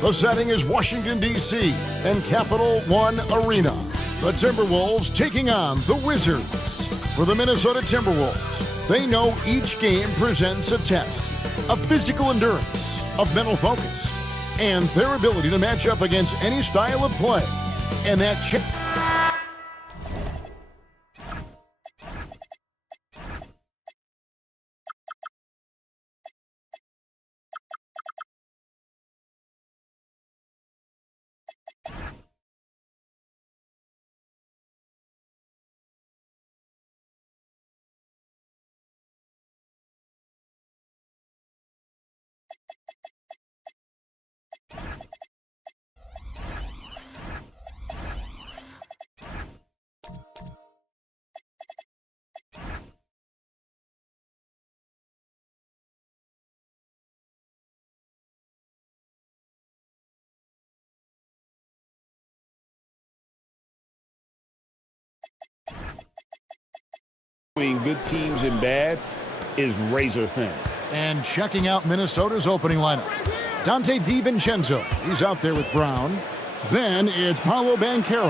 The setting is Washington, D.C. and Capital One Arena. The Timberwolves taking on the Wizards. For the Minnesota Timberwolves, they know each game presents a test of physical endurance, of mental focus, and their ability to match up against any style of play. And that between good teams and bad is razor thin. And checking out Minnesota's opening lineup. Dante DiVincenzo, he's out there with Brown. Then it's Paolo Banchero.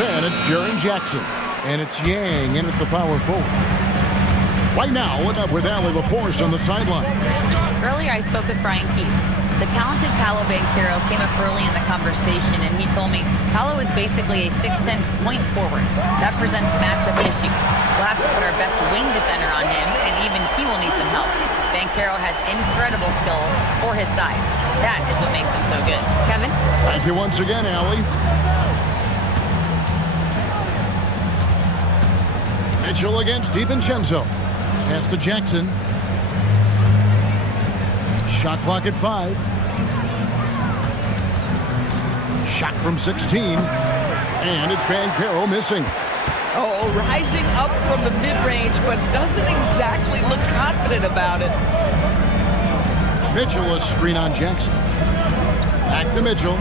Then it's Jaren Jackson. And it's Yang in at the power forward. Right now, what's up with Allie LaForce on the sideline? Earlier, I spoke with Brian Keefe. The talented Paolo Banchero came up early in the conversation, and he told me Paolo is basically a 6'10" point forward. That presents matchup issues. We'll have to put our best wing defender on him, and even he will need some help. Banchero has incredible skills for his size. That is what makes him so good. Kevin? Thank you once again, Allie. Mitchell against DiVincenzo. Pass to Jackson. Shot clock at 5. Shot from 16. And it's Banchero missing. Oh, rising up from the mid-range, but doesn't exactly look confident about it. Mitchell, a screen on Jackson. Back to Mitchell.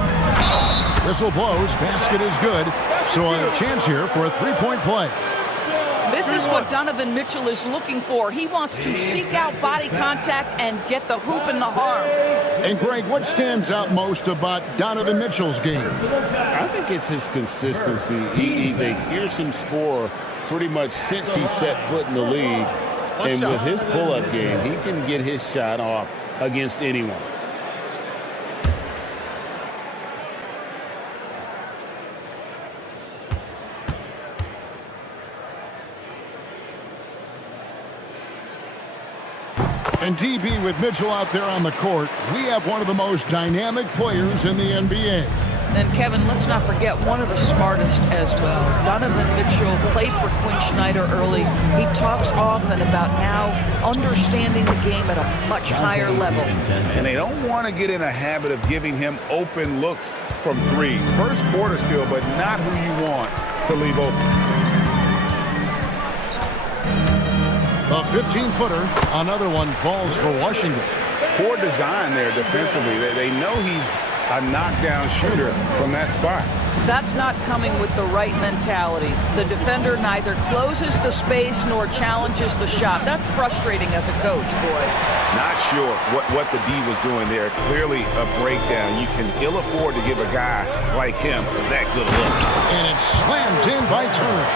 Whistle blows. Basket is good. So a chance here for a three-point play. This is what Donovan Mitchell is looking for. He wants to seek out body contact and get the hoop in the arm. And Greg, what stands out most about Donovan Mitchell's game? I think it's his consistency. He's a fearsome scorer pretty much since he set foot in the league. And with his pull-up game, he can get his shot off against anyone. And DB with Mitchell out there on the court, we have one of the most dynamic players in the NBA. And Kevin, let's not forget one of the smartest as well. Donovan Mitchell played for Quinn Snyder early. He talks often about now understanding the game at a much higher level. And they don't want to get in a habit of giving him open looks from 3. First quarter still, but not who you want to leave open. The 15-footer, another one falls for Washington. Poor design there defensively. They know he's a knockdown shooter from that spot. That's not coming with the right mentality. The defender neither closes the space nor challenges the shot. That's frustrating as a coach, boy. Not sure what the D was doing there. Clearly a breakdown. You can ill afford to give a guy like him that good look. And it's slammed in by Turner.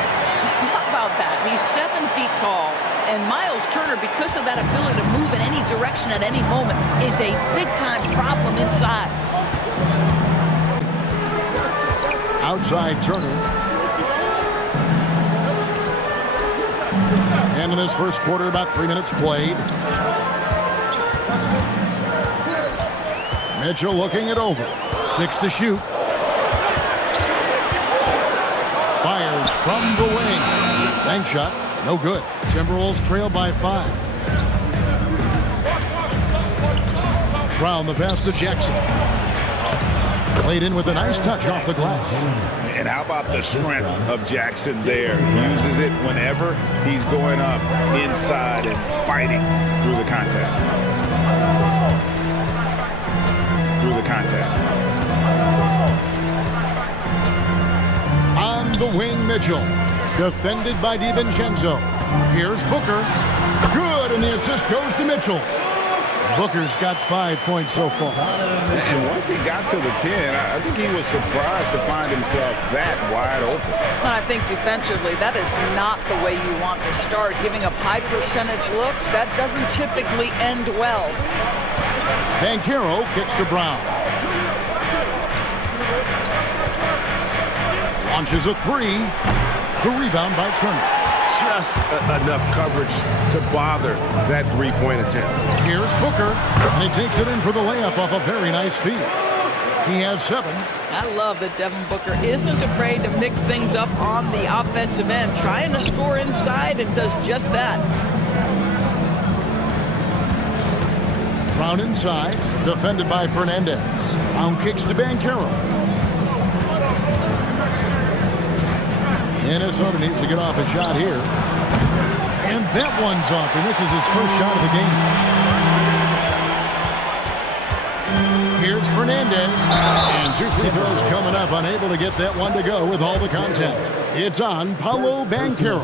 How about that? He's 7 feet tall. And Miles Turner, because of that ability to move in any direction at any moment, is a big-time problem inside. Outside Turner. And in this first quarter, about 3 minutes played. Mitchell looking it over. 6 to shoot. Fires from the wing. Bank shot. No good. Timberwolves trail by 5. Brown the pass to Jackson. Played in with a nice touch off the glass. And how about the strength of Jackson there? Uses it whenever he's going up inside and fighting through the contact. Through the contact. On the wing, Mitchell. Defended by DiVincenzo. Here's Booker. Good, and the assist goes to Mitchell. Booker's got 5 points so far. And once he got to the 10, I think he was surprised to find himself that wide open. I think defensively, that is not the way you want to start. Giving up high percentage looks, that doesn't typically end well. Banchero kicks to Brown. Launches a three. The rebound by Turner. Just enough coverage to bother that three-point attempt. Here's Booker, and he takes it in for the layup off a very nice feed. He has 7. I love that Devin Booker isn't afraid to mix things up on the offensive end, trying to score inside and does just that. Brown inside, defended by Fernandez. Brown kicks to Banchero. Minnesota needs to get off a shot here. And that one's off, and this is his first shot of the game. Here's Fernandez. And 2 free throws coming up, unable to get that one to go with all the contact. It's on Paolo Banchero.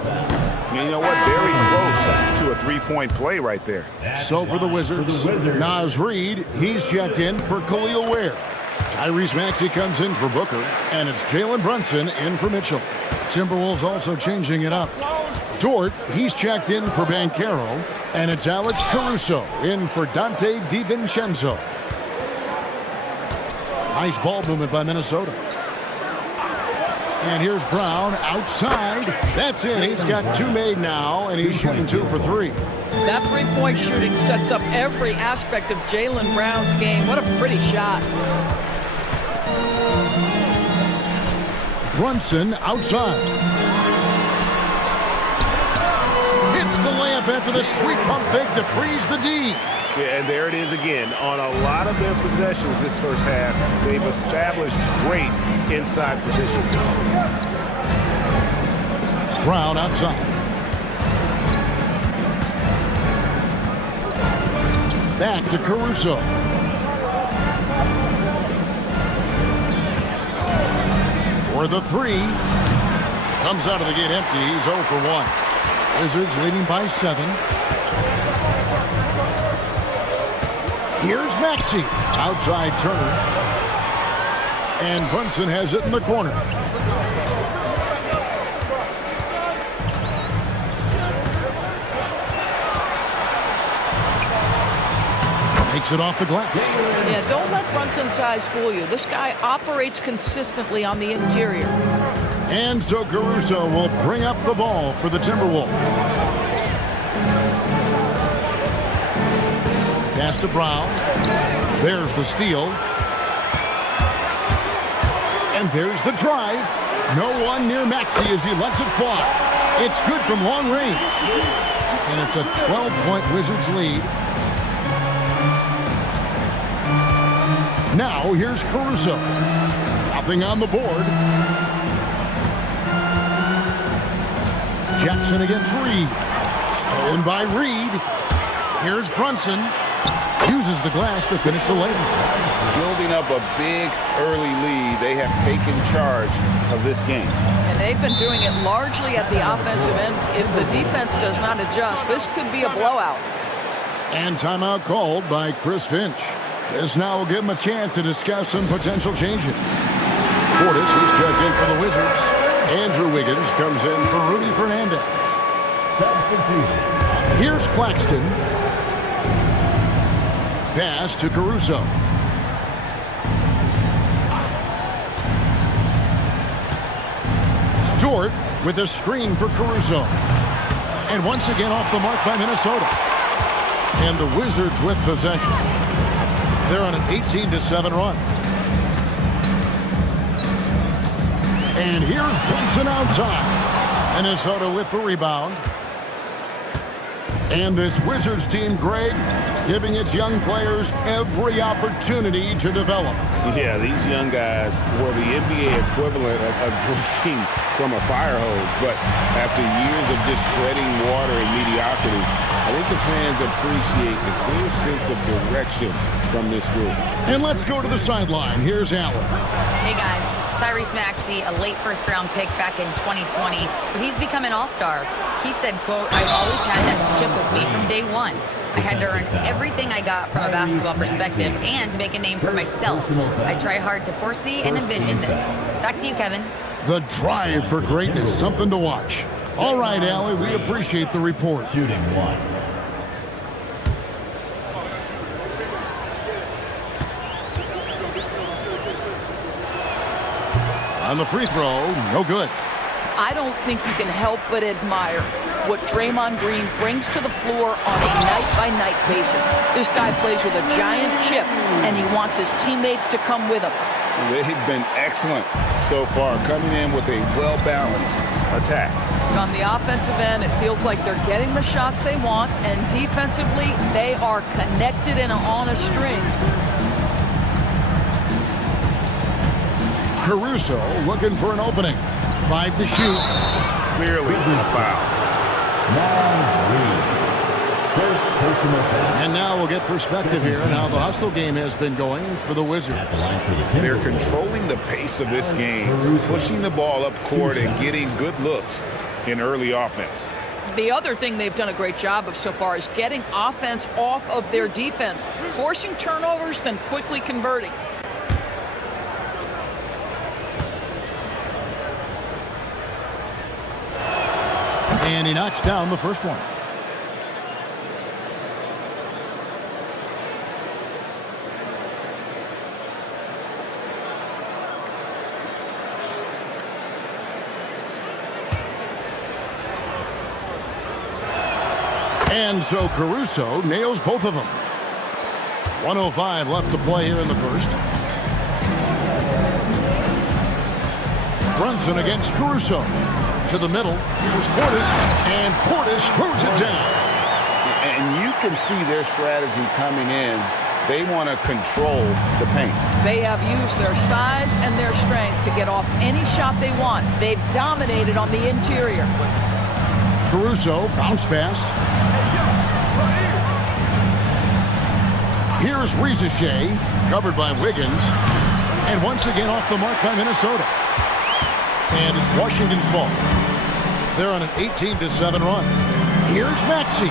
You know what? Very close to a three-point play right there. So for the Wizards, Naz Reid, he's checked in for Khalil Ware. Tyrese Maxey comes in for Booker, and it's Jalen Brunson in for Mitchell. Timberwolves also changing it up. Dort, he's checked in for Banchero, and it's Alex Caruso in for Dante DiVincenzo. Nice ball movement by Minnesota. And here's Brown outside. That's it. He's got 2 made now, and he's shooting 2 for 3. That three-point shooting sets up every aspect of Jaylen Brown's game. What a pretty shot. Brunson outside. Hits the layup after the sweet pump fake to freeze the D. Yeah, and there it is again. On a lot of their possessions this first half, they've established great inside position. Brown outside. Back to Caruso. For the 3. Comes out of the gate empty. He's 0 for 1. Wizards leading by 7. Here's Maxey. Outside Turner. And Brunson has it in the corner. Takes it off the glass. Yeah, don't let Brunson's size fool you. This guy operates consistently on the interior. And so Caruso will bring up the ball for the Timberwolves. Pass to Brown. There's the steal. And there's the drive. No one near Maxey as he lets it fly. It's good from long range. And it's a 12-point Wizards lead. Now here's Caruso. Nothing on the board. Jackson against Reid. Stolen by Reid. Here's Brunson. Uses the glass to finish the layup. Building up a big early lead, they have taken charge of this game. And they've been doing it largely at the offensive end. If the defense does not adjust, this could be a blowout. And timeout called by Chris Finch. This now will give him a chance to discuss some potential changes. Portis is checked in for the Wizards. Andrew Wiggins comes in for Rudy Fernandez. Here's Claxton. Pass to Caruso. Dort with a screen for Caruso. And once again off the mark by Minnesota. And the Wizards with possession. They're on an 18-7 run. And here's Brunson outside. Minnesota with the rebound. And this Wizards team, Greg, giving its young players every opportunity to develop. Yeah, these young guys were the NBA equivalent of drinking from a fire hose. But after years of just treading water and mediocrity, I think the fans appreciate the clear sense of direction from this group. And let's go to the sideline. Here's Allen. Hey guys, Tyrese Maxey, a late first-round pick back in 2020, but he's become an all-star. He said, quote, "I've always had that chip with me from day one." I had to earn everything I got from a basketball perspective and make a name for myself. I try hard to foresee and envision this. Back to you, Kevin. The drive for greatness, something to watch. All right, Allie, we appreciate the report. Shooting 1. On the free throw, no good. I don't think you can help but admire what Draymond Green brings to the floor on a night-by-night basis. This guy plays with a giant chip, and he wants his teammates to come with him. They've been excellent so far, coming in with a well-balanced attack. On the offensive end, it feels like they're getting the shots they want, and defensively, they are connected and on a string. Caruso looking for an opening. 5 to shoot. Clearly a foul. Miles Reed. First personal foul. And now we'll get perspective here on how the hustle game has been going for the Wizards. At the line for the They're Timberwolves. controlling the pace of this game, pushing the ball up court and getting good looks in early offense. The other thing they've done a great job of so far is getting offense off of their defense, forcing turnovers, then quickly converting. And he knocks down the first one. And so Caruso nails both of them. 1:05 left to play here in the first. Brunson against Caruso. To the middle. Here's Portis. And Portis throws it down. And you can see their strategy coming in. They want to control the paint. They have used their size and their strength to get off any shot they want. They've dominated on the interior. Caruso, bounce pass. Here's Risache, covered by Wiggins. And once again off the mark by Minnesota. And it's Washington's ball. They're on an 18-7 run. Here's Maxey.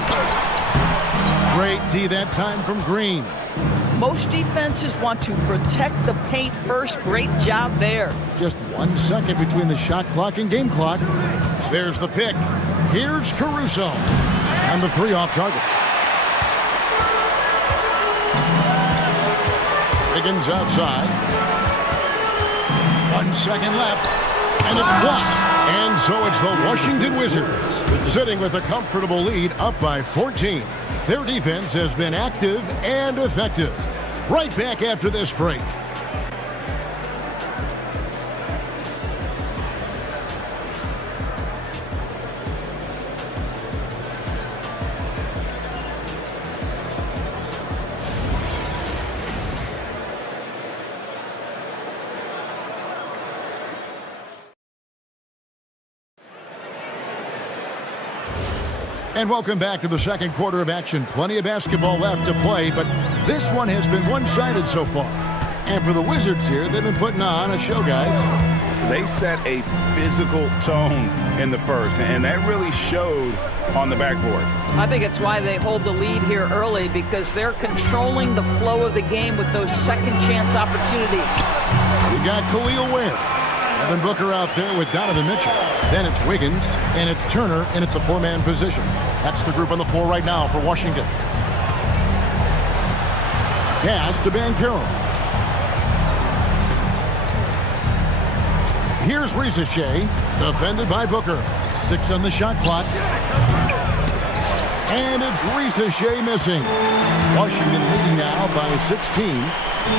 Great D that time from Green. Most defenses want to protect the paint first. Great job there. Just 1 second between the shot clock and game clock. There's the pick. Here's Caruso. And the 3 off target. Wiggins outside. 1 second left. And it's blocked. And so it's the Washington Wizards sitting with a comfortable lead up by 14. Their defense has been active and effective. Right back after this break. And welcome back to the second quarter of action. Plenty of basketball left to play, but this one has been one-sided so far. And for the Wizards here, they've been putting on a show, guys. They set a physical tone in the first, and that really showed on the backboard. I think it's why they hold the lead here early, because they're controlling the flow of the game with those second chance opportunities. We got Khalil Ware. Devin Booker out there with Donovan Mitchell. Then it's Wiggins, and it's Turner in at the 4-man position. That's the group on the floor right now for Washington. Pass to Banchero. Here's Risache, defended by Booker. 6 on the shot clock. And it's Risache missing. Washington leading now by 16.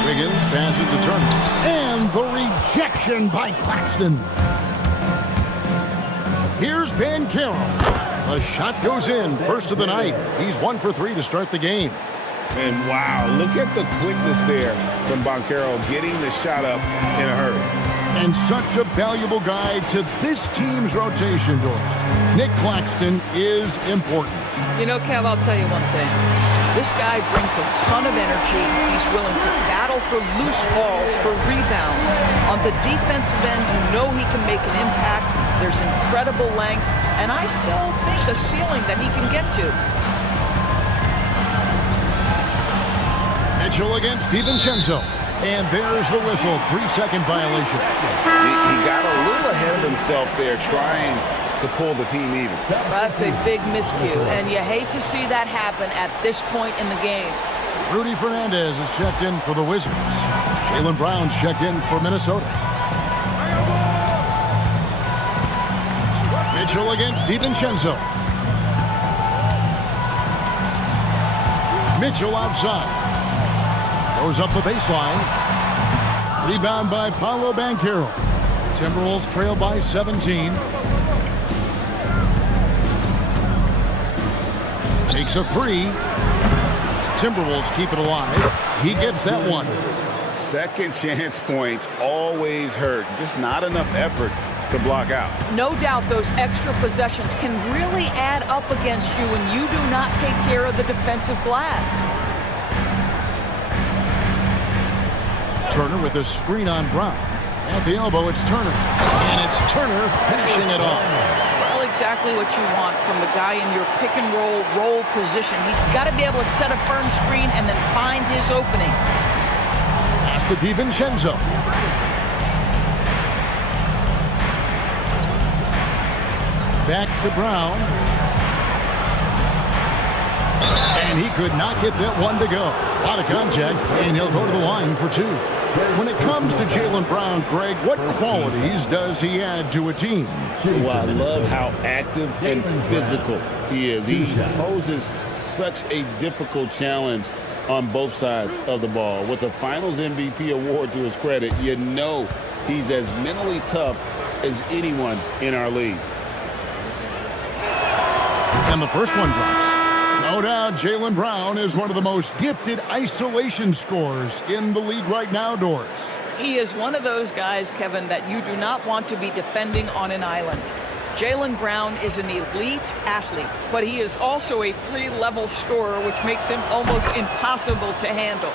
Wiggins passes to Turner. And the rejection by Claxton. Here's Banchero. The shot goes in. First of the night. He's 1 for 3 to start the game. And wow, look at the quickness there from Banchero getting the shot up in a hurry. And such a valuable guy to this team's rotation, Doris. Nick Claxton is important. You know, Kev, I'll tell you one thing. This guy brings a ton of energy. He's willing to battle for loose balls, for rebounds. On the defensive end, you know he can make an impact. There's incredible length, and I still think a ceiling that he can get to. Mitchell against DiVincenzo. And there's the whistle. 3-second violation. He got a little ahead of himself there trying to pull the team even. That's a big miscue, and you hate to see that happen at this point in the game. Rudy Fernandez is checked in for the Wizards. Jaylen Brown's checked in for Minnesota. Mitchell against DiVincenzo. Mitchell outside. Goes up the baseline. Rebound by Paolo Banchero. Timberwolves trail by 17. Takes a three. Timberwolves keep it alive. He gets that one. Second chance points always hurt. Just not enough effort to block out. No doubt those extra possessions can really add up against you when you do not take care of the defensive glass. Turner with a screen on Brown. At the elbow, it's Turner. And it's Turner finishing it off. Well, exactly what you want from the guy in your pick-and-roll position. He's got to be able to set a firm screen and then find his opening. Pass to DiVincenzo. Back to Brown. And he could not get that one to go. A lot of contact, and he'll go to the line for two. When it comes to Jaylen Brown, Greg, what qualities does he add to a team? Well, I love how active and physical he is. He poses such a difficult challenge on both sides of the ball. With a Finals MVP award to his credit, you know he's as mentally tough as anyone in our league. And the first one drops. No doubt Jaylen Brown is one of the most gifted isolation scorers in the league right now, Doris. He is one of those guys, Kevin, that you do not want to be defending on an island. Jaylen Brown is an elite athlete, but he is also a three-level scorer, which makes him almost impossible to handle.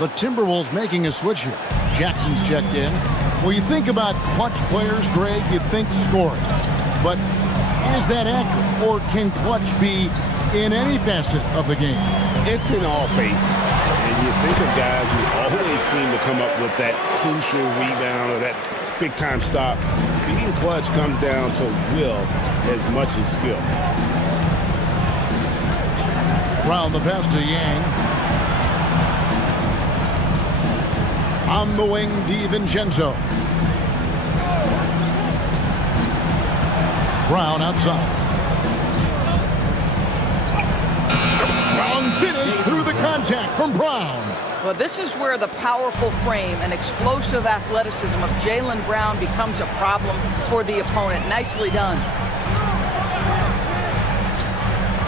The Timberwolves making a switch here. Jackson's checked in. When you think about clutch players, Greg, you think scoring. But is that accurate, or can clutch be in any facet of the game? It's in all phases. And you think of guys who always seem to come up with that crucial rebound or that big-time stop. Being clutch comes down to will as much as skill. Brown the pass to Yang. On the wing, DiVincenzo. Brown outside. Brown finish through the contact from Brown. Well, this is where the powerful frame and explosive athleticism of Jaylen Brown becomes a problem for the opponent. Nicely done.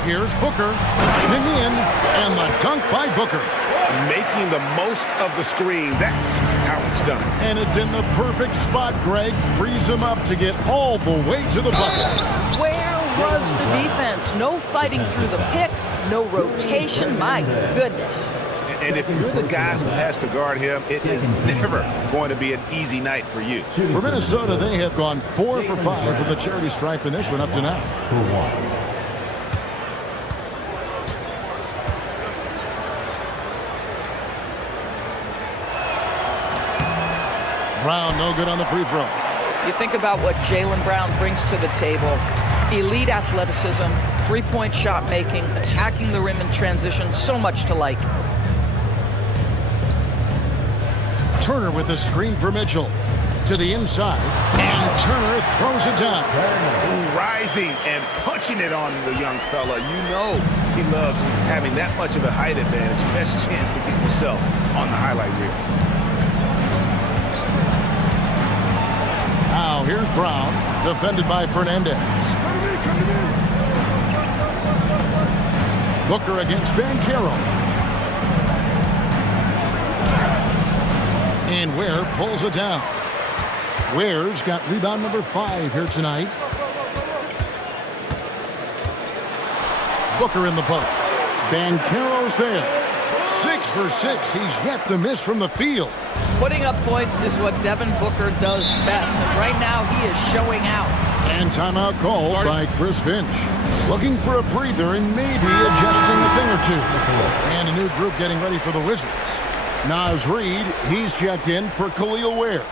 Here's Booker. Diving in, and the dunk by Booker. Making the most of the screen. That's how it's done. And it's in the perfect spot, Greg. Frees him up to get all the way to the bucket. Where was the defense? No fighting through the pick, no rotation. My goodness. And if you're the guy who has to guard him, it is never going to be an easy night for you. For Minnesota, they have gone 4 for 5 from the charity stripe in this one up to now. Brown, no good on the free throw. You think about what Jaylen Brown brings to the table. Elite athleticism, three-point shot making, attacking the rim in transition, so much to like. Turner with a screen for Mitchell. To the inside, and Turner throws it down. Ooh, rising and punching it on the young fella. You know he loves having that much of a height advantage. Best chance to get yourself on the highlight reel. Now here's Brown, defended by Fernandez. Booker against Banchero. And Ware pulls it down. Ware's got rebound number 5 here tonight. Booker in the post. Banchero's there. 6 for 6. He's yet to miss from the field. Putting up points is what Devin Booker does best, and right now he is showing out. And timeout called by Chris Finch. Looking for a breather and maybe adjusting a thing or two. And a new group getting ready for the Wizards. Naz Reid, he's checked in for Khalil Ware.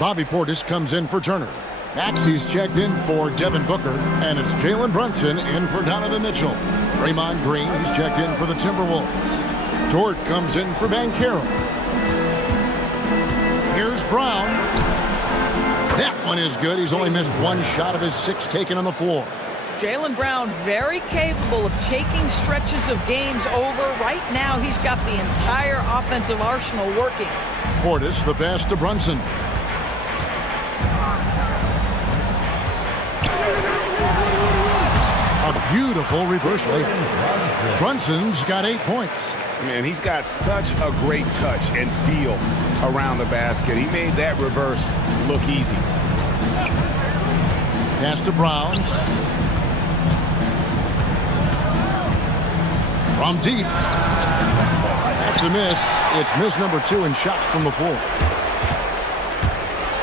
Bobby Portis comes in for Turner. Maxey's checked in for Devin Booker. And it's Jalen Brunson in for Donovan Mitchell. Draymond Green, he's checked in for the Timberwolves. Dort comes in for Banchero. Here's Brown. That one is good. He's only missed one shot of his 6 taken on the floor. Jaylen Brown very capable of taking stretches of games over. Right now, he's got the entire offensive arsenal working. Portis, the pass to Brunson. A beautiful reverse layup. Brunson's got 8 points. Man, he's got such a great touch and feel around the basket. He made that reverse look easy. Pass to Brown. From deep. That's a miss. It's miss number 2 in shots from the floor.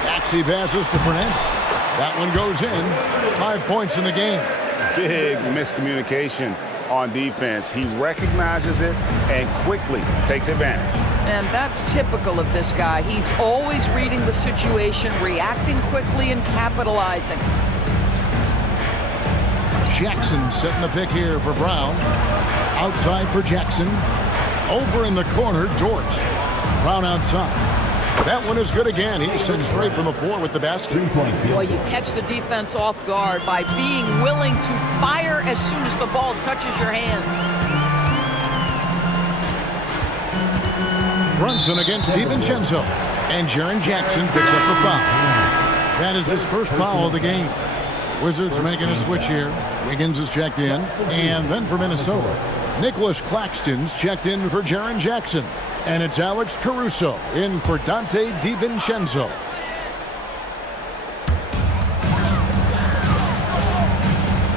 Maxey passes to Fernandez. That one goes in. 5 points in the game. Big miscommunication on defense. He recognizes it and quickly takes advantage. And that's typical of this guy. He's always reading the situation, reacting quickly, and capitalizing. Jackson setting the pick here for Brown. Outside for Jackson. Over in the corner, Dort. Brown outside. That one is good again. He's 6 straight from the floor with the basket. Well, you catch the defense off guard by being willing to fire as soon as the ball touches your hands. Brunson against DiVincenzo. And Jaren Jackson picks up the foul. That is his first foul of the game. Wizards making a switch here. Wiggins is checked in. And then for Minnesota, Nicholas Claxton's checked in for Jaren Jackson. And it's Alex Caruso in for Dante DiVincenzo.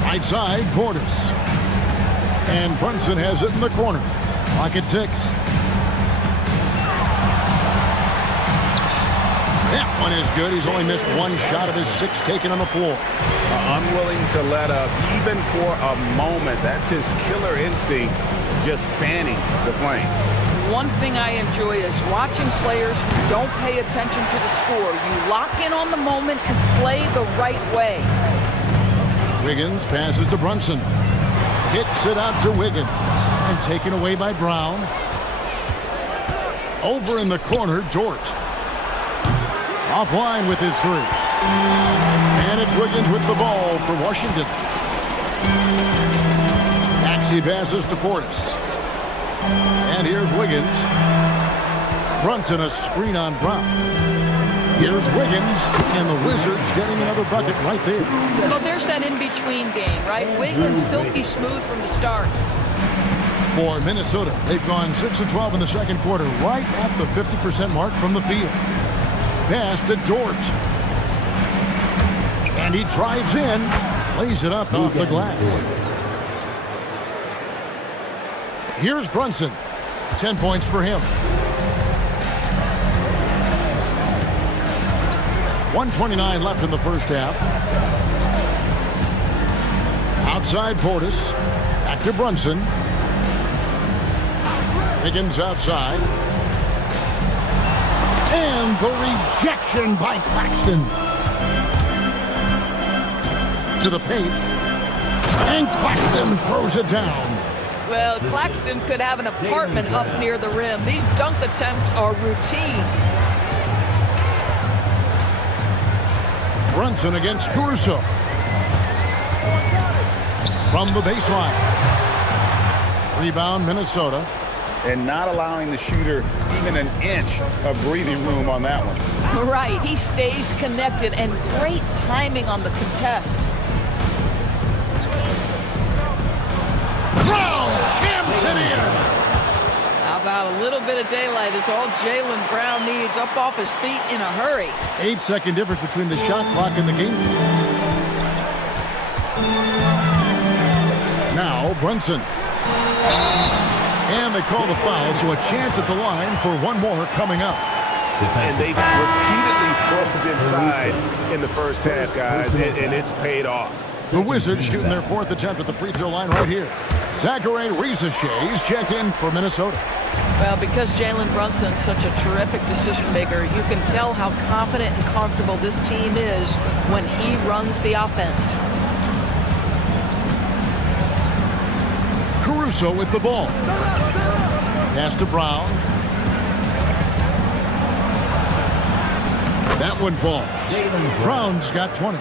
Right side, Portis. And Brunson has it in the corner. Clock at 6. That one is good. He's only missed one shot of his 6 taken on the floor. Unwilling to let up even for a moment. That's his killer instinct, just fanning the flame. One thing I enjoy is watching players who don't pay attention to the score. You lock in on the moment and play the right way. Wiggins passes to Brunson. Kicks it out to Wiggins. And taken away by Brown. Over in the corner, Dort. Offline with his 3. And it's Wiggins with the ball for Washington. Maxey passes to Portis. And here's Wiggins. Brunson a screen on Brown. Here's Wiggins, and the Wizards getting another bucket right there. Well, there's that in-between game, right? Wiggins silky smooth from the start. For Minnesota, they've gone 6 of 12 in the second quarter, right at the 50% mark from the field. Pass to Dort. And he drives in, lays it up off the glass. Here's Brunson. 10 points for him. 1:29 left in the first half. Outside Portis. Back to Brunson. Wiggins outside. And the rejection by Claxton. To the paint. And Claxton throws it down. Well, Claxton could have an apartment up near the rim. These dunk attempts are routine. Brunson against Caruso. From the baseline. Rebound, Minnesota. And not allowing the shooter even an inch of breathing room on that one. Right, he stays connected, and great timing on the contest. Brown jams it in. How about a little bit of daylight is all Jaylen Brown needs, up off his feet in a hurry. 8-second difference between the shot clock and the game clock. Now Brunson. And they call the foul, so a chance at the line for one more coming up. And they've repeatedly closed inside in the first half, guys, and it's paid off. The Wizards shooting their 4th attempt at the free throw line right here. Zachary Riza-Shays check in for Minnesota. Well, because Jalen Brunson's such a terrific decision maker, you can tell how confident and comfortable this team is when he runs the offense. Caruso with the ball. Pass to Brown. That one falls. Brown's got 20.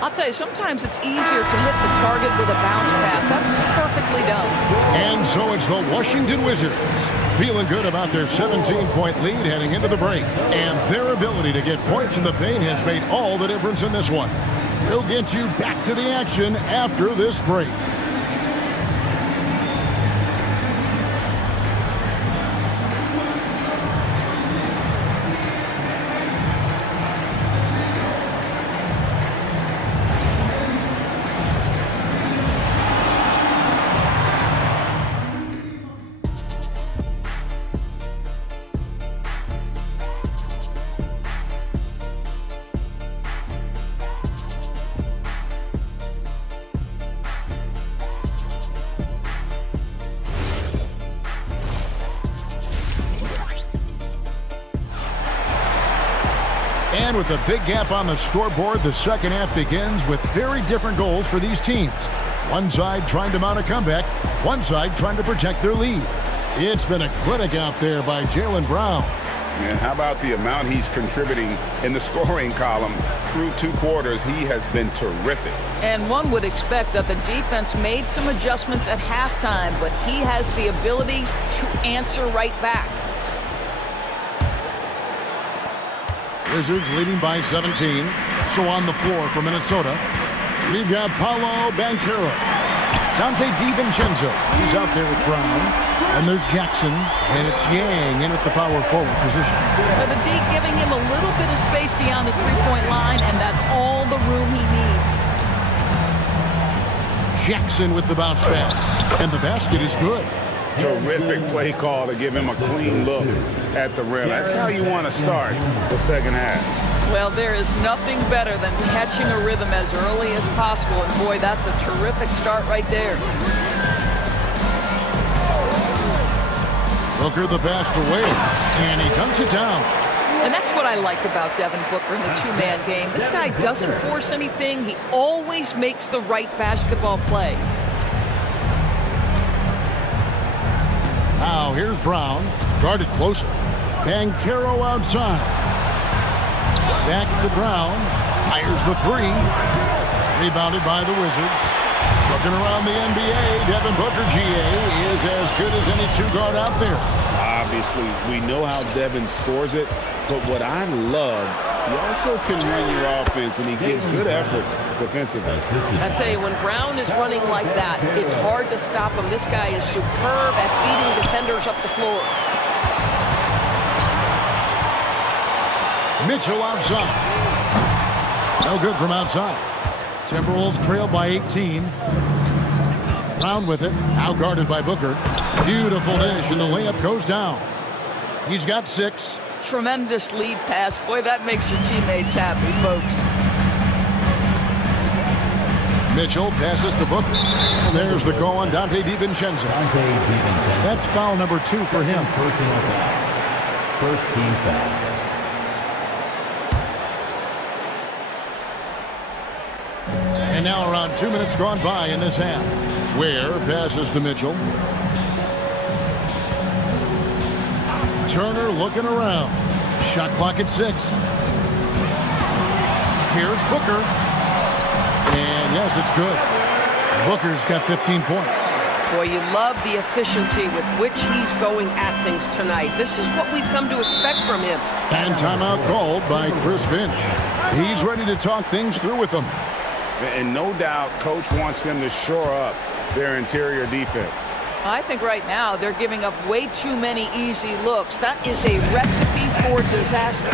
I'll tell you, sometimes it's easier to hit the target with a bounce pass. That's perfectly done. And so it's the Washington Wizards feeling good about their 17-point lead heading into the break. And their ability to get points in the paint has made all the difference in this one. We'll get you back to the action after this break. And with a big gap on the scoreboard, the second half begins with very different goals for these teams. One side trying to mount a comeback, one side trying to protect their lead. It's been a clinic out there by Jaylen Brown. And how about the amount he's contributing in the scoring column through 2 quarters? He has been terrific. And one would expect that the defense made some adjustments at halftime, but he has the ability to answer right back. Wizards leading by 17. So on the floor for Minnesota, we've got Paolo Banchero. Dante DiVincenzo, he's out there with Brown. And there's Jackson, and it's Yang in at the power forward position. But the D giving him a little bit of space beyond the three-point line, and that's all the room he needs. Jackson with the bounce pass, and the basket is good. Terrific play call to give him a clean look at the rim. That's how you want to start the second half. Well, there is nothing better than catching a rhythm as early as possible, and boy, that's a terrific start right there. Booker the pass to Wade, and he dunks it down. And that's what I like about Devin Booker in the two-man game. This guy doesn't force anything. He always makes the right basketball play. Now here's Brown, guarded closer. Banchero outside. Back to Brown, fires the three. Rebounded by the Wizards. Looking around the NBA, Devin Booker, GA, is as good as any two-guard out there. Obviously, we know how Devin scores it, but what I love, he also can run your offense, and he gives good effort defensively. I tell you, when Brown is running like that, it's hard to stop him. This guy is superb at beating defenders up the floor. Mitchell outside. No good from outside. Timberwolves trail by 18. Brown with it, now guarded by Booker. Beautiful dish, and the layup goes down. He's got 6. Tremendous lead pass. Boy, that makes your teammates happy, folks. Mitchell passes to Booker. And there's the call on Dante DiVincenzo. That's foul number 2 for him. Personal foul. First team foul. And now around 2 minutes gone by in this half. Ware passes to Mitchell. Turner looking around. Shot clock at 6. Here's Booker. And yes, it's good. Booker's got 15 points. Boy, you love the efficiency with which he's going at things tonight. This is what we've come to expect from him. And timeout called by Chris Finch. He's ready to talk things through with them. And no doubt, Coach wants them to shore up their interior defense. I think right now they're giving up way too many easy looks. That is a recipe for disaster.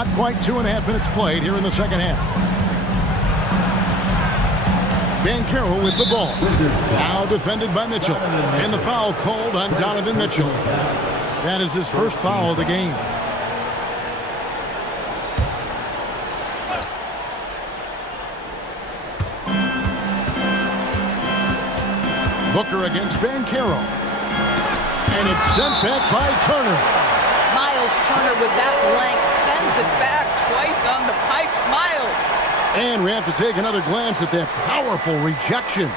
Not quite 2.5 minutes played here in the second half. Banchero with the ball. Now defended by Mitchell. And the foul called on Donovan Mitchell. That is his first foul of the game. Booker against Banchero. And it's sent back by Turner. Miles Turner with that length sends it back twice on the pipes. Miles. And we have to take another glance at that powerful rejection.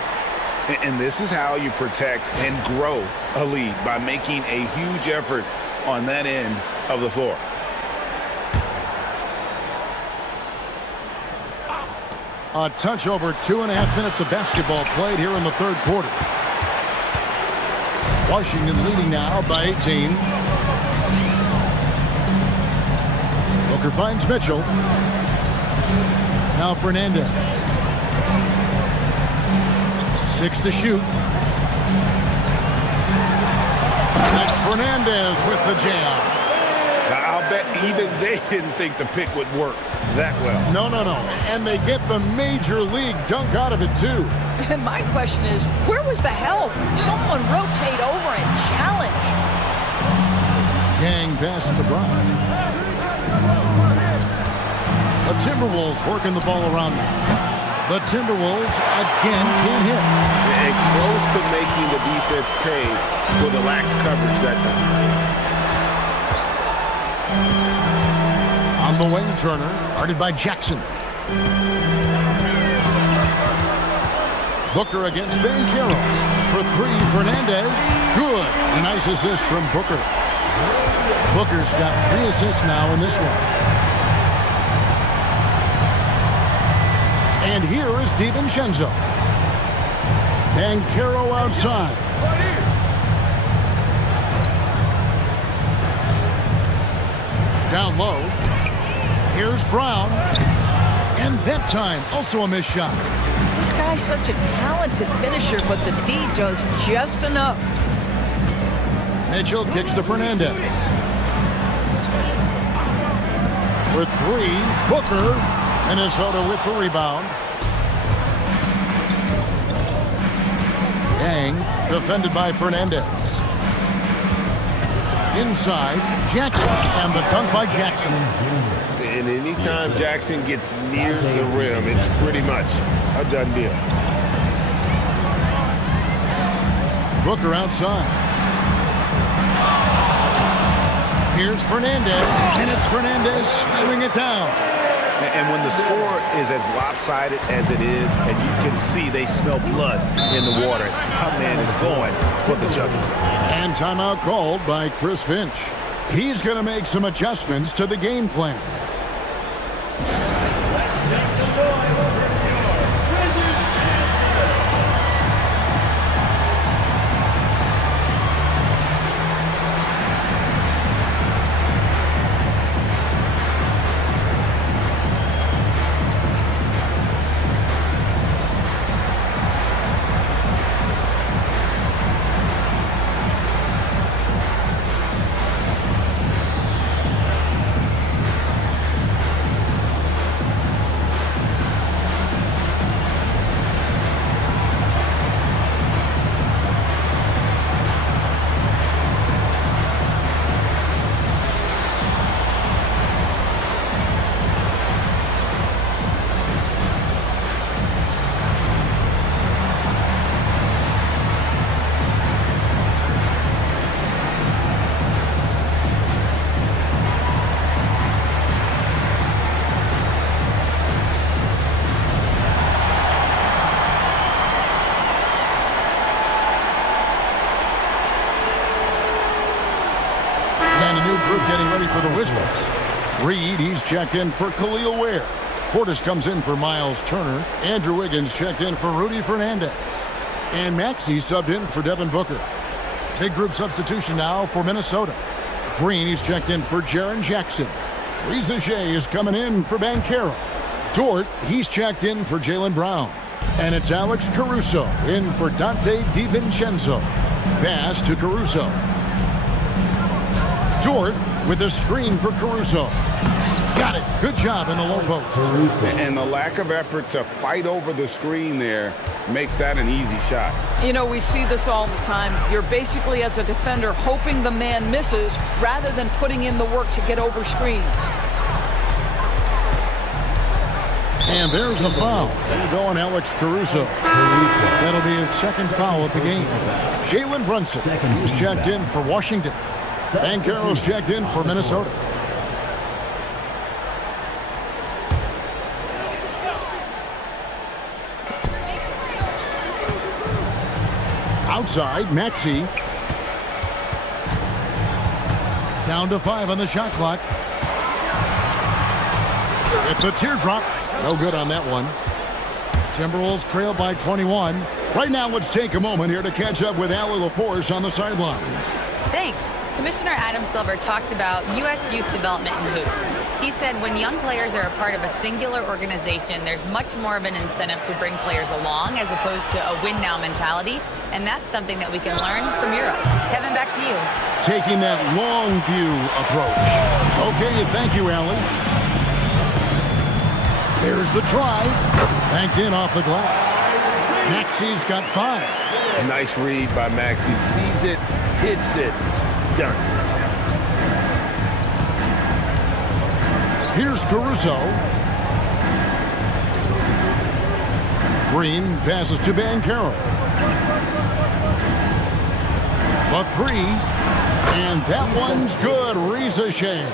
And this is how you protect and grow a lead, by making a huge effort on that end of the floor. A touch over 2.5 minutes of basketball played here in the third quarter. Washington leading now by 18. Booker finds Mitchell. Now Fernandez. 6 to shoot. That's Fernandez with the jam. Now, I'll bet even they didn't think the pick would work that well. No. And they get the major league dunk out of it, too. And my question is, where was the help? Someone rotate over and challenge. Yang pass to Brown. The Timberwolves working the ball around now. The Timberwolves again can't hit. And close to making the defense pay for the lax coverage that time. On the wing, Turner, guarded by Jackson. Booker against Banchero. For 3, Fernandez. Good. A nice assist from Booker. Booker's got 3 assists now in this one. And here is DiVincenzo. Banchero outside. Down low. Here's Brown. And that time, also a missed shot. This guy's such a talented finisher, but the D does just enough. Mitchell kicks to Fernandez. For 3, Booker. Minnesota with the rebound. Yang defended by Fernandez. Inside, Jackson, and the dunk by Jackson. And anytime Jackson gets near the rim, it's pretty much a done deal. Booker outside. Here's Fernandez, and it's Fernandez slamming it down. And when the score is as lopsided as it is, and you can see they smell blood in the water, our man is going for the jugular. And timeout called by Chris Finch. He's going to make some adjustments to the game plan. Getting ready for the Wizards. Reed, he's checked in for Khalil Ware. Portis comes in for Miles Turner. Andrew Wiggins checked in for Rudy Fernandez. And Maxey subbed in for Devin Booker. Big group substitution now for Minnesota. Green, he's checked in for Jaren Jackson. Reza Shea is coming in for Banchero. Dort, he's checked in for Jaylen Brown. And it's Alex Caruso in for Dante DiVincenzo. Pass to Caruso. Dort with a screen for Caruso. Got it. Good job in the low post. And the lack of effort to fight over the screen there makes that an easy shot. You know, we see this all the time. You're basically, as a defender, hoping the man misses rather than putting in the work to get over screens. And there's a foul. There you go on Alex Caruso. That'll be his second foul of the game. Jalen Brunson, he's checked in for Washington. Banchero's checked in for Minnesota. Outside, Maxey. Down to 5 on the shot clock. It's the teardrop. No good on that one. Timberwolves trail by 21. Right now, let's take a moment here to catch up with Allie LaForce on the sidelines. Thanks. Commissioner Adam Silver talked about U.S. youth development in hoops. He said when young players are a part of a singular organization, there's much more of an incentive to bring players along as opposed to a win-now mentality, and that's something that we can learn from Europe. Kevin, back to you. Taking that long view approach. Okay, thank you, Allie. There's the drive. Banked in off the glass. Maxey's got 5. Nice read by Maxey. Sees it, hits it, done. Here's Caruso. Green passes to Banchero. A 3. And that one's good. Reza Shea.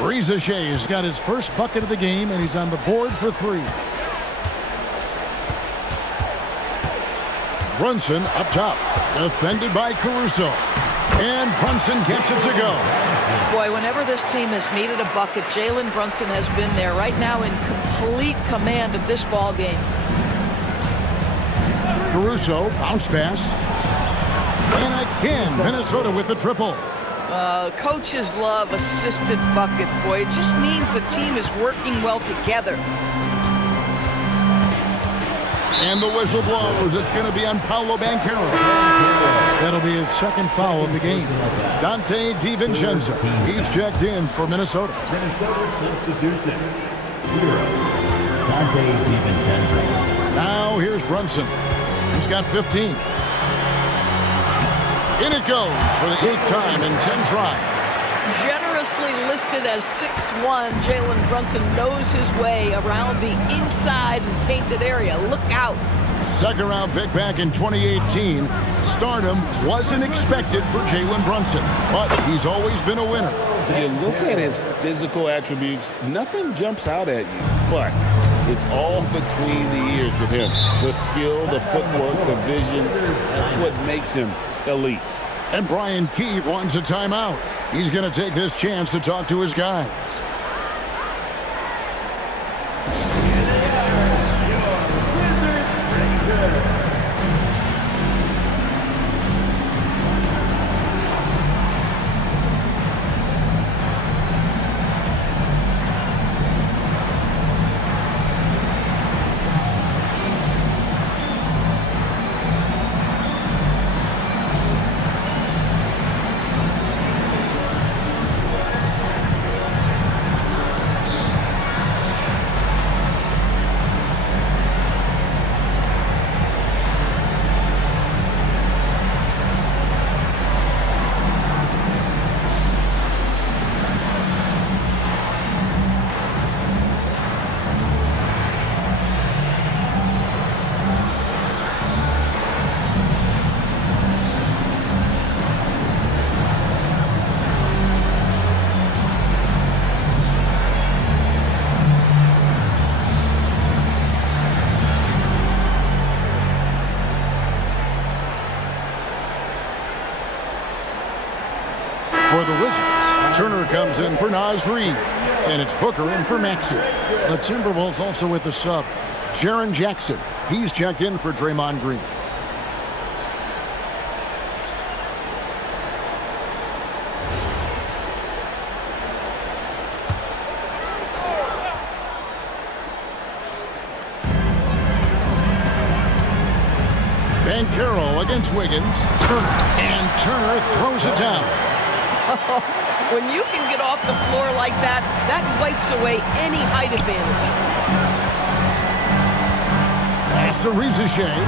Reza Shea's got his first bucket of the game, and he's on the board for 3. Brunson up top, defended by Caruso. And Brunson gets it to go. Boy, whenever this team has needed a bucket, Jalen Brunson has been there, right now in complete command of this ball game. Caruso, bounce pass. And again, Minnesota with the triple. Coaches love assisted buckets, boy. It just means the team is working well together. And the whistle blows. It's going to be on Paolo Banchero. That'll be his second foul of the game. Dante DiVincenzo. He's checked in for Minnesota. Minnesota substitution. 0. Dante DiVincenzo. Now here's Brunson. He's got 15. In it goes for the 8th time in 10 tries. Generously listed as 6'1", Jalen Brunson knows his way around the inside and painted area. Look out. Second round pick back in 2018. Stardom wasn't expected for Jalen Brunson, but he's always been a winner. You look at his physical attributes, nothing jumps out at you, but it's all between the ears with him. The skill, the footwork, the vision, that's what makes him elite. And Brian Keefe wants a timeout. He's going to take this chance to talk to his guys. For the Wizards, Turner comes in for Naz Reid, and it's Booker in for Maxey. The Timberwolves also with the sub, Jaren Jackson. He's checked in for Draymond Green. Banchero against Wiggins. Turner. And Turner throws it down. When you can get off the floor like that, that wipes away any height advantage. Pass to Rizachet.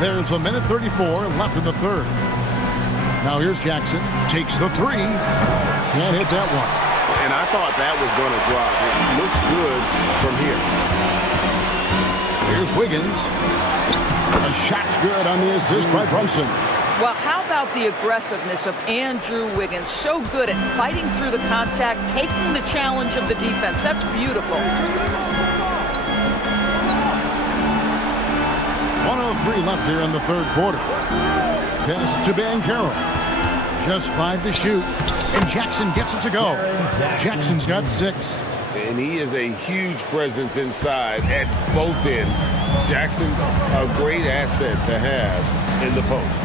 There's 1:34 left in the third. Now here's Jackson. Takes the three. Can't hit that one. And I thought that was going to drop. It looks good from here. Here's Wiggins. A shot's good on the assist by Brunson. Well, how about the aggressiveness of Andrew Wiggins? So good at fighting through the contact, taking the challenge of the defense. That's beautiful. 1:03 left here in the third quarter. Pass to Banchero. Just 5 to shoot. And Jackson gets it to go. Jackson's got 6. And he is a huge presence inside at both ends. Jackson's a great asset to have in the post.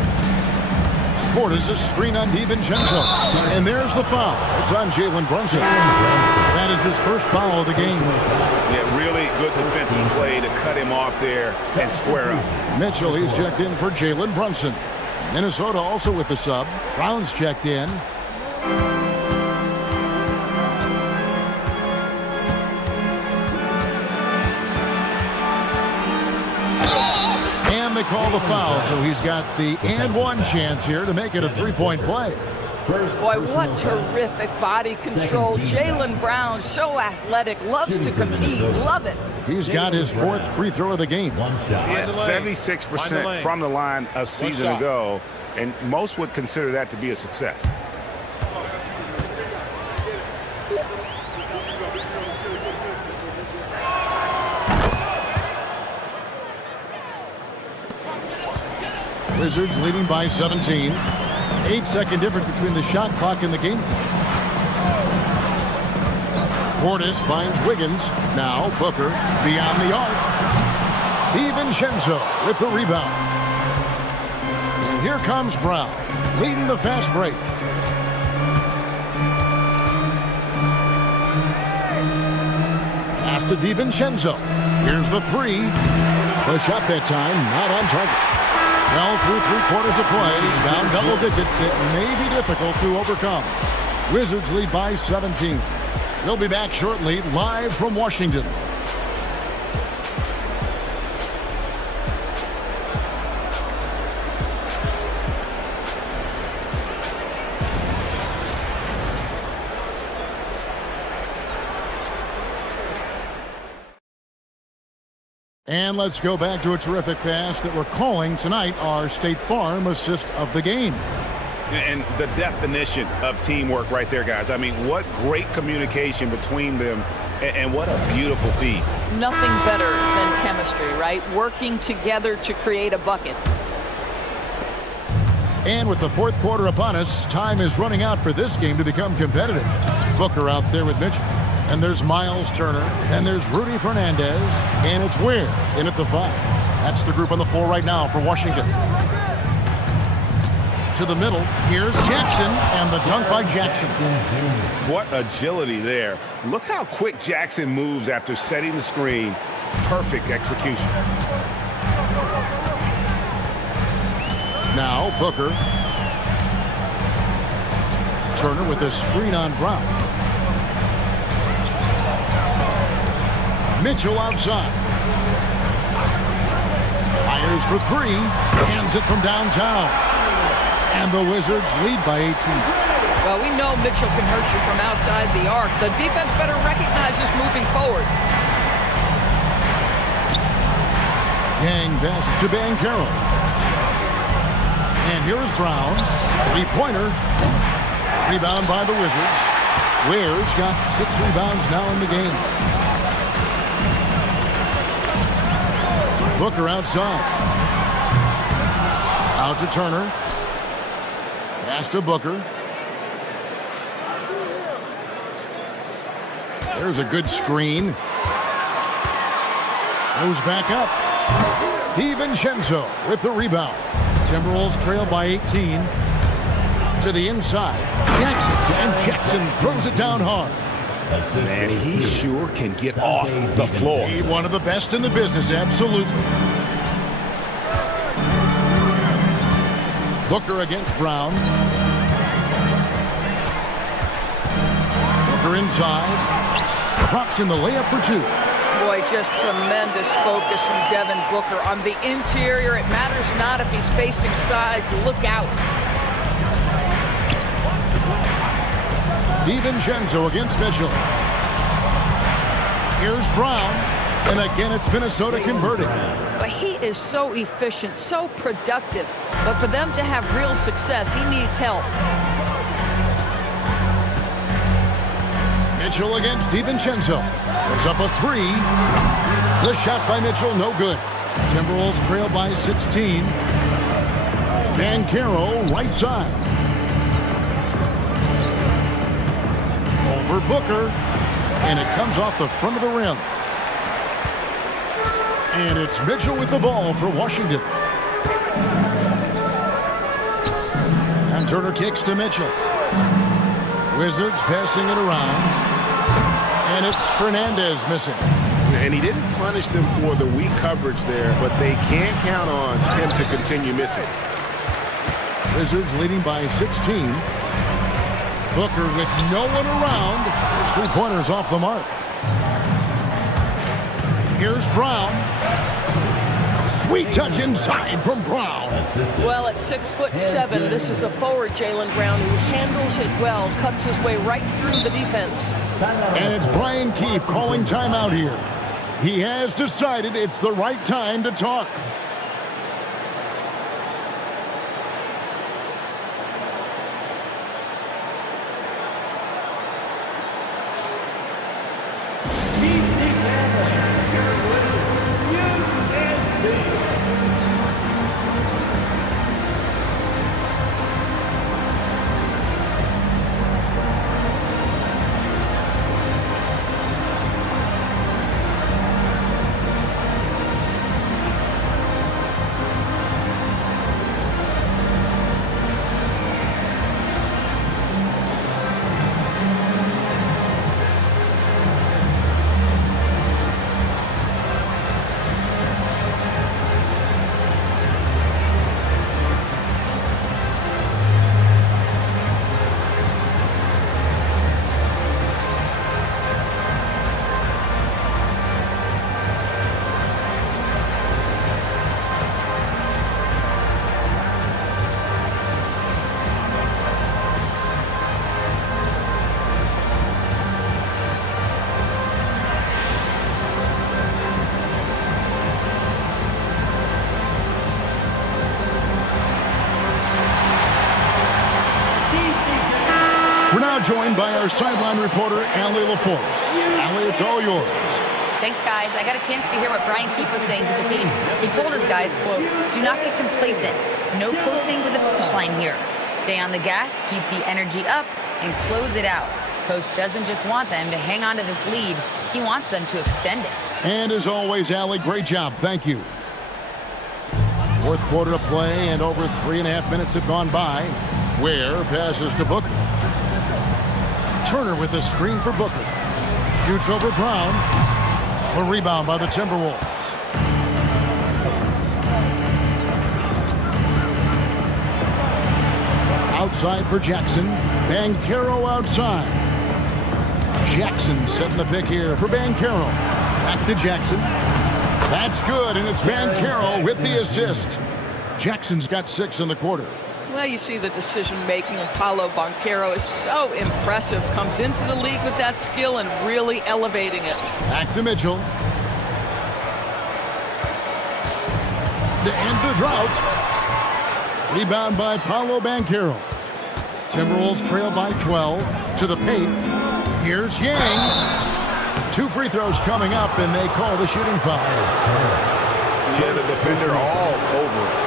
Portis a screen on DiVincenzo. And there's the foul. It's on Jalen Brunson. That is his first foul of the game. Yeah, really good defensive play to cut him off there and square up. Mitchell, he's checked in for Jalen Brunson. Minnesota also with the sub. Brown's checked in. And they call the foul, so he's got the and one chance here to make it a three-point play. Boy, what terrific body control. Jaylen Brown, so athletic, loves to compete, love it. He's got his 4th free throw of the game. Yeah, 76% from the line a season ago, and most would consider that to be a success. Wizards leading by 17. 8-second difference between the shot clock and the game clock. Portis finds Wiggins. Now Booker beyond the arc. DiVincenzo with the rebound. And here comes Brown, leading the fast break. Pass to DiVincenzo. Here's the three. The shot that time not on target. Well, through 3/4 of play, down double digits, it may be difficult to overcome. Wizards lead by 17. They'll be back shortly, live from Washington. And let's go back to a terrific pass that we're calling tonight our State Farm assist of the game. And the definition of teamwork right there, guys. I mean, what great communication between them, and what a beautiful feed. Nothing better than chemistry, right? Working together to create a bucket. And with the 4th quarter upon us, time is running out for this game to become competitive. Booker out there with Mitchell. And there's Miles Turner. And there's Rudy Fernandez. And it's Ware in at the 5. That's the group on the floor right now for Washington. To the middle, here's Jackson, and the dunk by Jackson. What agility there. Look how quick Jackson moves after setting the screen. Perfect execution. Now Booker. Turner with a screen on Brown. Mitchell outside. Fires for 3. Hands it from downtown. And the Wizards lead by 18. Well, we know Mitchell can hurt you from outside the arc. The defense better recognize this moving forward. Yang pass to Banchero. And here's Brown. 3-pointer. Rebound by the Wizards. Ware's got 6 rebounds now in the game. Booker outside. Out to Turner. Pass to Booker. There's a good screen. Goes back up. DiVincenzo with the rebound. Timberwolves trail by 18. To the inside. Jackson. And Jackson throws it down hard. Man, he sure can get off the floor. He's one of the best in the business, absolutely. Booker against Brown. Booker inside. Drops in the layup for two. Boy, just tremendous focus from Devin Booker. On the interior, it matters not if he's facing size. Look out. DiVincenzo against Mitchell. Here's Brown. And again, it's Minnesota converting. But he is so efficient, so productive. But for them to have real success, he needs help. Mitchell against DiVincenzo. Goes up a three. The shot by Mitchell, no good. Timberwolves trail by 16. Banchero, right side. Over Booker. And it comes off the front of the rim. And it's Mitchell with the ball for Washington. And Turner kicks to Mitchell. Wizards passing it around. And it's Fernandez missing. And he didn't punish them for the weak coverage there, but they can't count on him to continue missing. Wizards leading by 16. Booker with no one around. His three-pointers off the mark. Here's Brown. Sweet touch inside from Brown. Well, at 6'7", this is a forward, Jaylen Brown, who handles it well, cuts his way right through the defense. And it's Brian Keefe calling timeout here. He has decided it's the right time to talk. We're now joined by our sideline reporter, Allie LaForce. Allie, it's all yours. Thanks, guys. I got a chance to hear what Brian Keefe was saying to the team. He told his guys, quote, "Do not get complacent. No coasting to the finish line here. Stay on the gas, keep the energy up, and close it out. Coach doesn't just want them to hang on to this lead. He wants them to extend it." And as always, Allie, great job. Thank you. Fourth quarter to play, and over 3.5 minutes have gone by. Ware passes to Booker. Turner with the screen for Booker. Shoots over Brown. A rebound by the Timberwolves. Outside for Jackson. Banchero outside. Jackson setting the pick here for Banchero. Back to Jackson. That's good, and it's Banchero with the assist. Jackson's got 6 in the quarter. Well, you see the decision-making of Paolo Banchero is so impressive. Comes into the league with that skill and really elevating it. Back to Mitchell. To end the drought. Rebound by Paolo Banchero. Timberwolves trail by 12 to the paint. Here's Yang. 2 free throws coming up, and they call the shooting foul. Yeah, the defender all over it.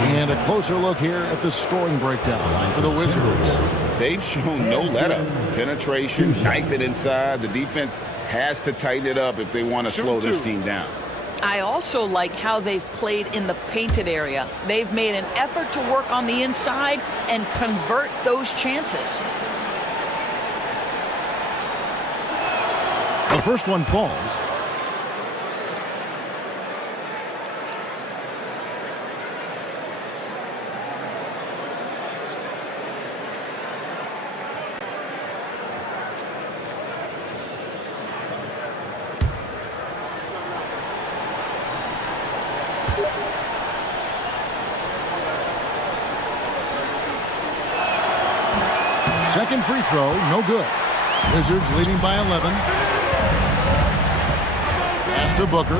And a closer look here at the scoring breakdown for the Wizards. They've shown no let-up. Penetration, knife it inside. The defense has to tighten it up if they want to slow this team down. I also like how they've played in the painted area. They've made an effort to work on the inside and convert those chances. The first one falls. Second free throw, no good. Wizards leading by 11. Pass to Booker.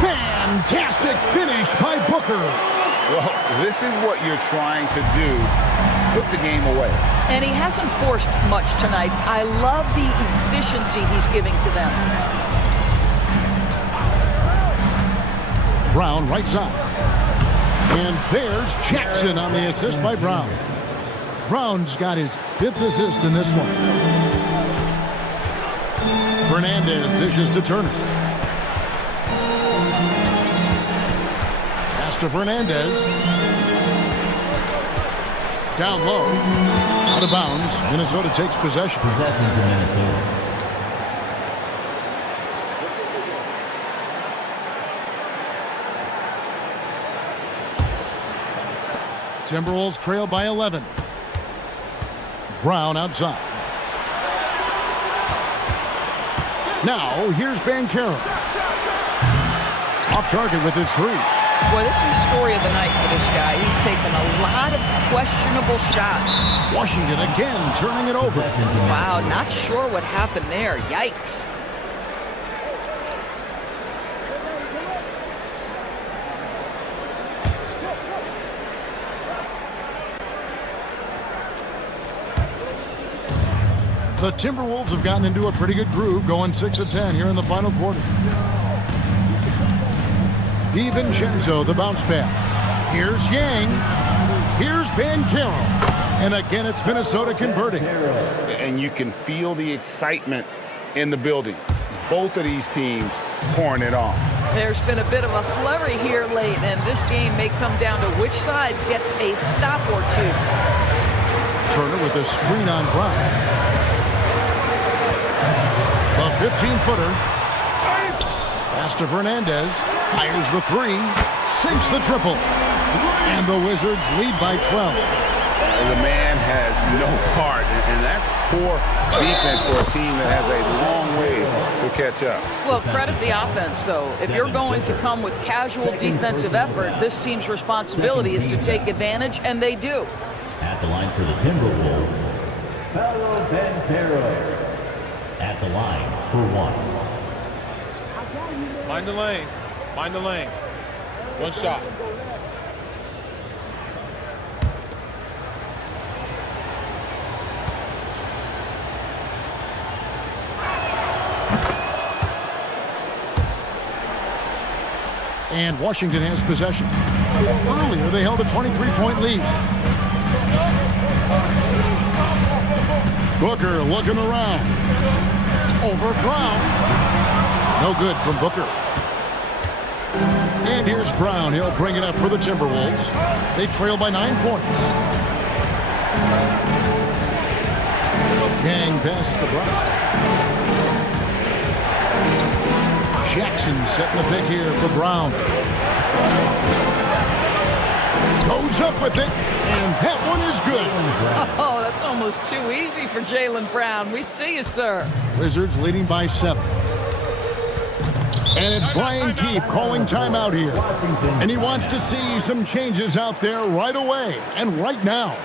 Fantastic finish by Booker. Well, this is what you're trying to do. Put the game away. And he hasn't forced much tonight. I love the efficiency he's giving to them. Brown right side. And there's Jackson on the assist by Brown. Brown's got his 5th assist in this one. Fernandez dishes to Turner. Pass to Fernandez. Down low. Out of bounds. Minnesota takes possession. Possession to Minnesota. Timberwolves trail by 11. Brown outside. Now, here's Banchero. Off target with his 3. Boy, this is the story of the night for this guy. He's taken a lot of questionable shots. Washington again turning it over. Wow, not sure what happened there. Yikes. The Timberwolves have gotten into a pretty good groove, going 6 of 10 here in the final quarter. DiVincenzo, the bounce pass. Here's Yang. Here's Banchero. And again, it's Minnesota converting. And you can feel the excitement in the building. Both of these teams pouring it on. There's been a bit of a flurry here late, and this game may come down to which side gets a stop or two. Turner with a screen on Brown. The 15-footer. Pass to Fernandez. Fires the 3. Sinks the triple. And the Wizards lead by 12. The man has no heart, and that's poor defense for a team that has a long way to catch up. Well, credit the offense, though. If you're going to come with casual defensive effort, this team's responsibility is to take advantage, and they do. At the line for the Timberwolves, Paolo Banchero. At the line for 1. Mind the lanes. Mind the lanes. One shot. And Washington has possession. Earlier, they held a 23-point lead. Booker looking around. Over Brown. No good from Booker. And here's Brown. He'll bring it up for the Timberwolves. They trail by 9 points. Yang passes to Brown. Jackson setting the pick here for Brown. Goes up with it, and that one is good. Oh, that's almost too easy for Jaylen Brown. We see you, sir. Wizards leading by 7. And it's Brian Keefe calling timeout here. And he wants to see some changes out there right away and right now.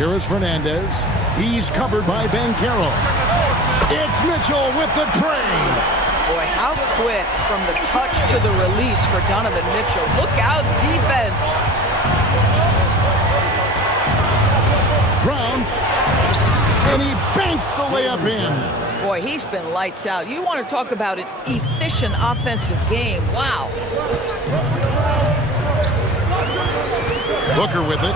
Here is Fernandez. He's covered by Banchero. It's Mitchell with the trade. Boy, how quick from the touch to the release for Donovan Mitchell. Look out, defense. Brown. And he banks the layup in. Boy, he's been lights out. You want to talk about an efficient offensive game. Wow. Booker with it.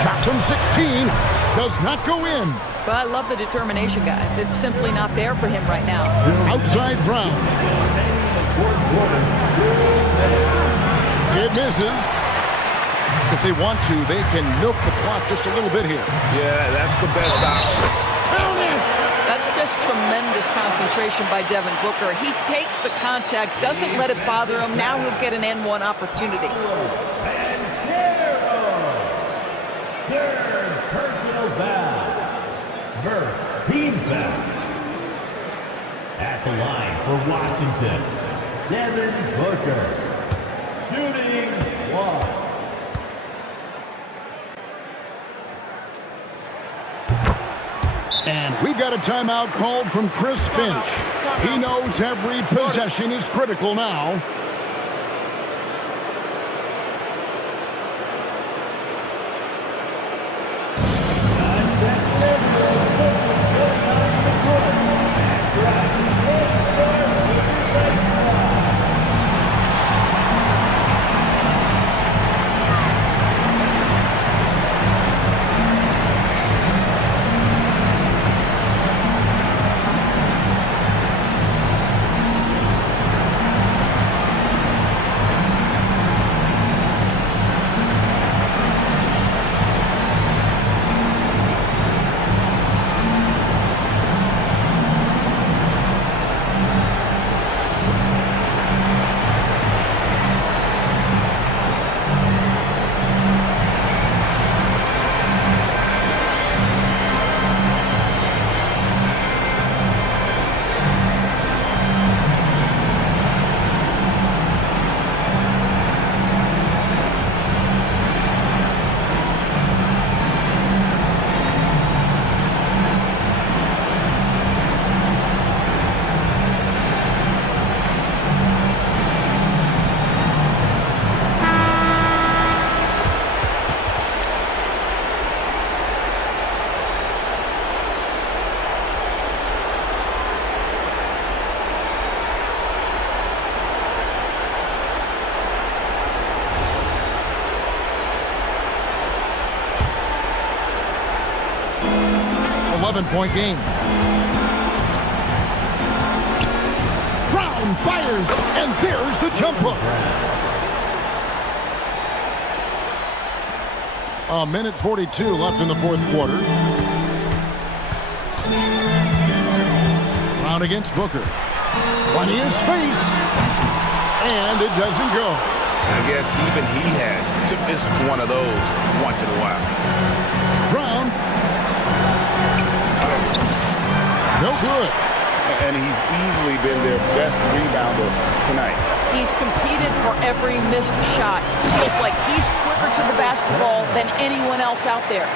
Shot from 16. Does not go in. But I love the determination, guys. It's simply not there for him right now. Outside Brown. It misses. If they want to, they can milk the clock just a little bit here. Yeah, that's the best option. Count it! That's just tremendous concentration by Devin Booker. He takes the contact, doesn't let it bother him. Now he'll get an N1 opportunity. Third personal foul. First team foul. At the line for Washington, Devin Booker. Shooting one. And we've got a timeout called from Chris Finch. He knows every possession is critical now. Point game. Brown fires, and there's the jump hook. A minute 42 left in the fourth quarter. Brown against Booker. Plenty of space, and it doesn't go. I guess even he has to miss one of those once in a while. Brown. No good. And he's easily been their best rebounder tonight. He's competed for every missed shot. Feels like he's quicker to the basketball than anyone else out there.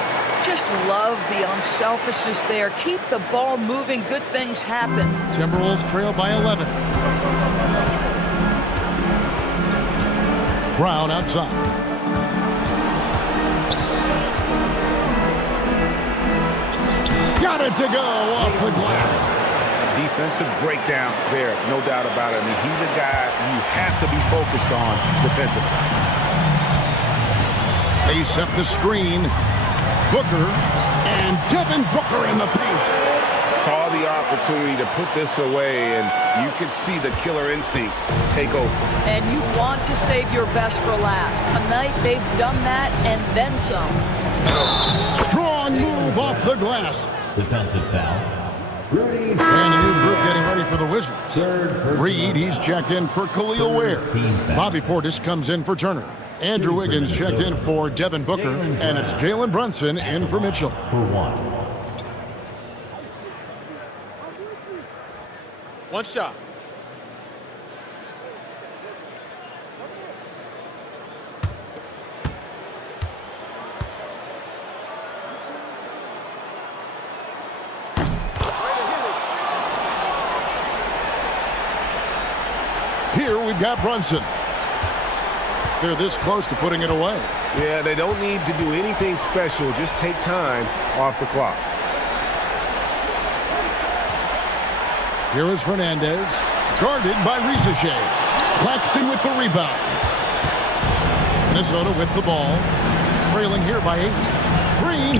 Just love the unselfishness there. Keep the ball moving. Good things happen. Timberwolves trail by 11. Brown outside. Got it to go off the glass. Defensive breakdown there, no doubt about it. I mean, he's a guy you have to be focused on defensively. They set the screen. Booker and Devin Booker in the paint. Saw the opportunity to put this away, and you could see the killer instinct take over. And you want to save your best for last. Tonight, they've done that and then some. Strong move off the glass. Defensive foul. Rudy. And a new group getting ready for the Wizards. Reed, he's checked in for Khalil Ware. Bobby Portis comes in for Turner. Andrew Wiggins checked in for Devin Booker. And it's Jalen Brunson in for Mitchell. For one. One shot. Here we've got Brunson. They're this close to putting it away. Yeah, they don't need to do anything special. Just take time off the clock. Here is Fernandez. Guarded by Risache. Claxton with the rebound. Minnesota with the ball. Trailing here by 8. Green.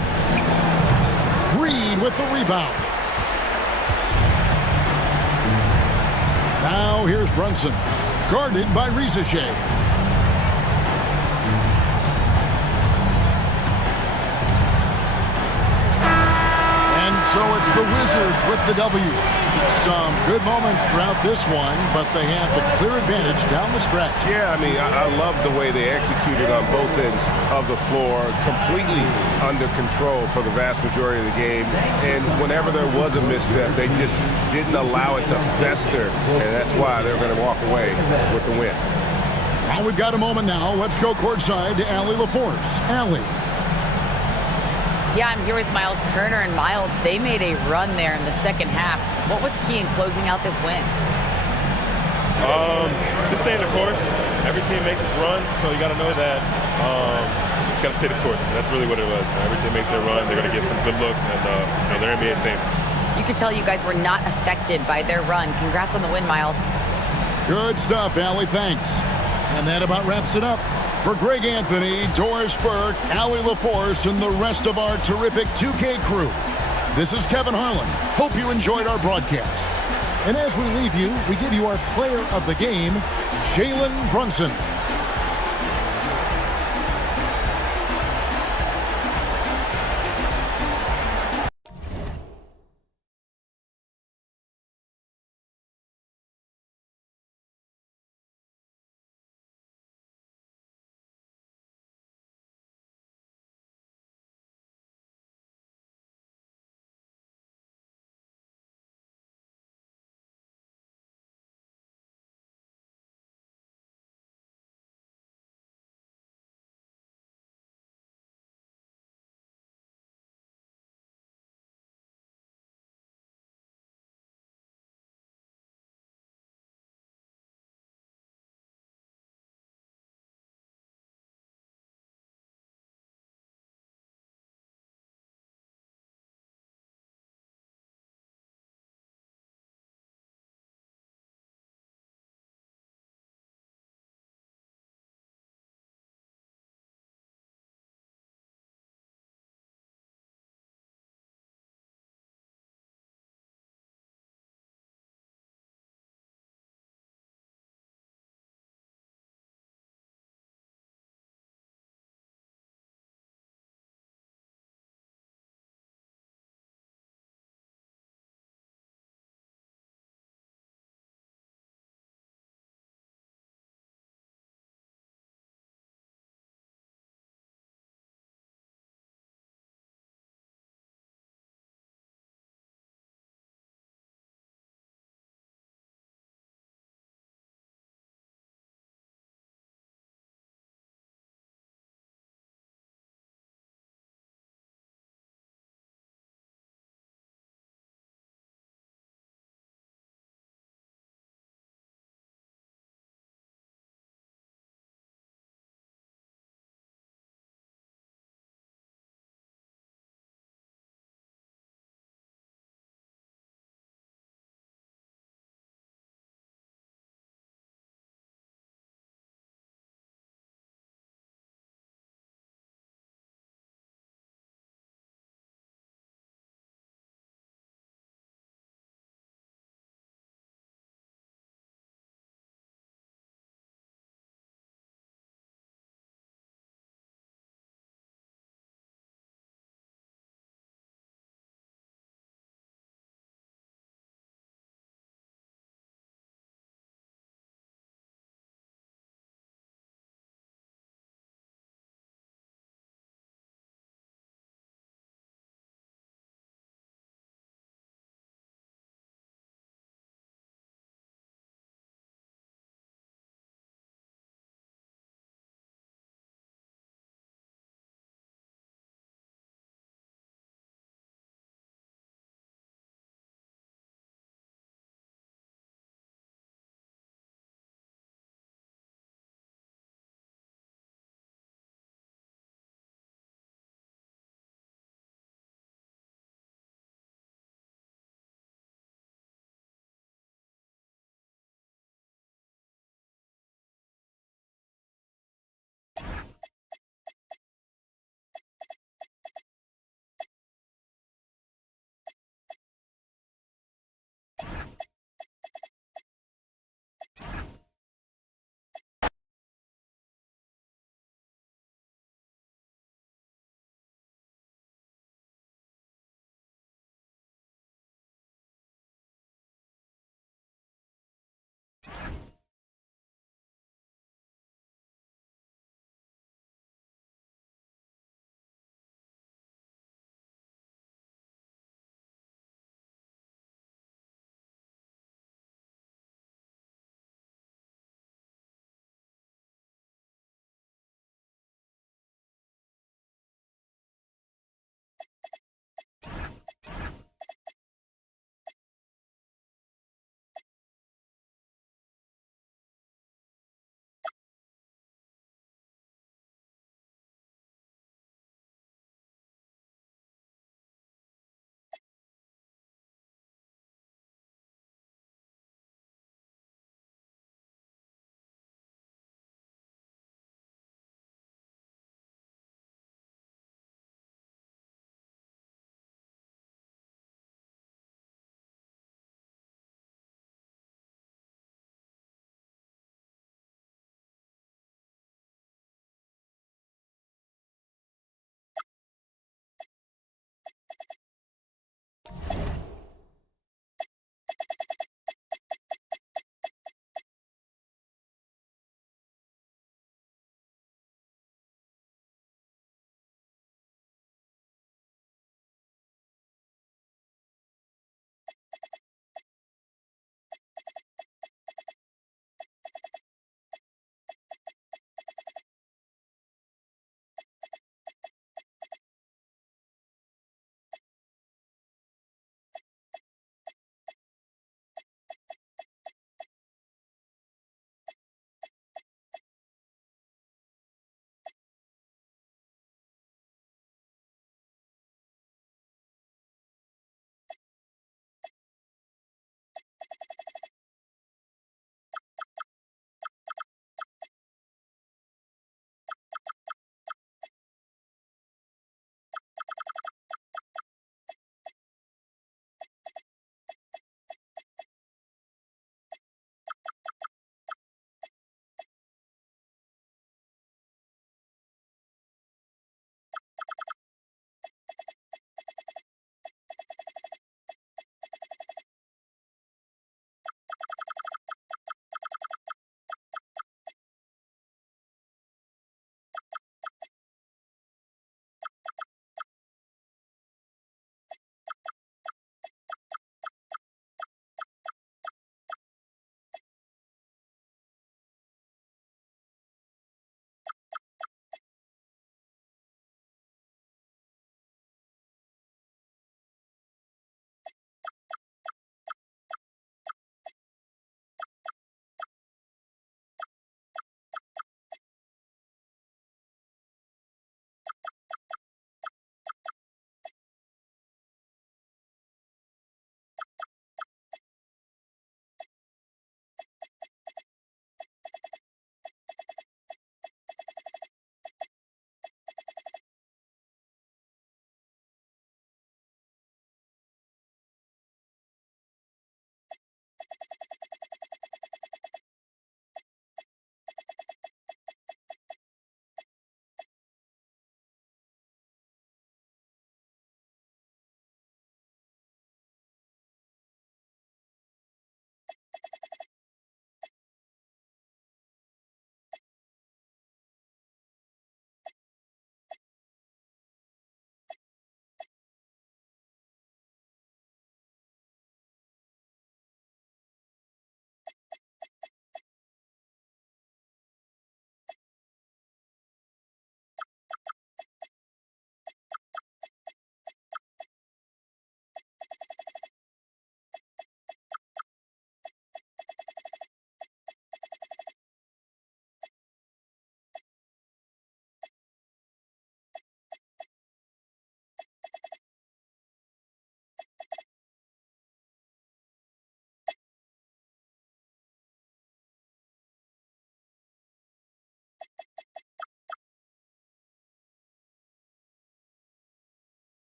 Reed with the rebound. Now here's Brunson. Guarded by Risache. So it's the Wizards with the W. Some good moments throughout this one, but they had the clear advantage down the stretch. Yeah, I mean, I love the way they executed on both ends of the floor, completely under control for the vast majority of the game. And whenever there was a misstep, they just didn't allow it to fester, and that's why they're going to walk away with the win. Well, we've got a moment now. Let's go courtside to Allie LaForce. Allie. Yeah, I'm here with Miles Turner, and Miles, they made a run there in the second half. What was key in closing out this win? Just stay the course. Every team makes its run, so you got to know that. Just got to stay the course. That's really what it was. Every team makes their run. They're going to get some good looks, and they're an NBA team. You could tell you guys were not affected by their run. Congrats on the win, Miles. Good stuff, Allie. Thanks. And that about wraps it up. For Greg Anthony, Doris Burke, Allie LaForce, and the rest of our terrific 2K crew, this is Kevin Harlan. Hope you enjoyed our broadcast. And as we leave you, we give you our player of the game, Jalen Brunson.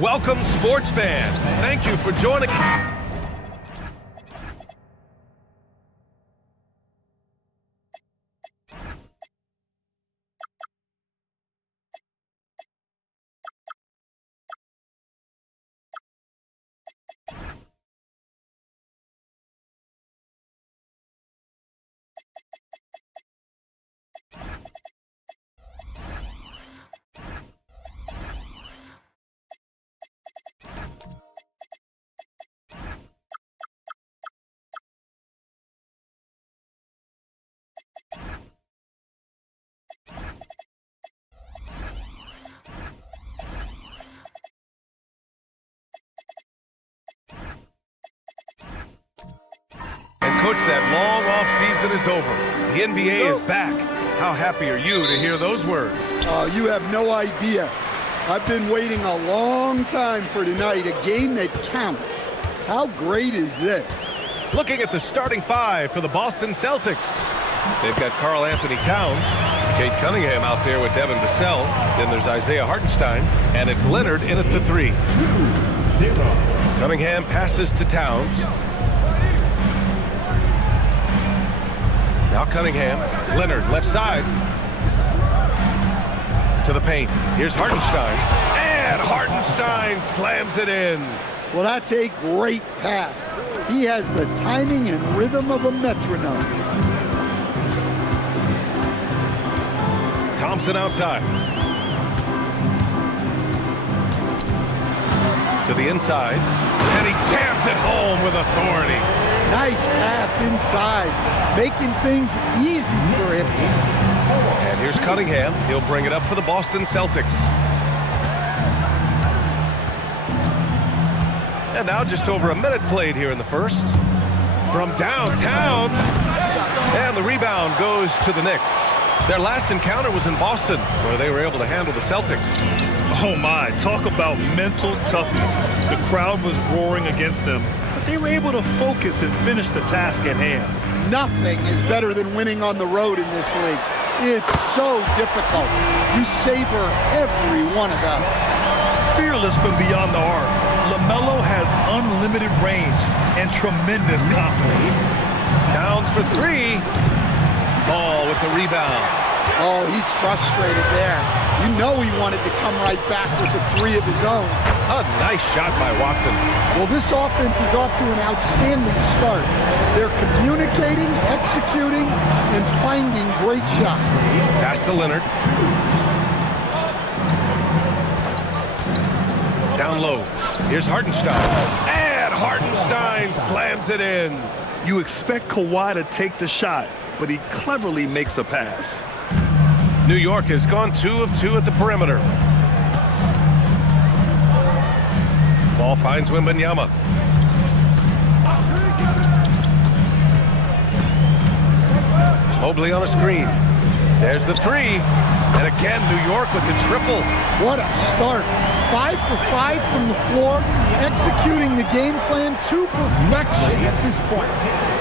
Welcome, sports fans. Thank you for joining. Coach, that long off season is over. The NBA is back. How happy are you to hear those words? You have no idea. I've been waiting a long time for tonight, a game that counts. How great is this? Looking at the starting five for the Boston Celtics. They've got Karl Anthony Towns, Cade Cunningham out there with Devin Vassell. Then there's Isaiah Hartenstein, and it's Leonard in at the 3. Cunningham passes to Towns. Now Cunningham, Leonard left side to the paint. Here's Hartenstein, and Hartenstein slams it in. Well, that's a great pass. He has the timing and rhythm of a metronome. Thompson outside. To the inside, and he jams it home with authority. Nice pass inside, making things easy for him. Here's Cunningham. He'll bring it up for the Boston Celtics. And now just over a minute played here in the first. From downtown. And the rebound goes to the Knicks. Their last encounter was in Boston, where they were able to handle the Celtics. Oh my, talk about mental toughness. The crowd was roaring against them, but they were able to focus and finish the task at hand. Nothing is better than winning on the road in this league. It's so difficult. You savor every one of them. Fearless from beyond the arc, LaMelo has unlimited range and tremendous confidence. Towns for three. Ball with the rebound. Oh, he's frustrated there. You know he wanted to come right back with the three of his own. A nice shot by Watson. Well, this offense is off to an outstanding start. They're communicating, executing, and finding great shots. Pass to Leonard. Down low. Here's Hartenstein. And Hartenstein slams it in. You expect Kawhi to take the shot, but he cleverly makes a pass. New York has gone 2 of 2 at the perimeter. Ball finds Wembanyama. Mobley on a screen. There's the three. And again, New York with the triple. What a start. 5 for 5 from the floor, executing the game plan to perfection at this point.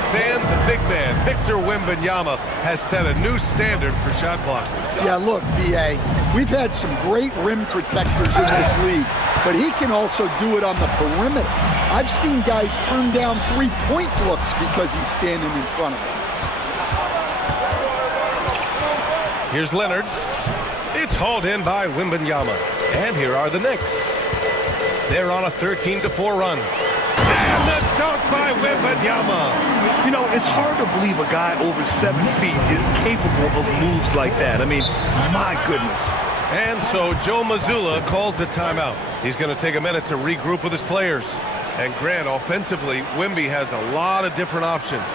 Stan, the big man, Victor Wembanyama, has set a new standard for shot blockers. Yeah, look, B.A., we've had some great rim protectors in this league, but he can also do it on the perimeter. I've seen guys turn down three-point looks because he's standing in front of them. Here's Leonard. It's hauled in by Wembanyama. And here are the Knicks. They're on a 13-4 run. And the dunk by Wembanyama. You know, it's hard to believe a guy over 7 feet is capable of moves like that. I mean, my goodness. And so Joe Mazzulla calls the timeout. He's going to take a minute to regroup with his players. And Grant, offensively, Wemby has a lot of different options.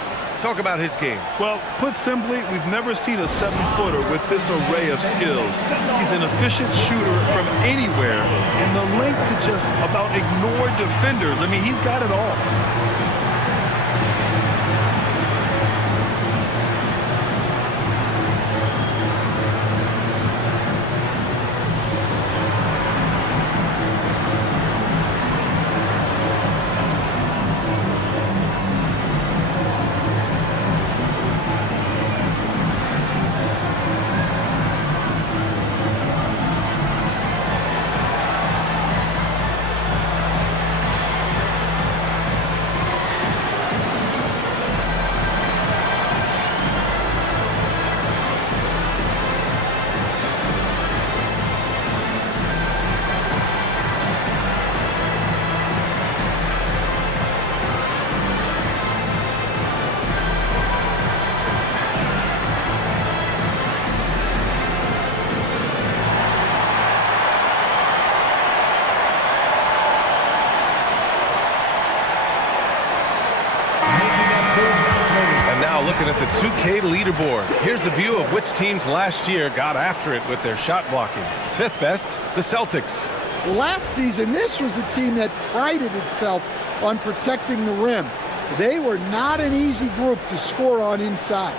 Talk about his game. Well, put simply, we've never seen a 7-footer with this array of skills. He's an efficient shooter from anywhere, and the length to just about ignore defenders. I mean, he's got it all. Looking at the 2K leaderboard. Here's a view of which teams last year got after it with their shot blocking. 5th best, the Celtics. Well, last season, this was a team that prided itself on protecting the rim. They were not an easy group to score on inside.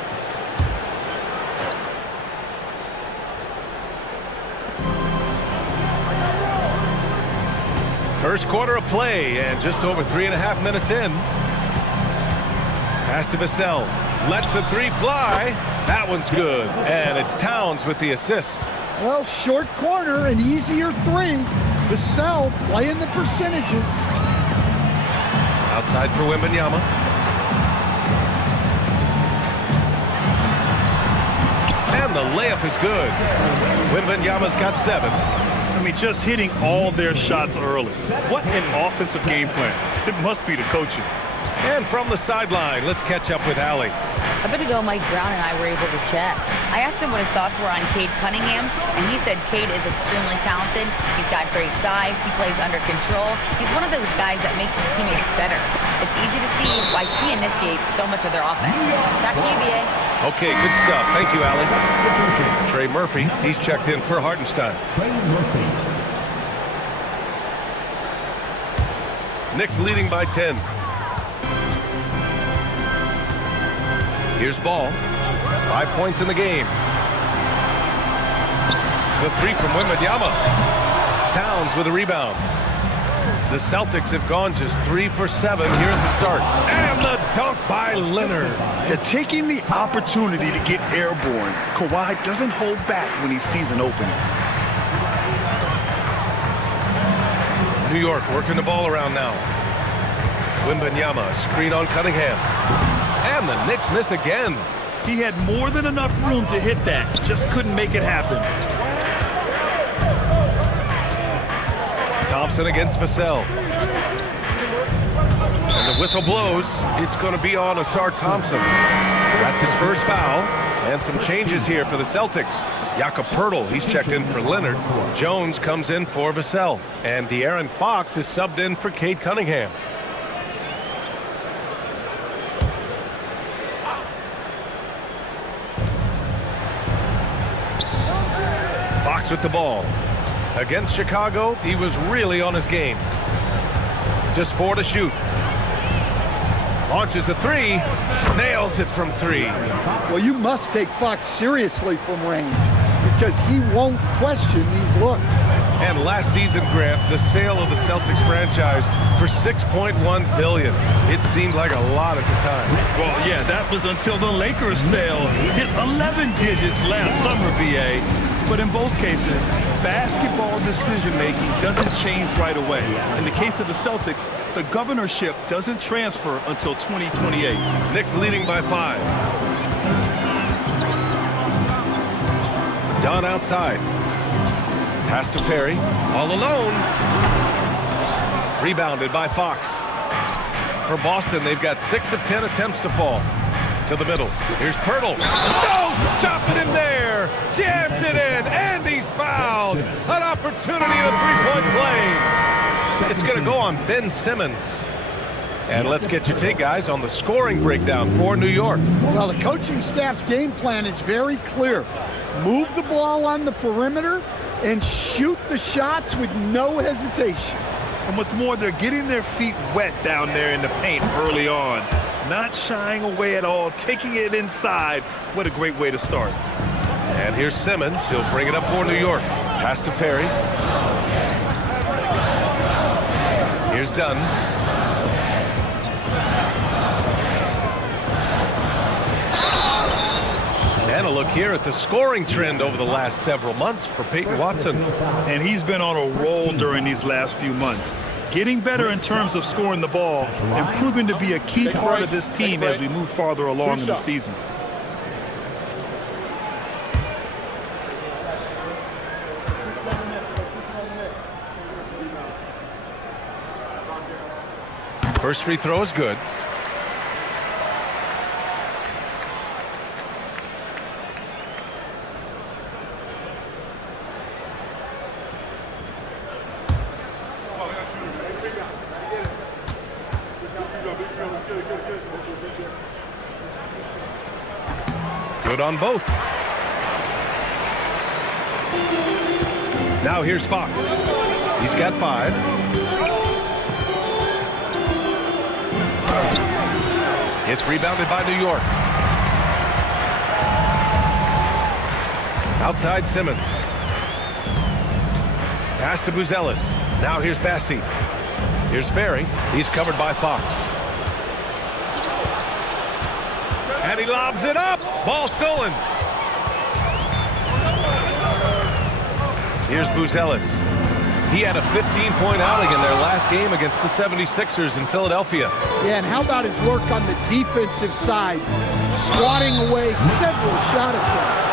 First quarter of play and just over 3.5 minutes in. Pass to Vassell. Lets the three fly. That one's good. And it's Towns with the assist. Well, short corner, an easier three. Vassell playing the percentages. Outside for Wembanyama. And the layup is good. Wembanyama's got 7. I mean, just hitting all their shots early. What an offensive game plan. It must be the coaching. And from the sideline, let's catch up with Allie. A bit ago, Mike Brown and I were able to chat. I asked him what his thoughts were on Cade Cunningham, and he said Cade is extremely talented. He's got great size. He plays under control. He's one of those guys that makes his teammates better. It's easy to see why he initiates so much of their offense. Back to you, B.A. Okay, good stuff. Thank you, Allie. Trey Murphy, he's checked in for Hartenstein. Trey Murphy. Knicks leading by 10. Here's Ball. 5 points in the game. The three from Wembanyama. Towns with a rebound. The Celtics have gone just 3 for 7 here at the start. And the dunk by Leonard. They're taking the opportunity to get airborne. Kawhi doesn't hold back when he sees an opening. New York working the ball around now. Wembanyama, screen on Cunningham. And the Knicks miss again. He had more than enough room to hit that. Just couldn't make it happen. Thompson against Vassell. And the whistle blows. It's going to be on Asar Thompson. That's his first foul. And some changes here for the Celtics. Jakob Poeltl, he's checked in for Leonard. Jones comes in for Vassell. And De'Aaron Fox is subbed in for Cade Cunningham. Fox with the ball. Against Chicago, he was really on his game. Just 4 to shoot. Launches a 3. Nails it from 3. Well, you must take Fox seriously from range because he won't question these looks. And last season, Grant, the sale of the Celtics franchise for $6.1 billion. It seemed like a lot at the time. Well, yeah, that was until the Lakers sale hit 11 digits last summer, BA. But in both cases, basketball decision-making doesn't change right away. In the case of the Celtics, the governorship doesn't transfer until 2028. Knicks leading by 5. Dunn outside. Pass to Ferry. All alone. Rebounded by Fox. For Boston, they've got 6 of 10 attempts to fall. To the middle. Here's Poeltl. No stopping him there. Jams it in, and he's fouled. An opportunity in a three-point play. It's going to go on Ben Simmons. And let's get your take, guys, on the scoring breakdown for New York. Well, the coaching staff's game plan is very clear. Move the ball on the perimeter and shoot the shots with no hesitation. And what's more, they're getting their feet wet down there in the paint early on. Not shying away at all, taking it inside. What a great way to start. And here's Simmons. He'll bring it up for New York. Pass to Ferry. Here's Dunn. And a look here at the scoring trend over the last several months for Peyton Watson. And he's been on a roll during these last few months. Getting better in terms of scoring the ball and proving to be a key part of this team as we move farther along in the season. First free throw is good. Good on both. Now here's Fox. He's got 5. It's rebounded by New York. Outside Simmons. Pass to Buzelis. Now here's Bassi. Here's Ferry. He's covered by Fox. And he lobs it up. Ball stolen. Here's Buzelis. He had a 15-point outing in their last game against the 76ers in Philadelphia. Yeah, and how about his work on the defensive side, swatting away several shot attempts.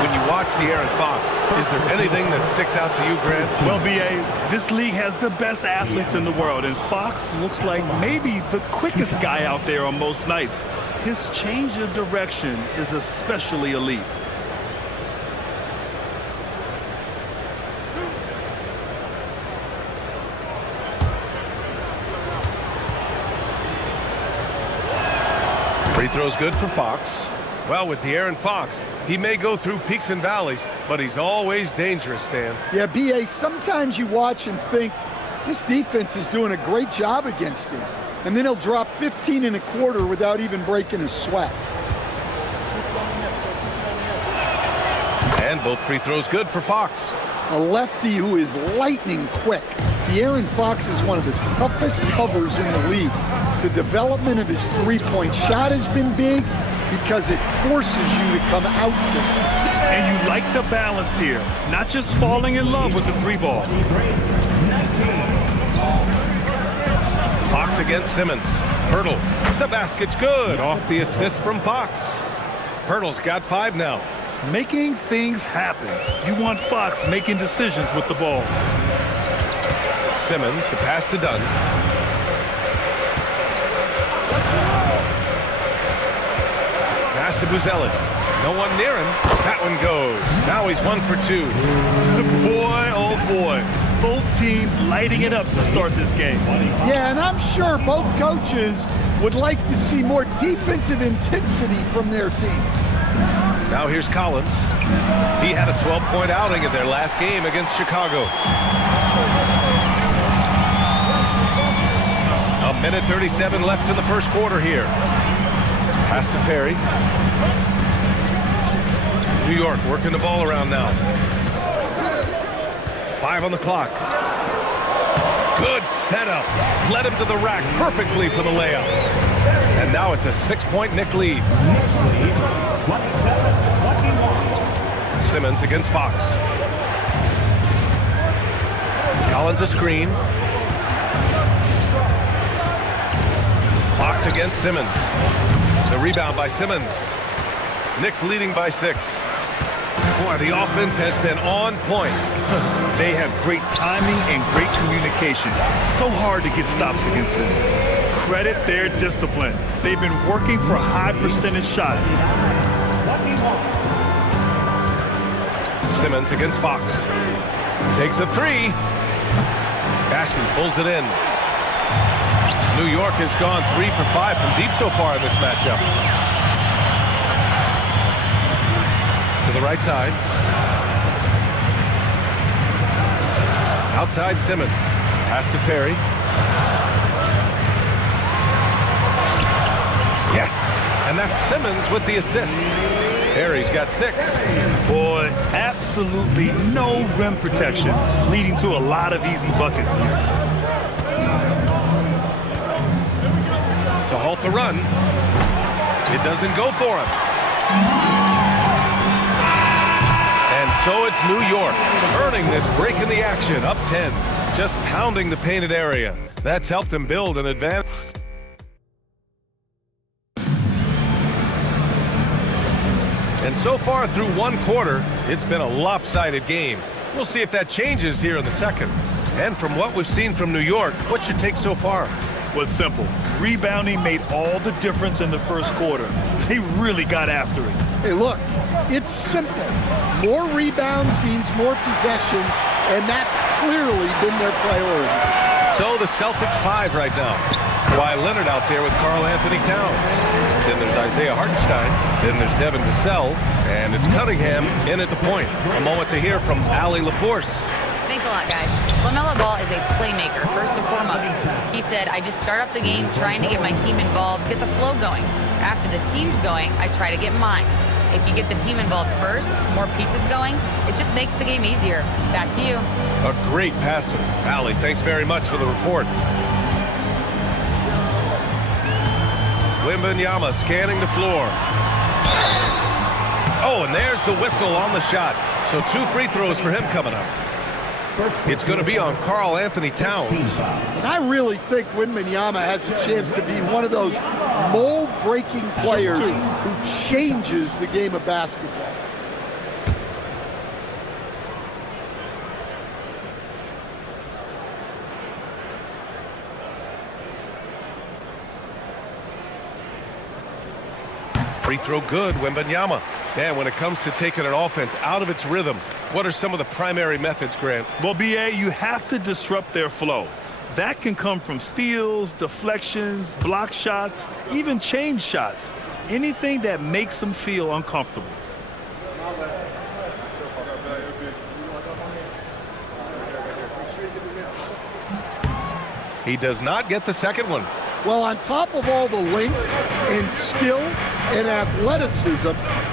When you watch De'Aaron Fox, is there anything that sticks out to you, Grant? Well, B.A., this league has the best athletes in the world, and Fox looks like maybe the quickest guy out there on most nights. His change of direction is especially elite. Free throw's good for Fox. Well, with De'Aaron Fox, he may go through peaks and valleys, but he's always dangerous, Dan. Yeah, B.A., sometimes you watch and think, this defense is doing a great job against him. And then he'll drop 15 and a quarter without even breaking a sweat. And both free throws good for Fox. A lefty who is lightning quick. De'Aaron Fox is one of the toughest covers in the league. The development of his three-point shot has been big because it forces you to come out to it. And you like the balance here, not just falling in love with the three ball. Fox against Simmons. Pirtle. The basket's good. Off the assist from Fox. Pirtle's got 5 now. Making things happen. You want Fox making decisions with the ball. Simmons, the pass to Dunn. Pass to Buzelis. No one near him. That one goes. Now he's 1 for 2. Boy, oh boy. Both teams lighting it up to start this game. Yeah, and I'm sure both coaches would like to see more defensive intensity from their teams. Now here's Collins. He had a 12-point outing in their last game against Chicago. A minute 37 left in the first quarter here. Pass to Ferry. New York working the ball around now. 5 on the clock. Good setup. Led him to the rack perfectly for the layup. And now it's a 6-point Knick lead. Simmons against Fox. Collins a screen. Fox against Simmons. The rebound by Simmons. Knicks leading by 6. Boy, the offense has been on point. They have great timing and great communication. So hard to get stops against them. Credit their discipline. They've been working for high percentage shots. Simmons against Fox. Takes a 3. Bassey pulls it in. New York has gone 3 for 5 from deep so far in this matchup. To the right side. Outside Simmons. Pass to Ferry. Yes. And that's Simmons with the assist. Ferry's got 6. Boy, absolutely no rim protection, leading to a lot of easy buckets here. To halt the run. It doesn't go for him. And so it's New York earning this break in the action, up 10, just pounding the painted area. That's helped them build an advantage. And so far through one quarter, it's been a lopsided game. We'll see if that changes here in the second. And from what we've seen from New York, what's your take so far? Well, it's simple. Rebounding made all the difference in the first quarter. They really got after it. Hey, look, it's simple. More rebounds means more possessions, and that's clearly been their priority. So the Celtics 5 right now. Kawhi Leonard out there with Karl Anthony Towns. Then there's Isaiah Hartenstein. Then there's Devin Vassell. And it's Cunningham in at the point. A moment to hear from Allie LaForce. Thanks a lot, guys. LaMelo Ball is a playmaker, first and foremost. He said, I just start off the game trying to get my team involved, get the flow going. After the team's going, I try to get mine. If you get the team involved first, more pieces going, it just makes the game easier. Back to you. A great passer. Allie, thanks very much for the report. Wembanyama scanning the floor. Oh, and there's the whistle on the shot. So 2 free throws for him coming up. It's going to be on Karl Anthony Towns. And I really think Wembanyama has a chance to be one of those mold-breaking players who changes the game of basketball. Free throw good, Wembanyama. Man, when it comes to taking an offense out of its rhythm, what are some of the primary methods, Grant? Well, B.A., you have to disrupt their flow. That can come from steals, deflections, block shots, even change shots. anything that makes them feel uncomfortable. He does not get the second one. Well, on top of all the length and skill and athleticism,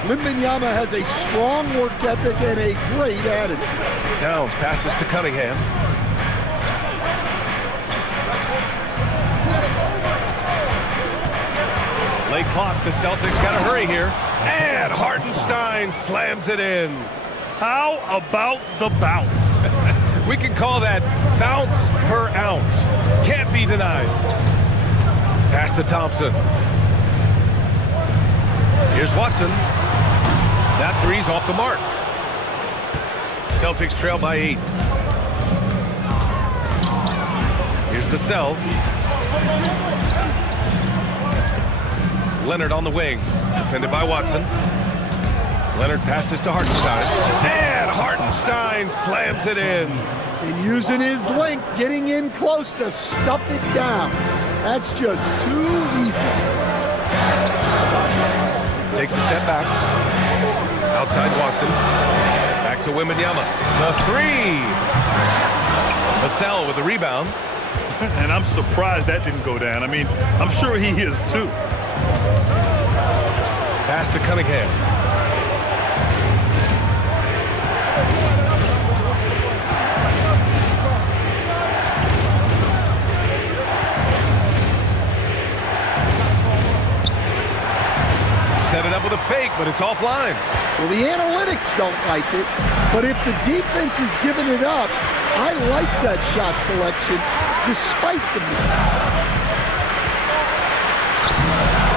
Wembanyama has a strong work ethic and a great attitude. Towns passes to Cunningham. Late clock, the Celtics got to hurry here. And Hartenstein slams it in. How about the bounce? We can call that bounce per ounce. Can't be denied. Pass to Thompson. Here's Watson. That three's off the mark. Celtics trail by 8. Here's the cell. Leonard on the wing. Defended by Watson. Leonard passes to Hartenstein. And Hartenstein slams it in. And using his length, getting in close to stuff it down. That's just too easy. Takes a step back. Outside Watson. Back to Wembanyama. The three. Vassell with the rebound. And I'm surprised that didn't go down. I mean, I'm sure he is too. Pass to Cunningham. Set it up with a fake, but it's offline. Well, the analytics don't like it, but if the defense is giving it up, I like that shot selection despite the miss.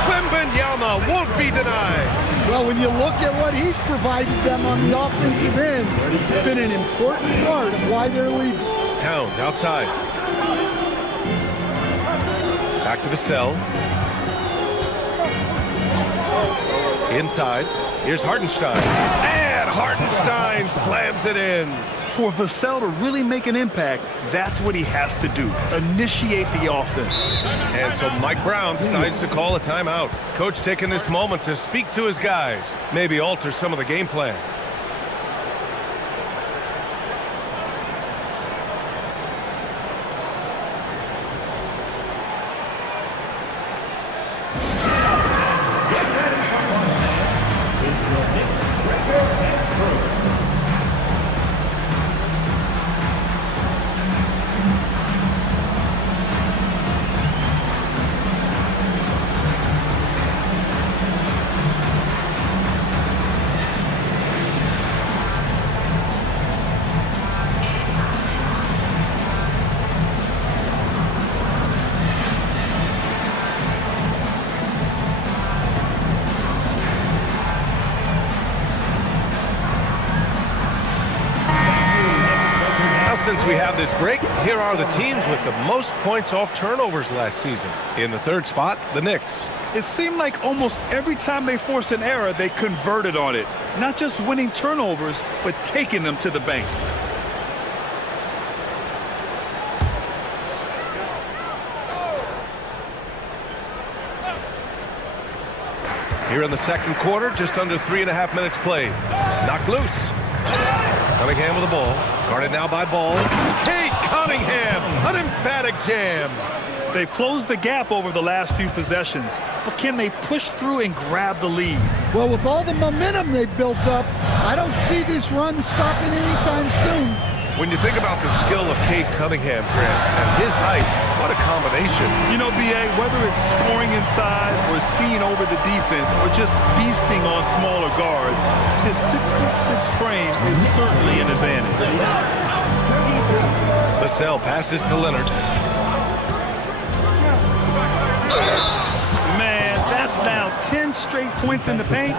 Wembanyama won't be denied. Well, when you look at what he's provided them on the offensive end, it's been an important part of why they're leading. Towns outside. Back to Vassell. Inside. Here's Hartenstein. And Hartenstein slams it in. For Vassell to really make an impact, that's what he has to do. Initiate the offense. And so Mike Brown decides to call a timeout. Coach taking this moment to speak to his guys. Maybe alter some of the game plan. Since we have this break, here are the teams with the most points off turnovers last season. In the third spot, the Knicks. It seemed like almost every time they forced an error, they converted on it. Not just winning turnovers, but taking them to the bank. Here in the second quarter, just under 3.5 minutes played. Knocked loose. Cunningham with the ball. Guarded now by Ball. Cade Cunningham, an emphatic jam. They've closed the gap over the last few possessions, but can they push through and grab the lead? Well, with all the momentum they've built up, I don't see this run stopping anytime soon. When you think about the skill of Cade Cunningham, Grant, and his height, what a combination. You know, B.A., whether it's scoring inside or seeing over the defense or just beasting on smaller guards, his 6'6" frame is certainly an advantage. Vassell passes to Leonard. Man, that's now 10 straight points in the paint.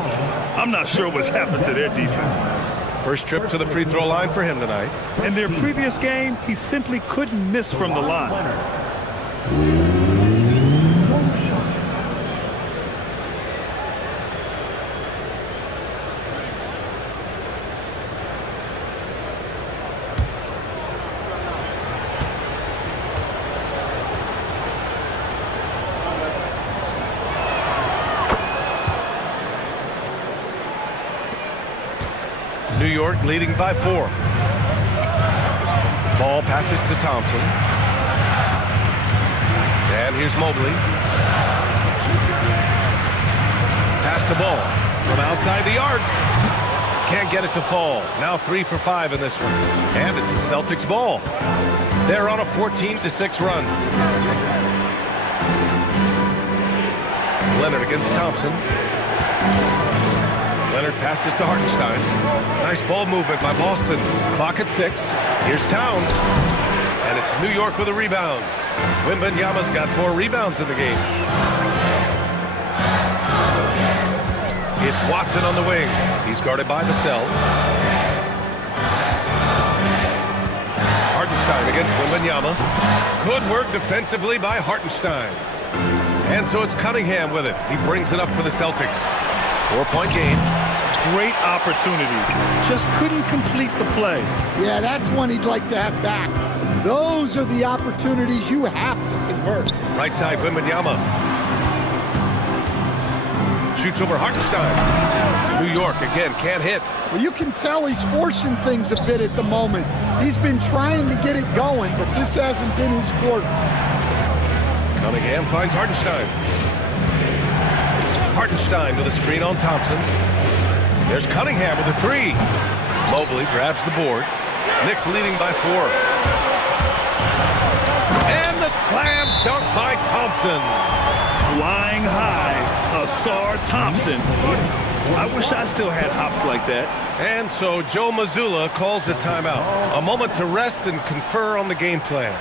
I'm not sure what's happened to their defense. First trip to the free throw line for him tonight. In their previous game, he simply couldn't miss from the line. New York leading by 4. Ball passes to Thompson. And here's Mobley. Pass the ball from outside the arc. Can't get it to fall. Now 3 for 5 in this one. And it's the Celtics ball. They're on a 14-6 run. Leonard against Thompson. Leonard passes to Hartenstein. Nice ball movement by Boston. Clock at 6. Here's Towns. And it's New York with a rebound. Wembanyama's got 4 rebounds in the game. It's Watson on the wing. He's guarded by Vassell. Hartenstein against Wembanyama. Good work defensively by Hartenstein. And so it's Cunningham with it. He brings it up for the Celtics. 4-point game. Great opportunity. Just couldn't complete the play. Yeah, that's one he'd like to have back. Those are the opportunities you have to convert. Right side, Wembanyama. Shoots over Hartenstein. New York again, can't hit. Well, you can tell he's forcing things a bit at the moment. He's been trying to get it going, but this hasn't been his quarter. Cunningham finds Hartenstein. Hartenstein with a screen on Thompson. There's Cunningham with a 3. Mobley grabs the board. Knicks leading by 4. And the slam dunk by Thompson. Flying high, Ausar Thompson. I wish I still had hops like that. And so Joe Mazzulla calls a timeout. A moment to rest and confer on the game plan.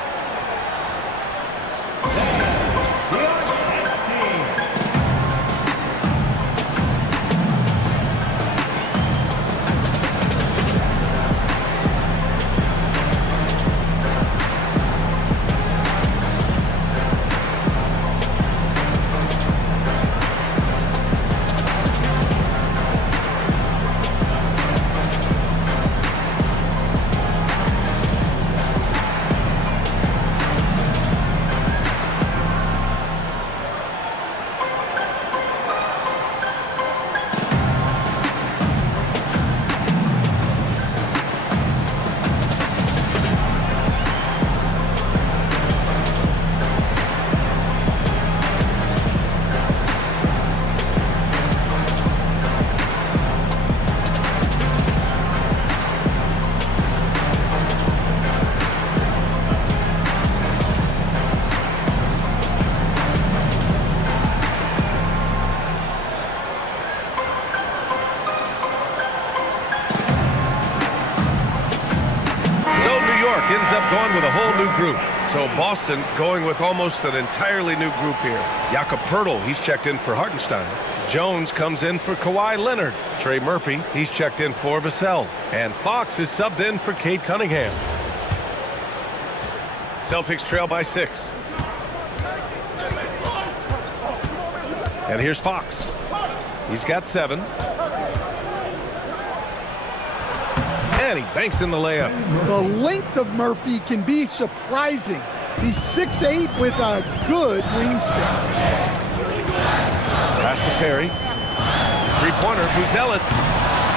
Ends up going with a whole new group. So Boston going with almost an entirely new group here. Jakob Poeltl, he's checked in for Hartenstein. Jones comes in for Kawhi Leonard. Trey Murphy, he's checked in for Vassell. And Fox is subbed in for Cade Cunningham. Celtics trail by 6. And here's Fox. He's got 7. And he banks in the layup. The length of Murphy can be surprising. He's 6'8" with a good wingspan. Pass to Ferry. Three-pointer, Buzelis.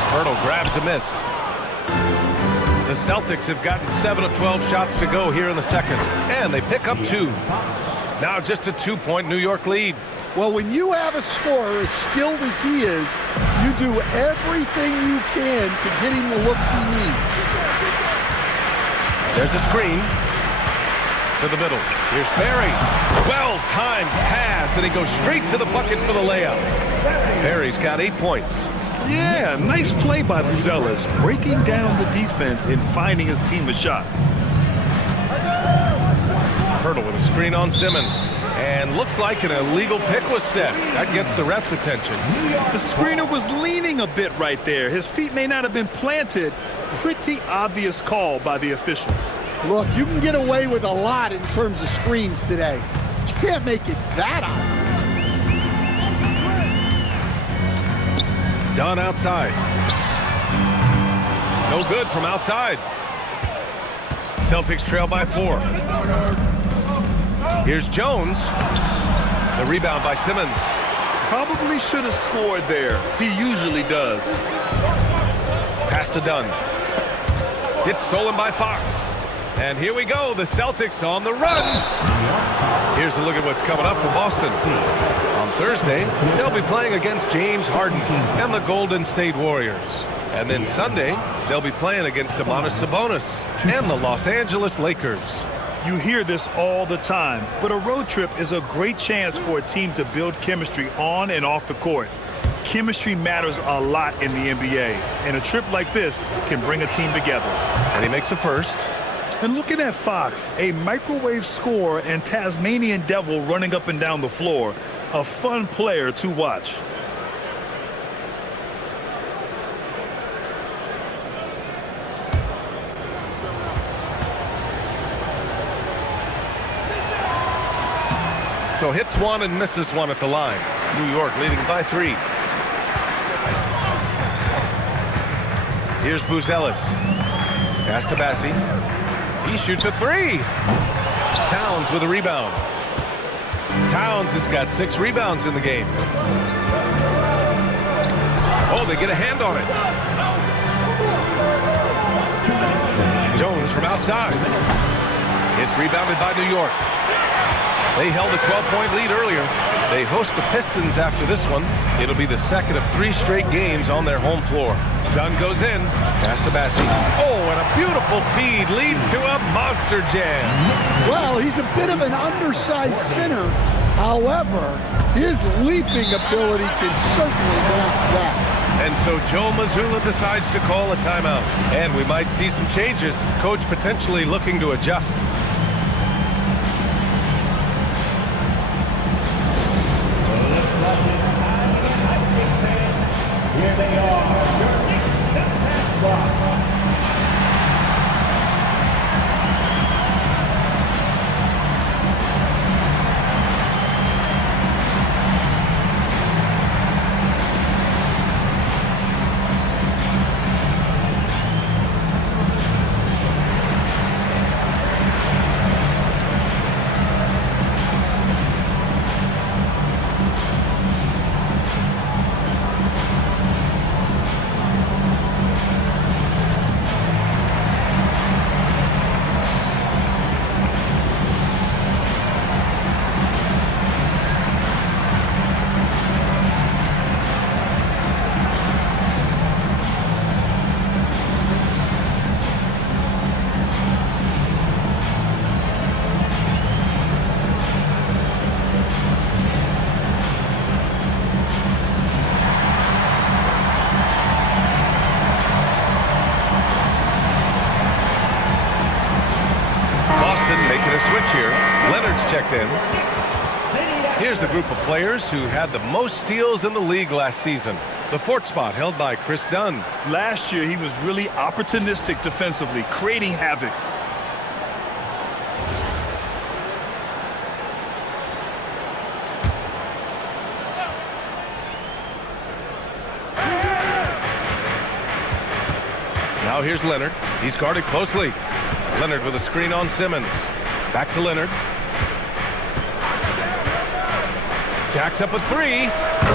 Poeltl grabs a miss. The Celtics have gotten 7 of 12 shots to go here in the second. And they pick up 2. Now just a 2-point New York lead. Well, when you have a scorer as skilled as he is, you do everything you can to get him the looks he needs. There's a screen to the middle. Here's Ferry. Well-timed pass, and he goes straight to the bucket for the layup. Ferry's got 8 points. Yeah, nice play by Buzelis, breaking down the defense and finding his team a shot. Poeltl with a screen on Simmons. And looks like an illegal pick was set. That gets the ref's attention. The screener was leaning a bit right there. His feet may not have been planted. Pretty obvious call by the officials. Look, you can get away with a lot in terms of screens today. But you can't make it that obvious. Dunn outside. No good from outside. Celtics trail by 4. Here's Jones. The rebound by Simmons. Probably should have scored there. He usually does. Pass Pass to Dunn. It's stolen by Fox. And here we go, the Celtics on the run. Here's a look at what's coming up for Boston. On Thursday, they'll be playing against James Harden and the Golden State Warriors. And then Sunday, they'll be playing against Domantas Sabonis and the Los Angeles Lakers. You hear this all the time, but a road trip is a great chance for a team to build chemistry on and off the court. Chemistry matters a lot in the NBA, and a trip like this can bring a team together. And he makes a first. And looking at Fox, a microwave scorer and Tasmanian devil running up and down the floor, a fun player to watch. So hits one and misses one at the line. New York leading by 3. Here's Buzelis. Pass to Bassi. He shoots a 3. Towns with a rebound. Towns has got 6 rebounds in the game. Oh, they get a hand on it. Jones from outside. It's rebounded by New York. They held a 12-point lead earlier. They host the Pistons after this one. It'll be the second of 3 straight games on their home floor. Dunn goes in. Pass to Bassi. Oh, and a beautiful feed leads to a monster jam. Well, he's a bit of an undersized center. However, his leaping ability can certainly mask that. And so Joe Mazzulla decides to call a timeout. And we might see some changes. Coach potentially looking to adjust. Here they are, your Knicks and Nets. Making a switch here. Leonard's checked in. Here's the group of players who had the most steals in the league last season. The 4th spot held by Chris Dunn. Last year, he was really opportunistic defensively, creating havoc. Now here's Leonard. He's guarded closely. Leonard with a screen on Simmons. Back to Leonard. Jacks up a 3.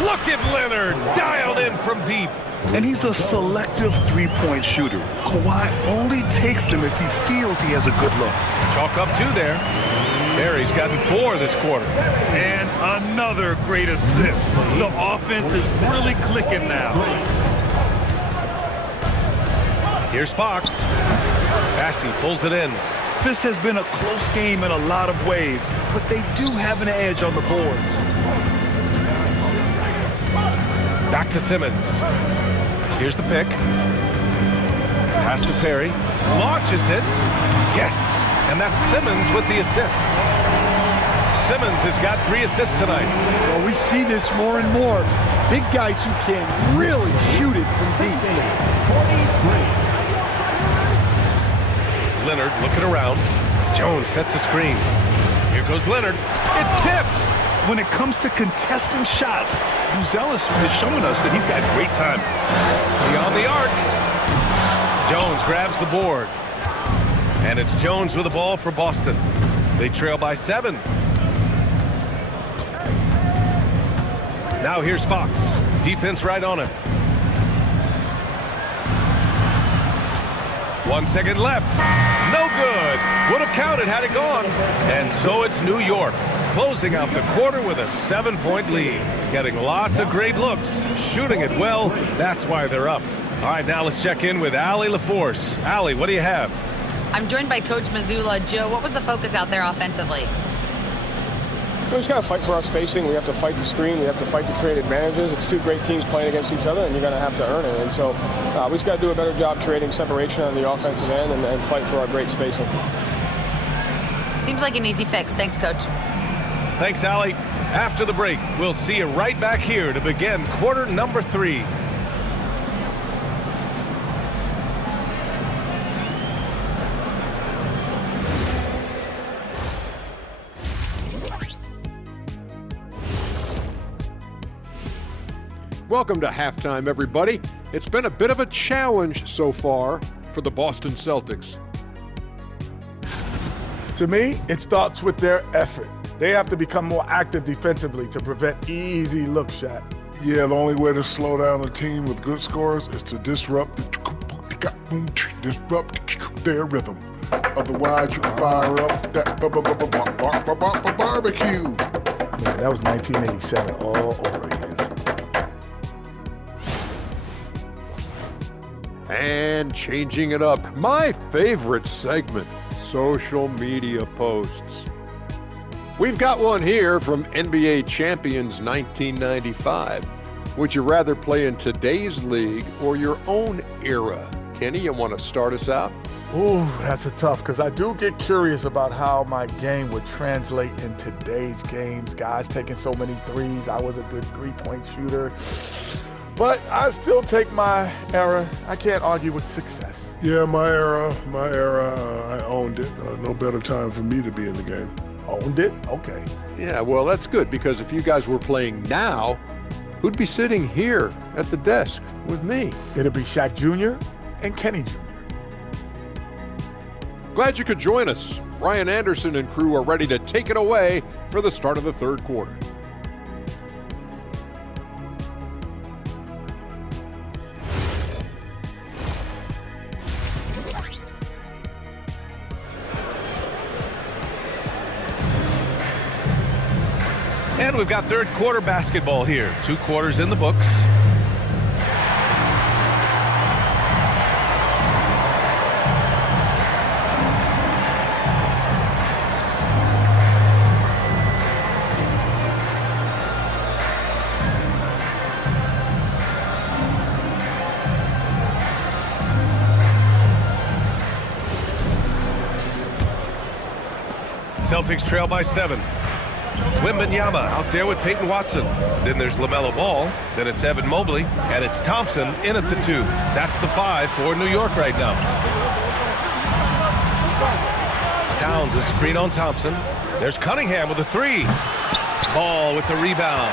Look at Leonard, dialed in from deep. And he's a selective three-point shooter. Kawhi only takes them if he feels he has a good look. Chalk up 2 there. Barry's gotten 4 this quarter. And another great assist. The offense is really clicking now. Here's Fox. Bassi pulls it in. This has been a close game in a lot of ways, but they do have an edge on the boards. Back to Simmons. Here's the pick. Pass to Ferry. Launches it. Yes. And that's Simmons with the assist. Simmons has got 3 assists tonight. Well, we see this more and more. Big guys who can really shoot it from deep. Leonard looking around. Jones sets a screen. Here goes Leonard. It's tipped. When it comes to contesting shots, Buzelis is showing us that he's got great time. Beyond the arc. Jones grabs the board. And it's Jones with the ball for Boston. They trail by 7. Now here's Fox. Defense right on him. 1 second left. No good. Would have counted had it gone. And so it's New York closing out the quarter with a 7-point lead. Getting lots of great looks, shooting it well. That's why they're up. All right, now let's check in with Allie LaForce. Allie, what do you have? I'm joined by Coach Mazzulla. Joe, what was the focus out there offensively? We just got to fight for our spacing. We have to fight the screen. We have to fight to create advantages. It's two great teams playing against each other, and you're going to have to earn it. And so we just got to do a better job creating separation on the offensive end and fight for our great spacing. Seems like an easy fix. Thanks, Coach. Thanks, Allie. After the break, we'll see you right back here to begin quarter number 3. Welcome to halftime, everybody. It's been a bit of a challenge so far for the Boston Celtics. To me, it starts with their effort. They have to become more active defensively to prevent easy look shot. Yeah, the only way to slow down a team with good scores is to disrupt their rhythm. Otherwise, you can fire up that barbecue. Man, that was 1987 all over again. And changing it up, my favorite segment, social media posts. We've got one here from NBA Champions 1995. Would you rather play in today's league or your own era? Kenny, you want to start us out? Ooh, that's a tough, because I do get curious about how my game would translate in today's games. Guys taking so many threes. I was a good three-point shooter. But I still take my era. I can't argue with success. Yeah, my era, I owned it. No better time for me to be in the game. Owned it? Okay. Yeah, well, that's good, because if you guys were playing now, who'd be sitting here at the desk with me? It'd be Shaq Jr. and Kenny Jr. Glad you could join us. Brian Anderson and crew are ready to take it away for the start of the third quarter. And we've got third quarter basketball here. 2 quarters in the books. Celtics trail by 7. Wembanyama out there with Peyton Watson. Then there's LaMelo Ball. Then it's Evan Mobley. And it's Thompson in at the 2. That's the 5 for New York right now. Towns a screen on Thompson. There's Cunningham with a 3. Ball with the rebound.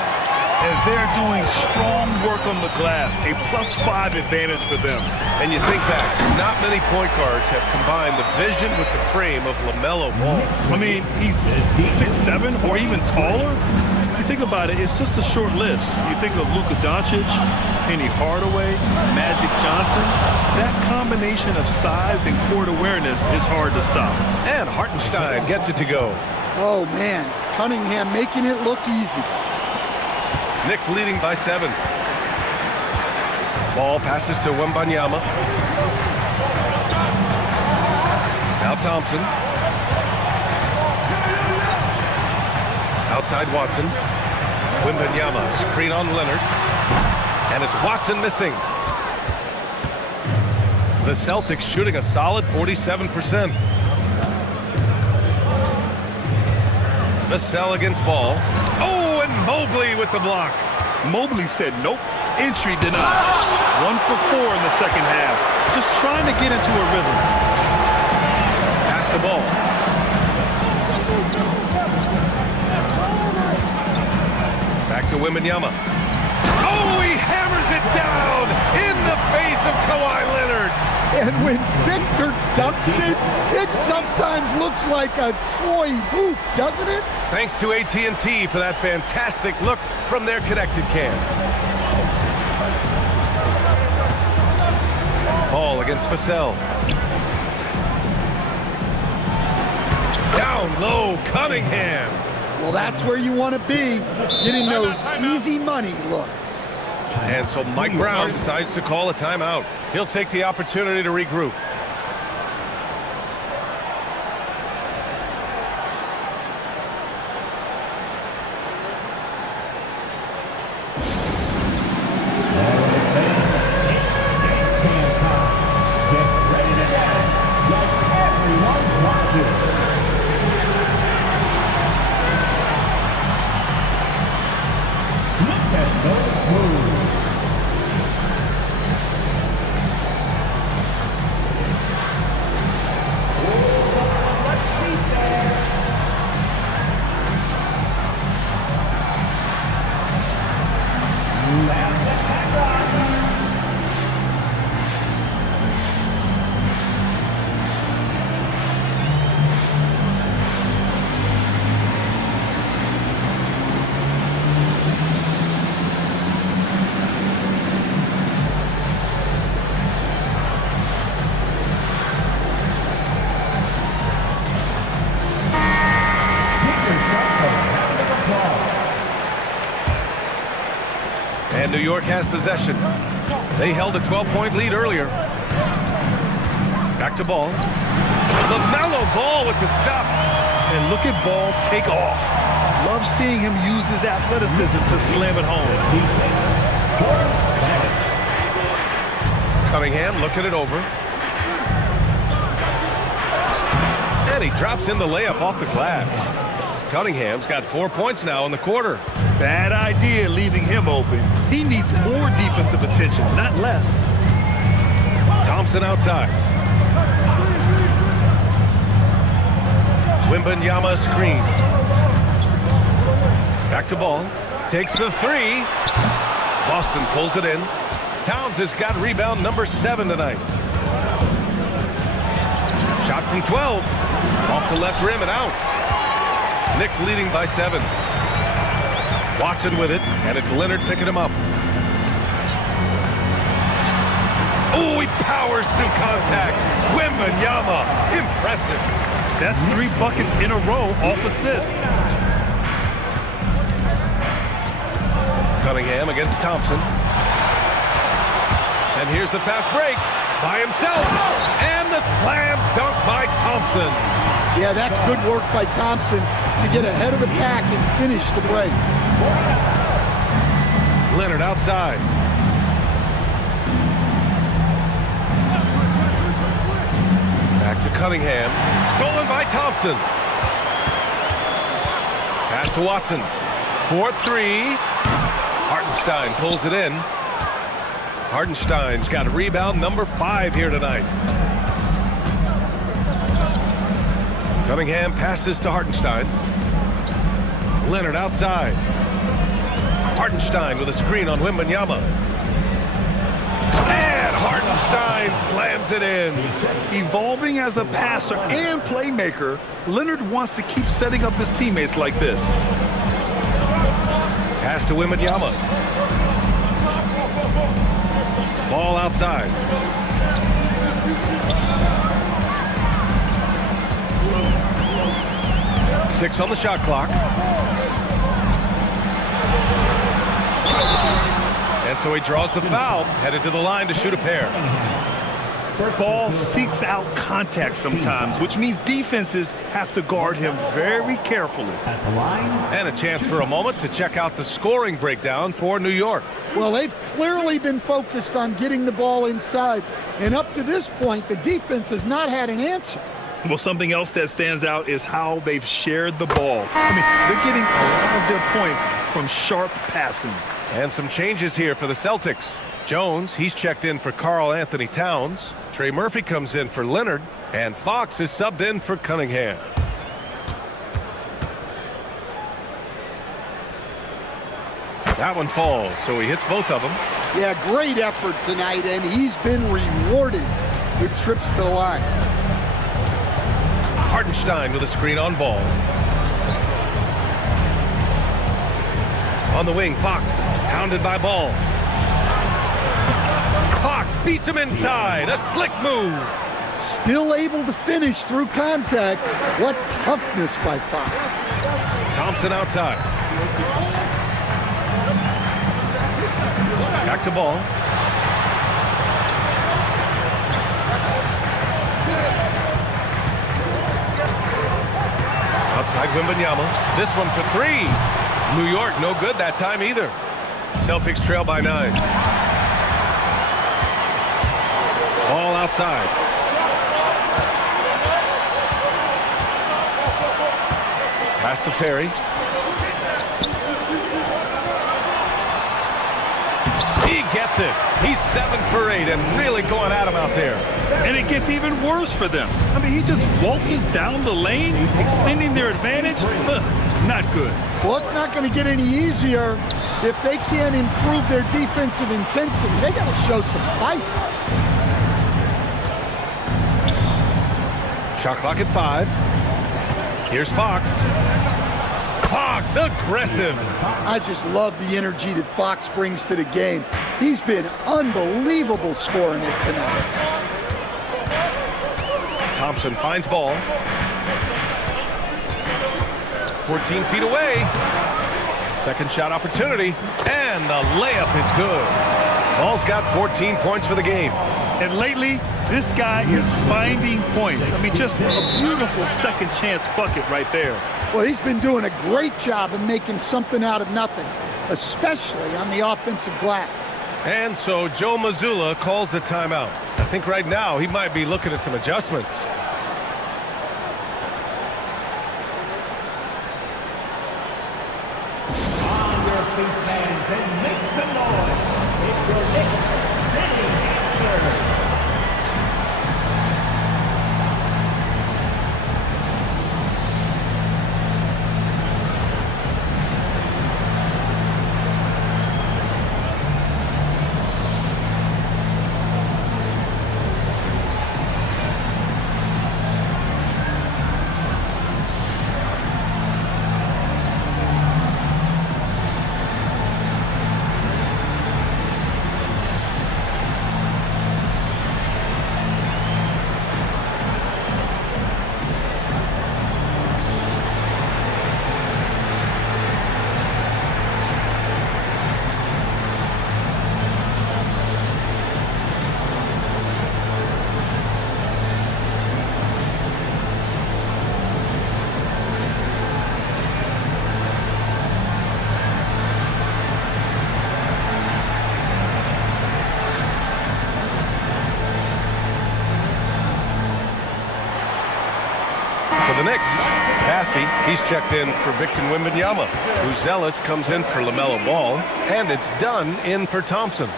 And they're doing strong work on the glass. A +5 advantage for them. And you think back, not many point guards have combined the vision with the frame of LaMelo Ball. I mean, he's 6'7" or even taller. You think about it, it's just a short list. You think of Luka Doncic, Penny Hardaway, Magic Johnson. That combination of size and court awareness is hard to stop. And Hartenstein gets it to go. Oh, man. Cunningham making it look easy. Knicks leading by 7. Ball passes to Wembanyama. Now Thompson. Outside Watson. Wembanyama, screen on Leonard. And it's Watson missing. The Celtics shooting a solid 47%. Vassell against Ball. Oh, and Mobley with the block. Mobley said nope. Entry denied. 1 for 4 in the second half. Just trying to get into a rhythm. Pass the ball. Back to Wembanyama. Oh, he hammers it down in the face of Kawhi Leonard. And when Victor dunks it sometimes looks like a toy hoop, doesn't it? Thanks to AT&T for that fantastic look from their connected cam. Ball against Vassell. Down low, Cunningham. Well, that's where you want to be, getting those easy money looks. And so Mike Brown decides to call a timeout. He'll take the opportunity to regroup. And New York has possession. They held a 12-point lead earlier. Back to Ball. LaMelo Ball with the stuff. And look at Ball take off. Love seeing him use his athleticism to slam it home. Cunningham looking it over. And he drops in the layup off the glass. Cunningham's got 4 points now in the quarter. Bad idea leaving him open. He needs more defensive attention, not less. Thompson outside. Wembanyama screen. Back to Ball. Takes the three. Boston pulls it in. Towns has got rebound number 7 tonight. Shot from 12. Off the left rim and out. Knicks leading by 7. Watson with it, and it's Leonard picking him up. Oh, he powers through contact. Wembanyama, impressive. That's 3 buckets in a row off assist. Cunningham against Thompson. And here's the fast break by himself. And the slam dunk by Thompson. Yeah, that's good work by Thompson to get ahead of the pack and finish the break. Leonard outside. Back to Cunningham. Stolen by Thompson. Pass to Watson. 4-3. Hartenstein pulls it in. Hartenstein's got a rebound number 5 here tonight. Cunningham passes to Hartenstein. Leonard outside. Hartenstein with a screen on Wembanyama. And Hartenstein slams it in. Evolving as a passer and playmaker, Leonard wants to keep setting up his teammates like this. Pass to Wembanyama. Ball outside. Six on the shot clock. And so he draws the foul, headed to the line to shoot a pair. Ball seeks out contact sometimes, which means defenses have to guard him very carefully. And a chance for a moment to check out the scoring breakdown for New York. Well, they've clearly been focused on getting the ball inside. And up to this point, the defense has not had an answer. Well, something else that stands out is how they've shared the ball. I mean, they're getting a lot of their points from sharp passing. And some changes here for the Celtics. Jones, he's checked in for Karl Anthony Towns. Trey Murphy comes in for Leonard. And Fox is subbed in for Cunningham. That one falls, so he hits both of them. Yeah, great effort tonight, and he's been rewarded with trips to the line. Hartenstein with a screen on Ball. On the wing, Fox, hounded by Ball. Fox beats him inside, a slick move. still able to finish through contact. What toughness by Fox. Thompson outside. Back to ball. Outside Wembanyama. This one for three. New York, no good that time either. Celtics trail by 9. Ball outside. Pass to Ferry. He gets it. He's 7 for 8 and really going at him out there. And it gets even worse for them. I mean, he just waltzes down the lane, extending their advantage. Not good. Well, it's not going to get any easier if they can't improve their defensive intensity. They got to show some fight. Shot clock at 5. Here's Fox. Fox, aggressive. I just love the energy that Fox brings to the game. He's been unbelievable scoring it tonight. Thompson finds ball. 14 feet away. Second shot opportunity, and the layup is good. Ball's got 14 points for the game. And lately, this guy is finding points. I mean, just a beautiful second chance bucket right there. Well, he's been doing a great job of making something out of nothing, especially on the offensive glass. And so Joe Mazzulla calls the timeout. I think right now he might be looking at some adjustments. On your feet, fans, and make some noise. It's your Knicks City answer. For the Knicks, Passy, he's checked in for Victor Wembanyama. Uzelis comes in for LaMelo Ball, and it's Dunn in for Thompson.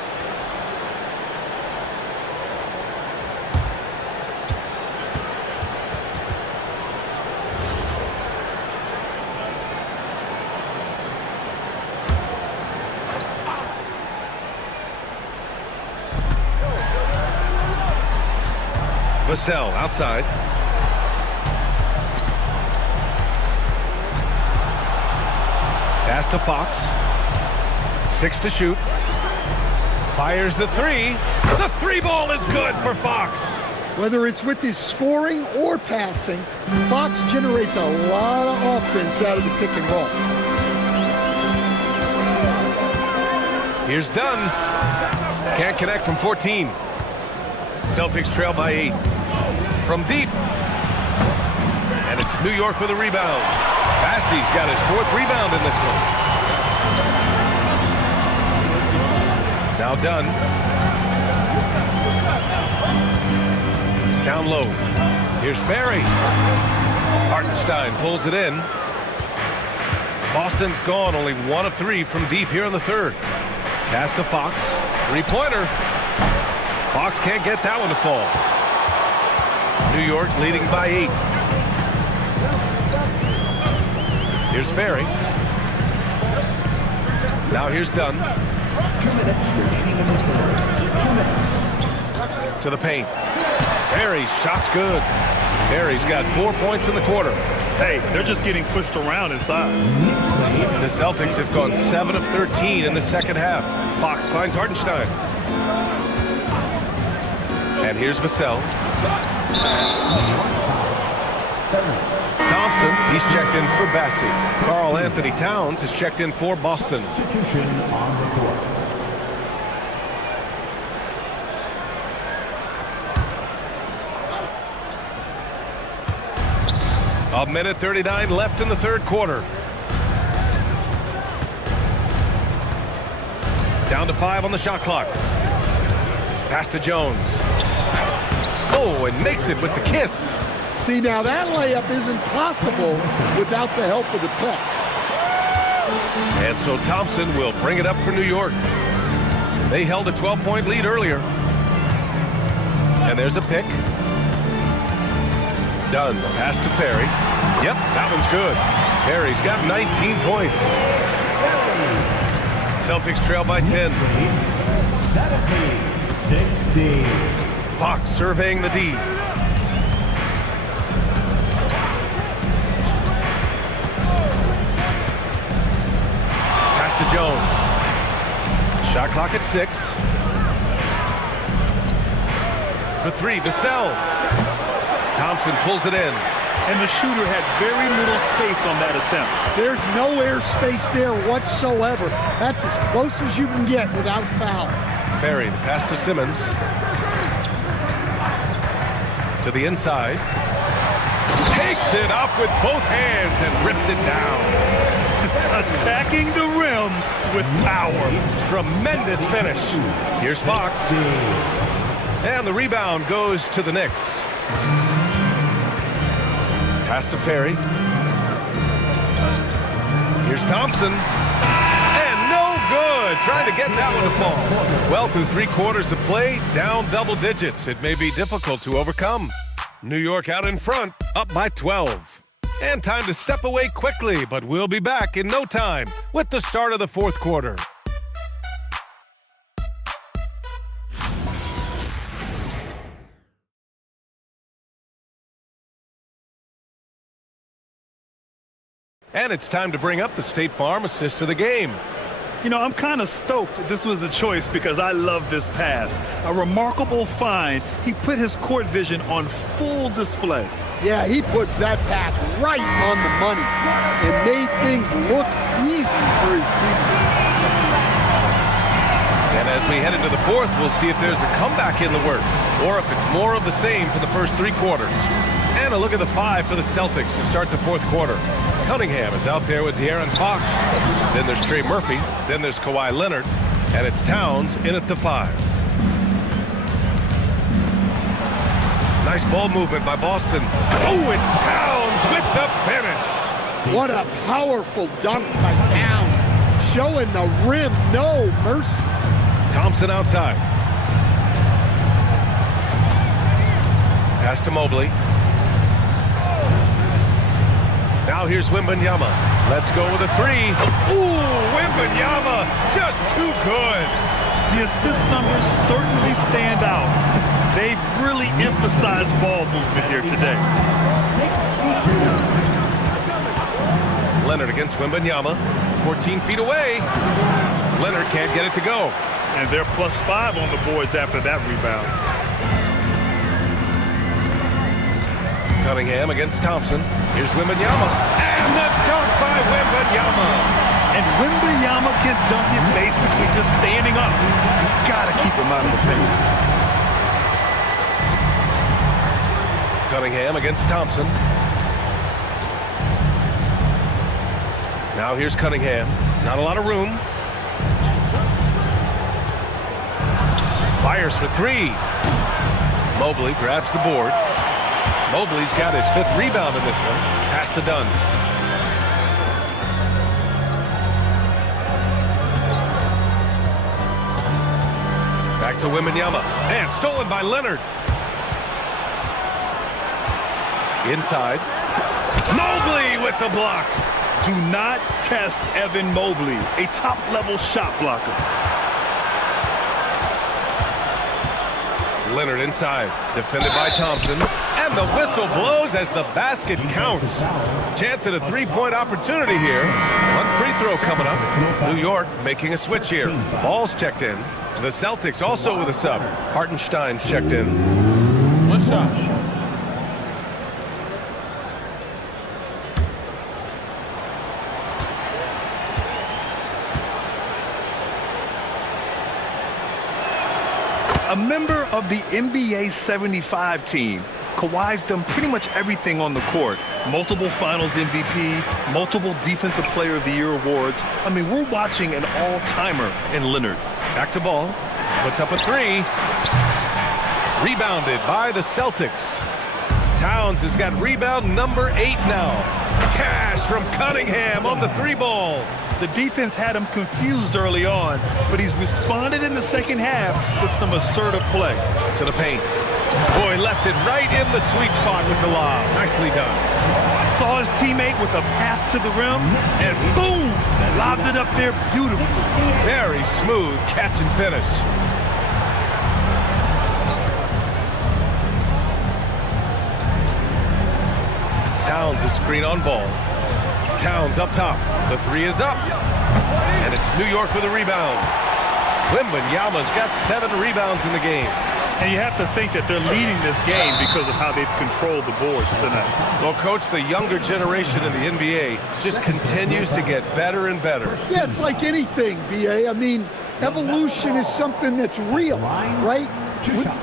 Vassell outside. Pass to Fox. 6 to shoot. Fires the three. The three ball is good for Fox. Whether it's with his scoring or passing, Fox generates a lot of offense out of the pick and roll. Here's Dunn. Can't connect from 14. Celtics trail by 8. From deep. And it's New York with a rebound. Bassy's got his 4th rebound in this one. Now Dunn. Down low. Here's Ferry. Hartenstein pulls it in. Boston's gone only 1 of 3 from deep here in the 3rd. Pass to Fox. 3-pointer. Fox can't get that one to fall. New York leading by 8. Here's Ferry. Now here's Dunn. 2 minutes remaining in the third. 2 minutes. To the paint. Ferry, shot's good. Ferry's got 4 points in the quarter. Hey, they're just getting pushed around inside. The Celtics have gone 7 of 13 in the second half. Fox finds Hartenstein. And here's Vassell. Thompson, he's checked in for Bassey. Karl Anthony Towns is checked in for Boston. Substitution on the court. A minute 39 left in the third quarter. Down to 5 on the shot clock. Pass to Jones. Oh, and makes it with the kiss. See, now that layup isn't possible without the help of the pick. And so Thompson will bring it up for New York. They held a 12-point lead earlier. And there's a pick. Dunn, pass to Ferry. Yep, that one's good. Ferry's got 19 points. Celtics trail by 10. 17-16. Fox surveying the D. Pass to Jones. Shot clock at 6. For 3, Vassell. Thompson pulls it in. And the shooter had very little space on that attempt. There's no air space there whatsoever. That's as close as you can get without foul. Ferry, the pass to Simmons. To the inside. Takes it up with both hands and rips it down. Attacking the rim with power. Tremendous finish. Here's Fox. And the rebound goes to the Knicks. Pass to Ferry. Here's Thompson. And no good. Trying to get that one to fall. Well, through 3 quarters of play, down double digits. It may be difficult to overcome. New York out in front, up by 12. And time to step away quickly, but we'll be back in no time with the start of the fourth quarter. And it's time to bring up the State Farm assist of the game. You know, I'm kind of stoked this was a choice because I love this pass. A remarkable find. He put his court vision on full display. Yeah, he puts that pass right on the money and made things look easy for his team. And as we head into the fourth, we'll see if there's a comeback in the works or if it's more of the same for the first 3 quarters. And a look at the 5 for the Celtics to start the fourth quarter. Cunningham is out there with De'Aaron Fox. Then there's Trey Murphy. Then there's Kawhi Leonard. And it's Towns in at the 5. Nice ball movement by Boston. Oh, it's Towns with the finish. What a powerful dunk by Towns. Showing the rim no mercy. Thompson outside. Pass to Mobley. Now here's Wembanyama. Let's go with a 3. Ooh, Wembanyama, just too good. The assist numbers certainly stand out. They've really emphasized ball movement here today. Leonard against Wembanyama, 14 feet away. Leonard can't get it to go. And they're +5 on the boards after that rebound. Cunningham against Thompson. Here's Wembanyama. And the dunk by Wembanyama. And Wembanyama can dunk it basically just standing up. You gotta keep him out of the paint. Cunningham against Thompson. Now here's Cunningham. Not a lot of room. Fires for 3. Mobley grabs the board. Mobley's got his 5th rebound in this one. Pass to Dunn. Back to Wembanyama. And stolen by Leonard. Inside. Mobley with the block. Do not test Evan Mobley, a top-level shot blocker. Leonard inside. Defended by Thompson. And the whistle blows as the basket counts. Chance at a 3-point opportunity here. 1 free throw coming up. New York making a switch here. Ball's checked in. The Celtics also with a sub. Hartenstein's checked in. 1 shot. A member of the NBA 75 team, Kawhi's done pretty much everything on the court. Multiple Finals MVP, multiple Defensive Player of the Year awards. I mean, we're watching an all-timer in Leonard. Back to Ball. Puts up a three. Rebounded by the Celtics. Towns has got rebound number 8 now. Cash from Cunningham on the 3-ball. The defense had him confused early on, but he's responded in the second half with some assertive play. To the paint. Boy, left it right in the sweet spot with the lob. Nicely done. Saw his teammate with a path to the rim, and boom! Lobbed it up there beautifully. Very smooth catch and finish. Towns is screen on Ball. Towns up top. The 3 is up. And it's New York with a rebound. Wembanyama's got 7 rebounds in the game. And you have to think that they're leading this game because of how they've controlled the boards tonight. Well, Coach, the younger generation in the NBA just continues to get better and better. Yeah, it's like anything, B.A. I mean, evolution is something that's real, right?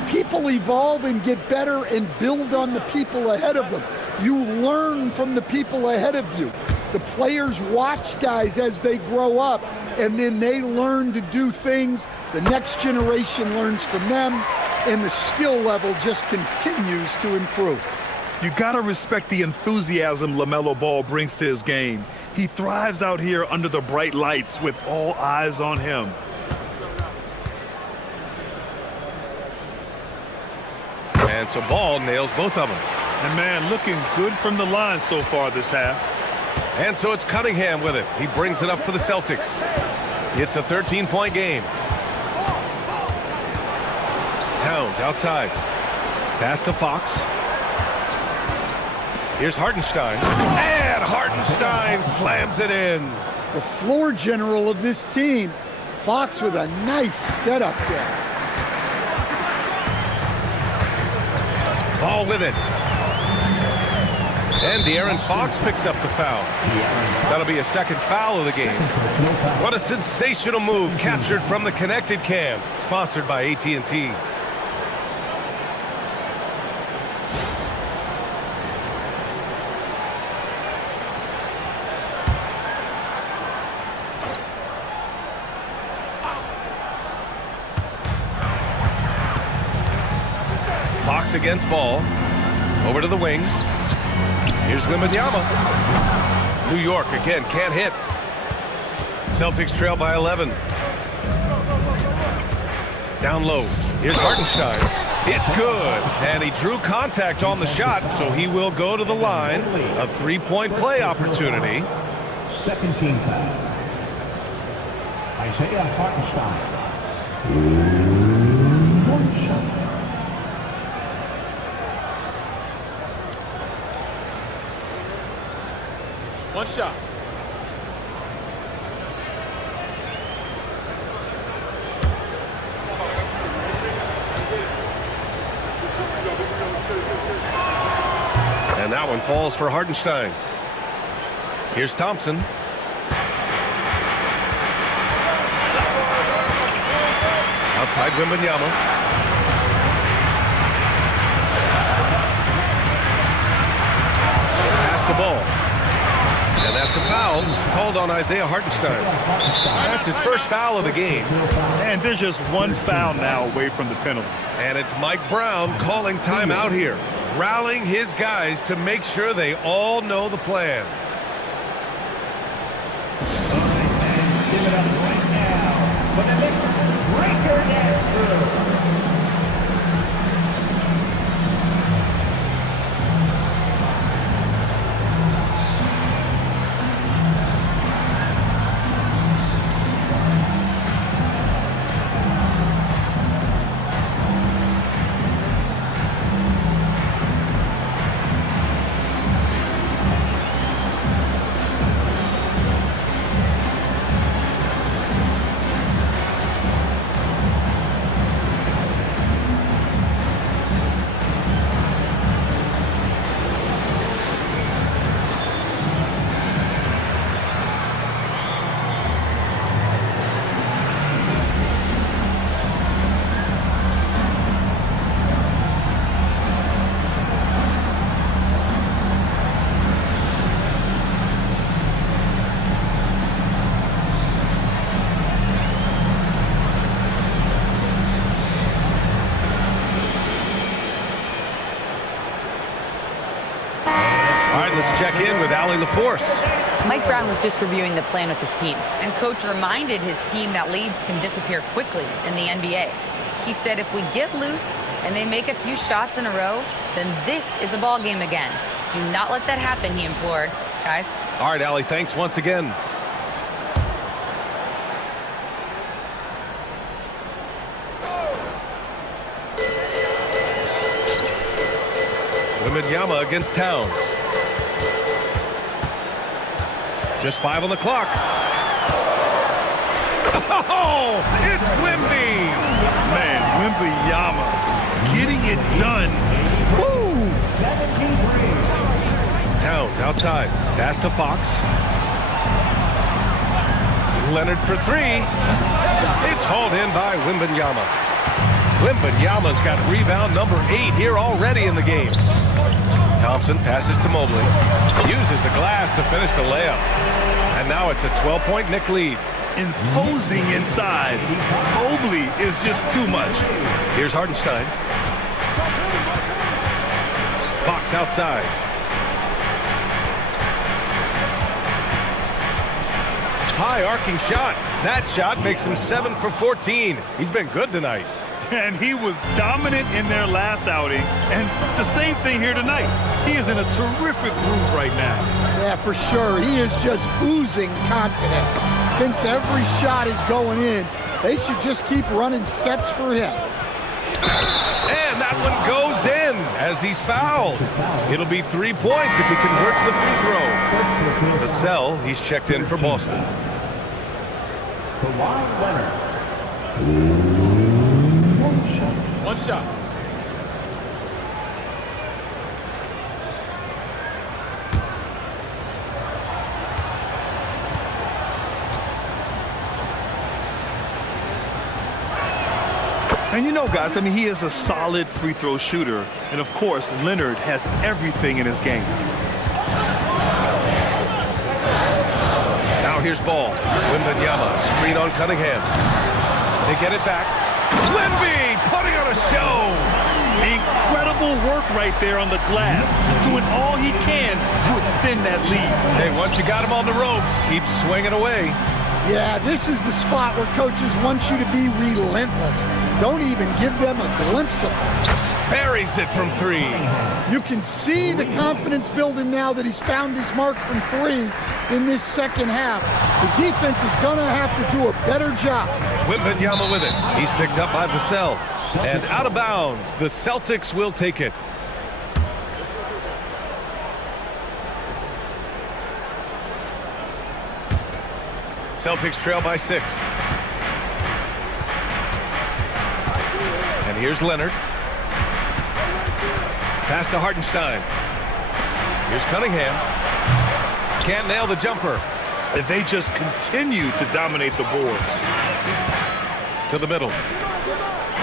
People evolve and get better and build on the people ahead of them. You learn from the people ahead of you. The players watch guys as they grow up, and then they learn to do things. The next generation learns from them, and the skill level just continues to improve. You gotta respect the enthusiasm LaMelo Ball brings to his game. He thrives out here under the bright lights with all eyes on him. And so Ball nails both of them. And man, looking good from the line so far this half. And so it's Cunningham with it. He brings it up for the Celtics. It's a 13-point game. Towns outside. Pass to Fox. Here's Hartenstein. And Hartenstein slams it in. The floor general of this team, Fox, with a nice setup there. Ball with it. And De'Aaron Fox picks up the foul. That'll be a second foul of the game. What a sensational move captured from the Connected Cam, sponsored by AT&T. Fox against Ball. Over to the wing. Here's Wembanyama. New York again can't hit. Celtics trail by 11. Down low. Here's Hartenstein. It's good. And he drew contact on the shot, so he will go to the line. A 3-point play opportunity. Second team foul. Isaiah Hartenstein. One shot. One shot. And that one falls for Hartenstein. Here's Thompson. Outside Wembanyama. Pass the ball. And that's a foul called on Isaiah Hartenstein. That's his first foul of the game. And there's just one foul now away from the penalty. And it's Mike Brown calling timeout here, rallying his guys to make sure they all know the plan. Give it up right now for the Knicks, Breaker Andrew. check in with Allie LaForce. Mike Brown was just reviewing the plan with his team, and coach reminded his team that leads can disappear quickly in the NBA. He said if we get loose and they make a few shots in a row, then this is a ball game again. Do not let that happen, he implored. Guys. All right, Allie, thanks once again. Wembanyama against Towns. Just 5 on the clock. Oh, it's Wemby. Man, Wembanyama getting it done. Woo! Towns outside. Pass to Fox. Leonard for 3. It's hauled in by Wembanyama. Wembanyama's got rebound number 8 here already in the game. Thompson passes to Mobley. Uses the glass to finish the layup. And now it's a 12-point Knick lead. Imposing inside. Mobley is just too much. Here's Hartenstein. Fox outside. High arcing shot. That shot makes him 7 for 14. He's been good tonight. And he was dominant in their last outing. And the same thing here tonight. He is in a terrific groove right now. Yeah, for sure. He is just oozing confidence. Thinks every shot is going in. They should just keep running sets for him. And that one goes in as he's fouled. It'll be 3 points if he converts the free throw. Vassell, he's checked in for Boston. Kawhi Leonard. One shot. And you know, guys, I mean, he is a solid free throw shooter. And, of course, Leonard has everything in his game. Now here's Ball. Wembanyama, screen on Cunningham. They get it back. Wemby putting on a show. Incredible work right there on the glass. Just doing all he can to extend that lead. Hey, once you got him on the ropes, keep swinging away. Yeah, this is the spot where coaches want you to be relentless. Don't even give them a glimpse of it. Buries it from 3. You can see the confidence building now that he's found his mark from 3 in this second half. The defense is going to have to do a better job. Wembanyama with it. He's picked up by Vassell. And out of bounds. The Celtics will take it. Celtics trail by 6. And here's Leonard. Pass to Hartenstein. Here's Cunningham. Can't nail the jumper. If they just continue to dominate the boards. To the middle.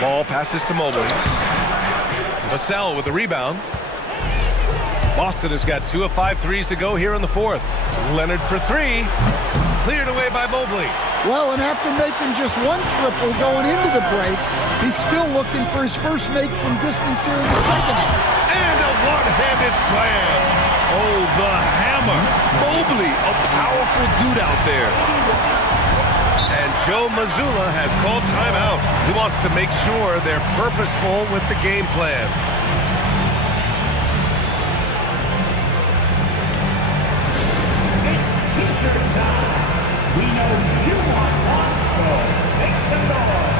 Ball passes to Mobley. Vassell with the rebound. Boston has got 2 of 5 threes to go here in the 4th. Leonard for 3. Cleared away by Mobley. Well, and after making just 1 triple going into the break, he's still looking for his first make from distance here in the second half. And a one-handed slam. Oh, the hammer. Mobley, a powerful dude out there. And Joe Mazzulla has called timeout. He wants to make sure they're purposeful with the game plan. We know you want one, so make some noise.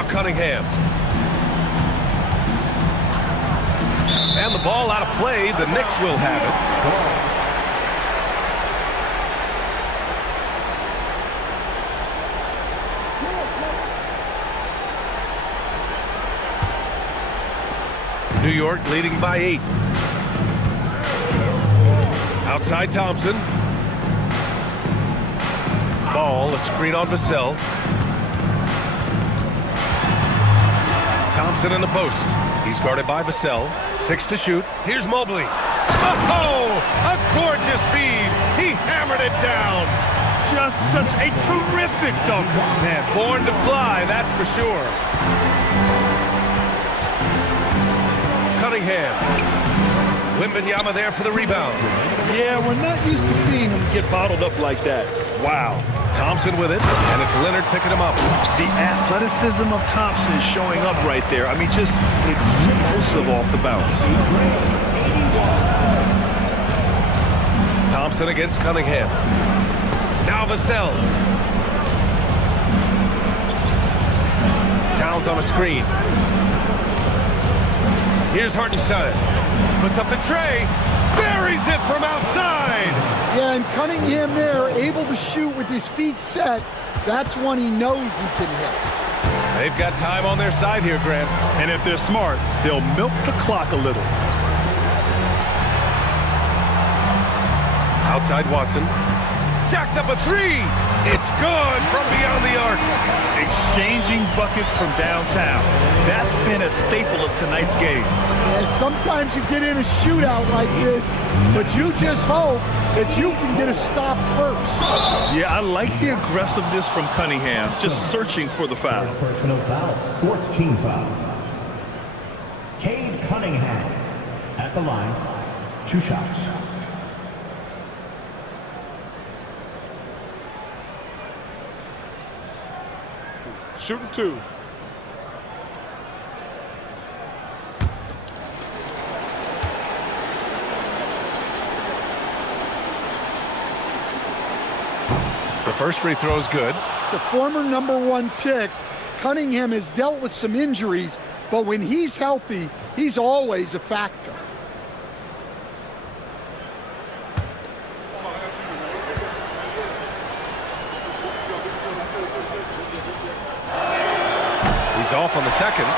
Now Cunningham. And the ball out of play. The Knicks will have it. New York leading by 8. Outside Thompson. Ball, a screen on Vassell. Thompson in the post. He's guarded by Vassell. 6 to shoot. Here's Mobley. Oh, a gorgeous feed. He hammered it down. Just such a terrific dunk. Man, born to fly, that's for sure. Cunningham. Wembanyama there for the rebound. Yeah, we're not used to seeing him get bottled up like that. Wow. Thompson with it, and it's Leonard picking him up. The athleticism of Thompson is showing up right there. I mean, just explosive off the bounce. Thompson against Cunningham. Now Vassell. Towns on a screen. Here's Hartenstein. Puts up the tray. Buries it from outside. Yeah, and Cunningham there, able to shoot with his feet set. That's one he knows he can hit. They've got time on their side here, Grant. And if they're smart, they'll milk the clock a little. Outside Watson. Jacks up a 3. It's good from beyond the arc. Exchanging buckets from downtown. That's been a staple of tonight's game. Yeah, sometimes you get in a shootout like this, but you just hope that you can get a stop first. Yeah, I like the aggressiveness from Cunningham, just searching for the foul. Personal foul, 4th team foul. Cade Cunningham at the line, 2 shots. Shooting 2. The first free throw is good. The former #1 pick, Cunningham, has dealt with some injuries, but when he's healthy, he's always a factor. He's off on the second.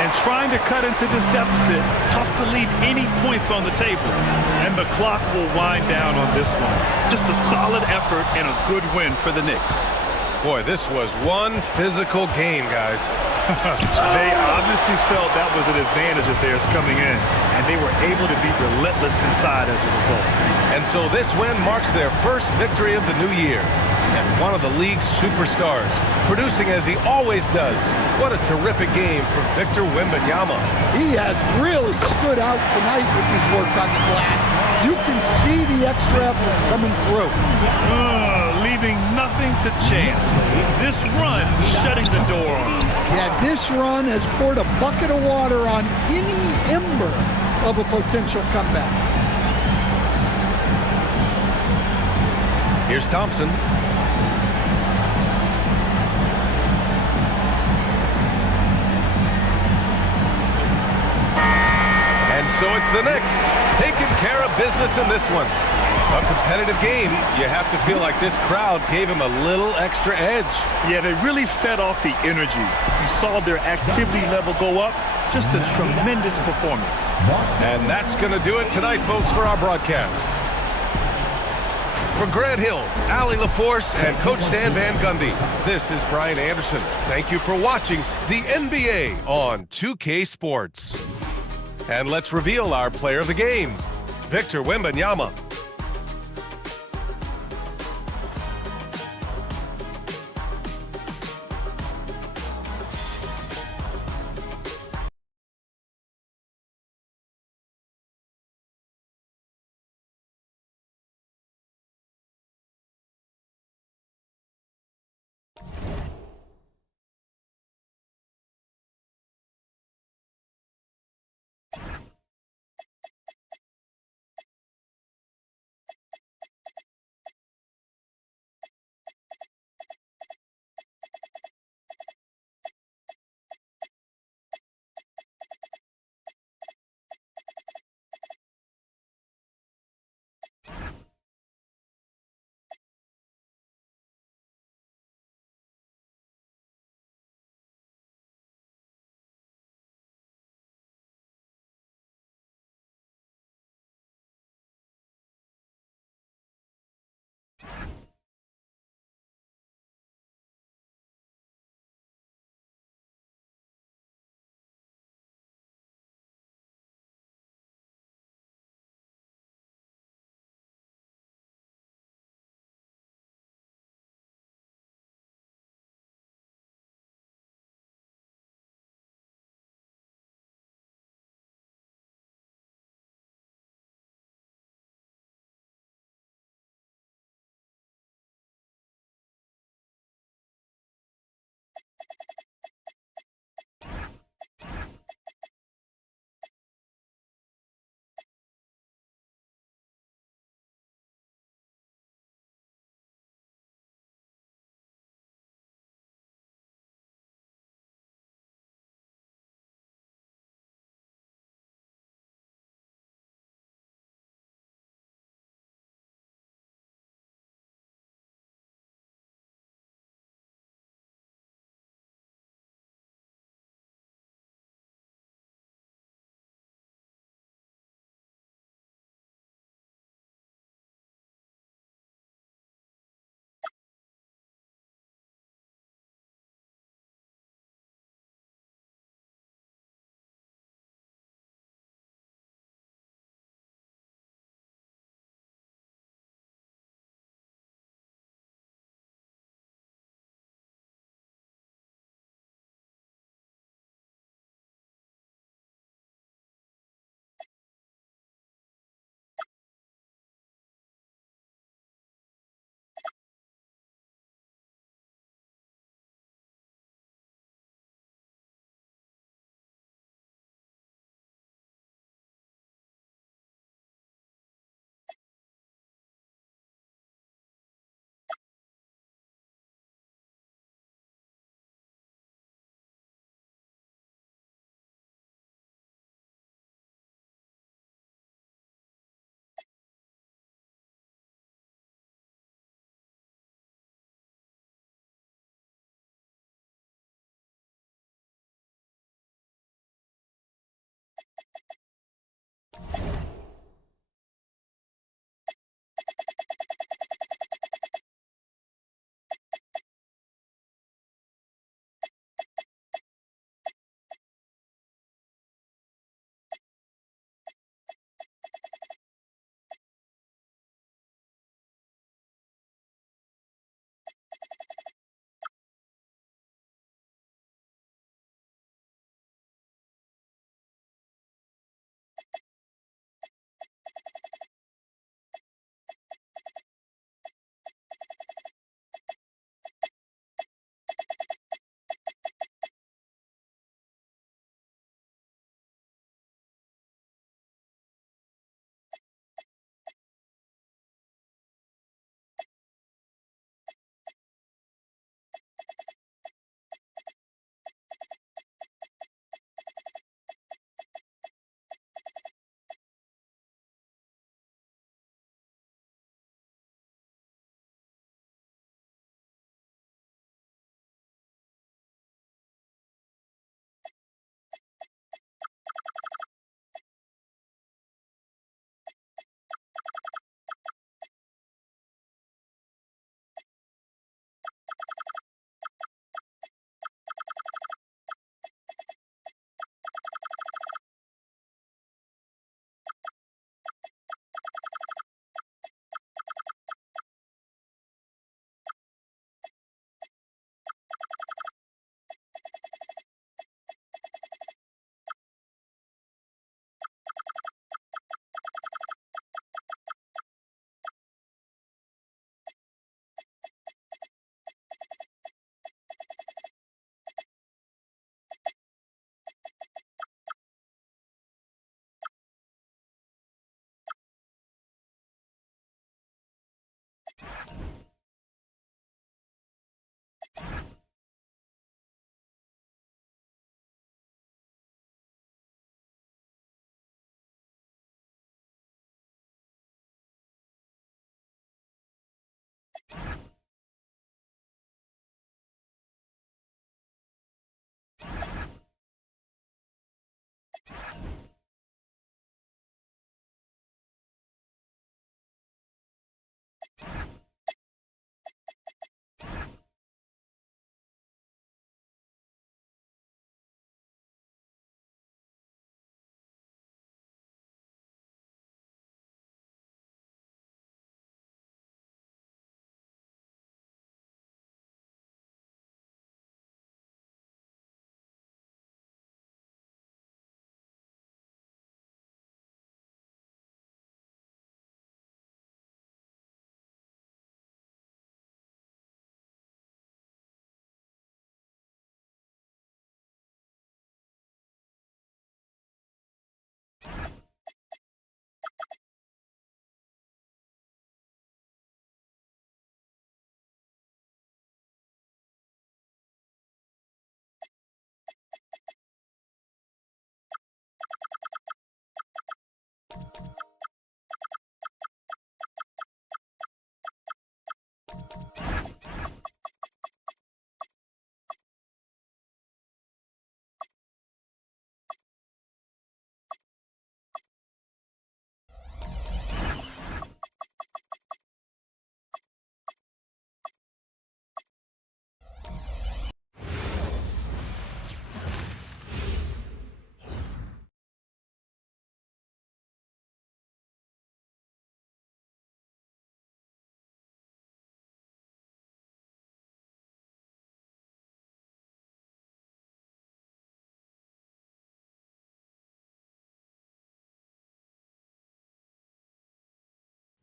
And trying to cut into this deficit, tough to leave any points on the table. And the clock will wind down on this one. Just a solid effort and a good win for the Knicks. Boy, this was one physical game, guys. They obviously felt that was an advantage of theirs coming in, and they were able to be relentless inside as a result. And so this win marks their first victory of the new year. And one of the league's superstars, producing as he always does. What a terrific game for Victor Wembanyama. He has really stood out tonight with his work on the glass. You can see the extra effort coming through. Leaving nothing to chance. This run shutting the door on him. Yeah, this run has poured a bucket of water on any ember of a potential comeback. Here's Thompson. And so it's the Knicks taking care of business in this one. A competitive game. You have to feel like this crowd gave him a little extra edge. Yeah, they really fed off the energy. You saw their activity level go up. Just a tremendous performance. And that's going to do it tonight, folks, for our broadcast. For Grant Hill, Allie LaForce, and Coach Dan Van Gundy, this is Brian Anderson. Thank you for watching the NBA on 2K Sports. And let's reveal our player of the game, Victor Wembanyama.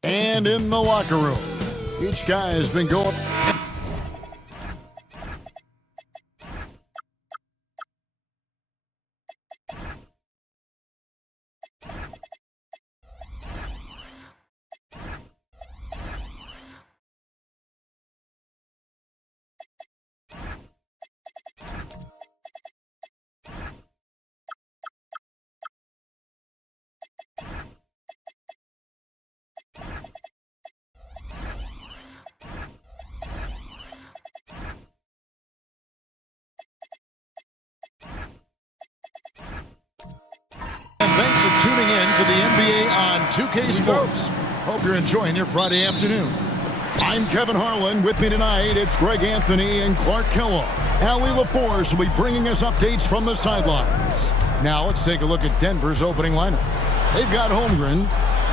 And in the locker room, each guy has been going. Thanks for tuning in to the NBA on 2K Sports. Hope you're enjoying your Friday afternoon. I'm Kevin Harlan. With me tonight, it's Greg Anthony and Clark Kellogg. Allie LaForce will be bringing us updates from the sidelines. Now let's take a look at Denver's opening lineup. They've got Holmgren.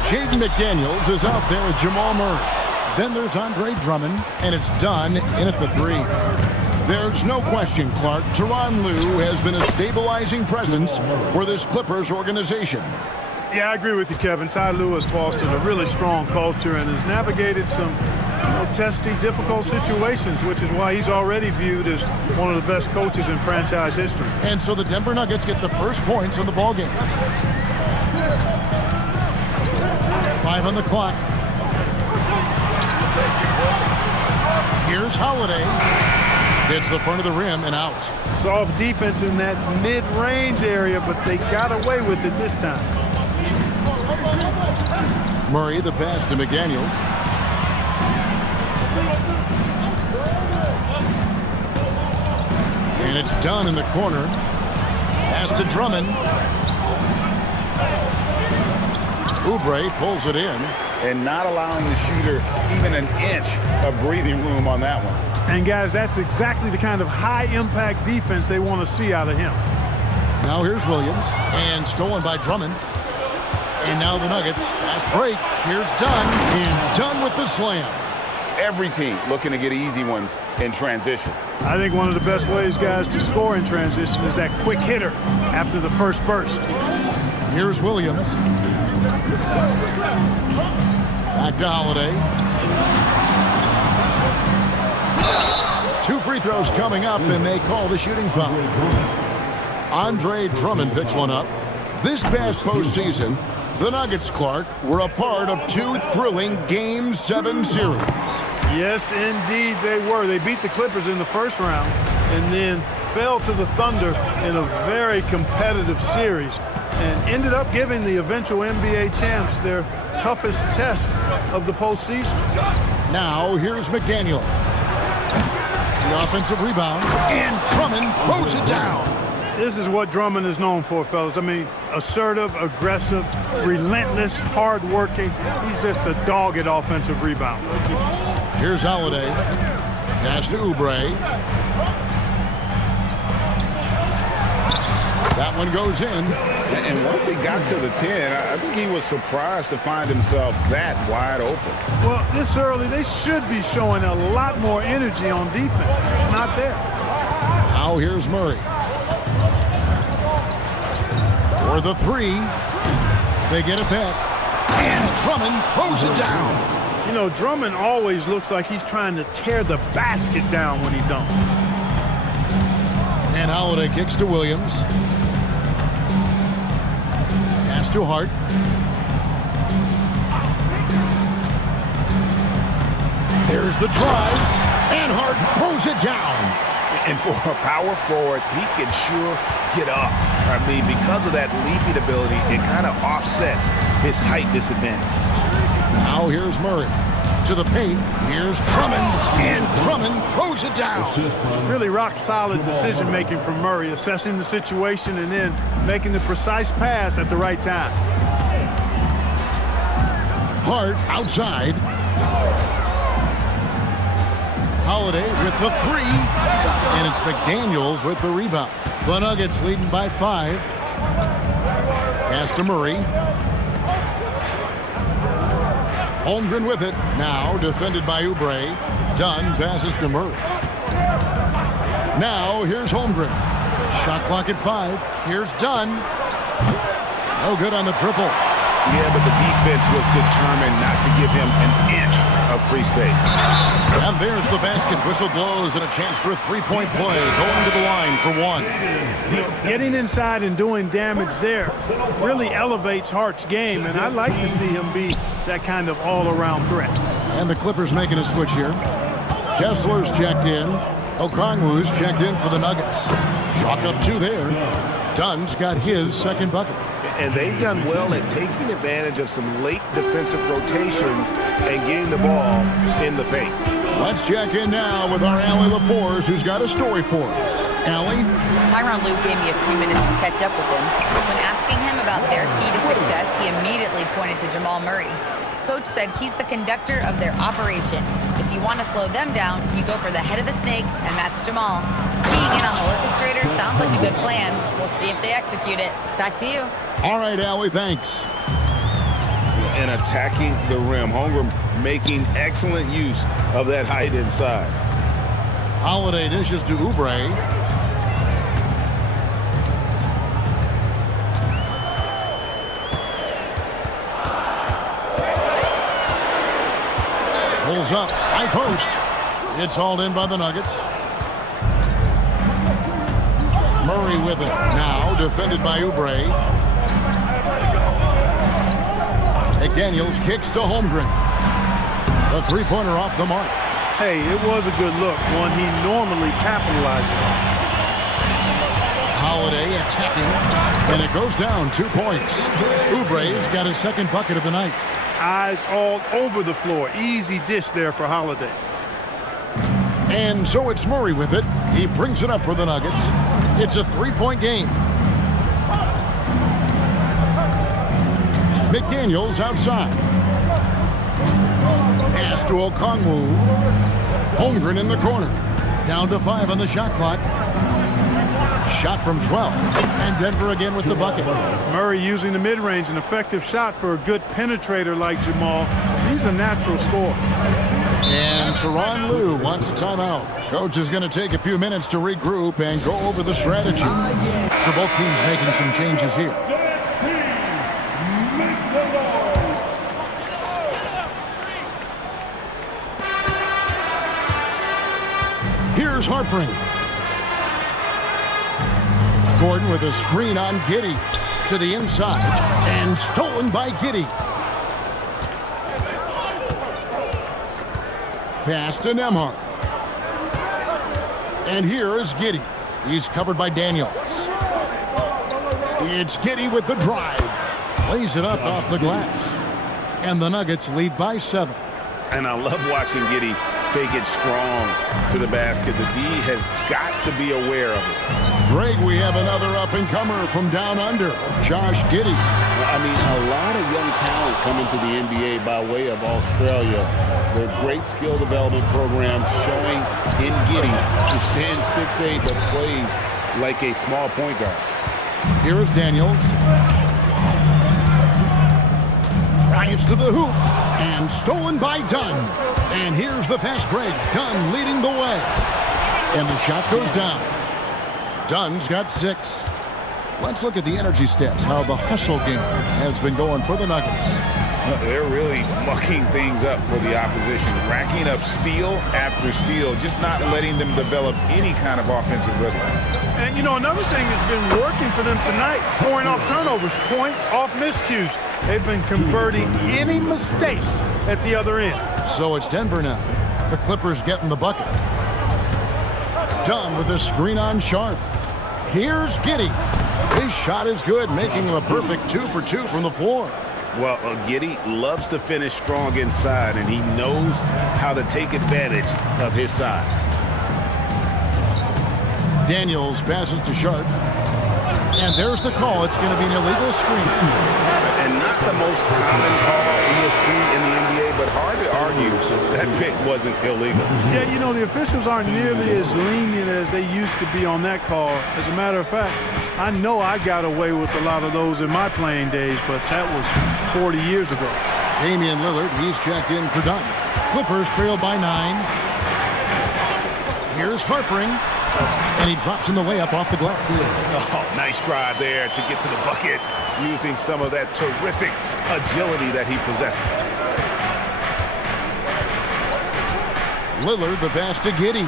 Jaden McDaniels is out there with Jamal Murray. Then there's Andre Drummond, and it's Dunn in at the 3. There's no question, Clark, Tyronn Lue has been a stabilizing presence for this Clippers organization. Yeah, I agree with you, Kevin. Ty Lue has fostered a really strong culture and has navigated some testy, difficult situations, which is why he's already viewed as one of the best coaches in franchise history. And so the Denver Nuggets get the first points in the ballgame. 5 on the clock. Here's Holiday. Hits the front of the rim and out. Soft defense in that mid-range area, but they got away with it this time. Murray, the pass to McDaniels. And it's Dunn in the corner. Pass to Drummond. Oubre pulls it in. And not allowing the shooter even an inch of breathing room on that one. And, guys, that's exactly the kind of high-impact defense they want to see out of him. Now here's Williams, and stolen by Drummond. And now the Nuggets, fast break. Here's Dunn, and Dunn with the slam. Every team looking to get easy ones in transition. I think one of the best ways, guys, to score in transition is that quick hitter after the first burst. Here's Williams. Back to Holiday. 2 free throws coming up, and they call the shooting foul. Andre Drummond picks one up. This past postseason, the Nuggets, Clark, were a part of 2 thrilling Game 7 series. Yes, indeed they were. They beat the Clippers in the first round and then fell to the Thunder in a very competitive series and ended up giving the eventual NBA champs their toughest test of the postseason. Now here's McDaniel. The offensive rebound, and Drummond throws it down. This is what Drummond is known for, fellas. I mean, assertive, aggressive, relentless, hard-working. He's just a dog at offensive rebound. Here's Holiday. Pass to Oubre. That one goes in. And once he got to the 10, I think he was surprised to find himself that wide open. Well, this early, they should be showing a lot more energy on defense. It's not there. Now here's Murray. For the three. They get it back. And Drummond throws it down. You know, Drummond always looks like he's trying to tear the basket down when he dunks. And Holiday kicks to Williams. Pass to Hart. There's the drive, and Hart throws it down. And for a power forward, he can sure get up. I mean, because of that leaping ability, it kind of offsets his height disadvantage. Now here's Murray. To the paint. Here's Drummond, and Drummond throws it down. Really rock-solid decision-making from Murray, assessing the situation and then making the precise pass at the right time. Hart outside. Holiday with the three, and it's McDaniels with the rebound. The Nuggets leading by 5. Pass to Murray. Holmgren with it. Now defended by Oubre. Dunn passes to Murray. Now here's Holmgren. Shot clock at 5. Here's Dunn. No good on the triple. Yeah, but the defense was determined not to give him an inch of free space. And there's the basket. Whistle blows and a chance for a three-point play. Going to the line for 1. Getting inside and doing damage there really elevates Hart's game, and I'd like to see him be that kind of all-around threat. And the Clippers making a switch here. Kessler's checked in. Okongwu's checked in for the Nuggets. Chalk up 2 there. Dunn's got his second bucket. And they've done well at taking advantage of some late defensive rotations and getting the ball in the paint. Let's check in now with our Allie LaForce, who's got a story for us. Allie? Tyronn Lue gave me a few minutes to catch up with him. When asking him about their key to success, he immediately pointed to Jamal Murray. Coach said he's the conductor of their operation. If you want to slow them down, you go for the head of the snake, and that's Jamal. Keying in on the orchestrator sounds like a good plan. We'll see if they execute it. Back to you. All right, Allie, thanks. And attacking the rim. Holmgren making excellent use of that height inside. Holiday dishes to Oubre. Pulls up, high post. It's hauled in by the Nuggets. Murray with it. Now defended by Oubre. McDaniels kicks to Holmgren. The three-pointer off the mark. Hey, it was a good look, one he normally capitalizes on. Holiday attacking, and it goes down 2 points. Oubre's got his second bucket of the night. Eyes all over the floor. Easy dish there for Holiday. And so it's Murray with it. He brings it up for the Nuggets. It's a three-point game. McDaniels outside. Pass to Okongwu. Holmgren in the corner. Down to 5 on the shot clock. Shot from 12. And Denver again with the bucket. Murray using the mid-range, an effective shot for a good penetrator like Jamal. He's a natural scorer. And Tyronn Lue wants a timeout. Coach is going to take a few minutes to regroup and go over the strategy. So both teams making some changes here. Here's Harpring. Gordon with a screen on Giddey to the inside and stolen by Giddey. pass to Nembhard. And here is Giddey. He's covered by Daniels. It's Giddey with the drive. Lays it up off the glass. And the Nuggets lead by 7. And I love watching Giddey take it strong to the basket. The D has got to be aware of it. Greg, we have another up-and-comer from down under, Josh Giddey. I mean, a lot of young talent coming to the NBA by way of Australia. Their great skill development programs showing in Giddey who stands 6'8" but plays like a small point guard. Here is Daniels. Drives to the hoop and stolen by Dunn. And here's the fast break. Dunn leading the way. And the shot goes down. Dunn's got 6. Let's look at the energy stats, how the hustle game has been going for the Nuggets. They're really mucking things up for the opposition, racking up steal after steal, just not letting them develop any kind of offensive rhythm. And, you know, another thing that's been working for them tonight, scoring off turnovers, points off miscues. They've been converting any mistakes at the other end. So it's Denver now. The Clippers getting the bucket. Dunn with a screen on Sharp. Here's Giddey. His shot is good, making him a perfect 2 for 2 from the floor. Well, Giddey loves to finish strong inside, and he knows how to take advantage of his size. Daniels passes to Sharp. And there's the call. It's going to be an illegal screen. And not the most common call you'll see in the NBA, but hard to argue that pick wasn't illegal. Yeah, you know, the officials aren't nearly as lenient as they used to be on that call. As a matter of fact, I know I got away with a lot of those in my playing days, but that was 40 years ago. Damian Lillard, he's checked in for Dunn. Clippers trail by 9. Here's Harpering. And he drops in the way up off the glass. Oh, nice drive there to get to the bucket, using some of that terrific agility that he possesses. Lillard the pass to Giddey.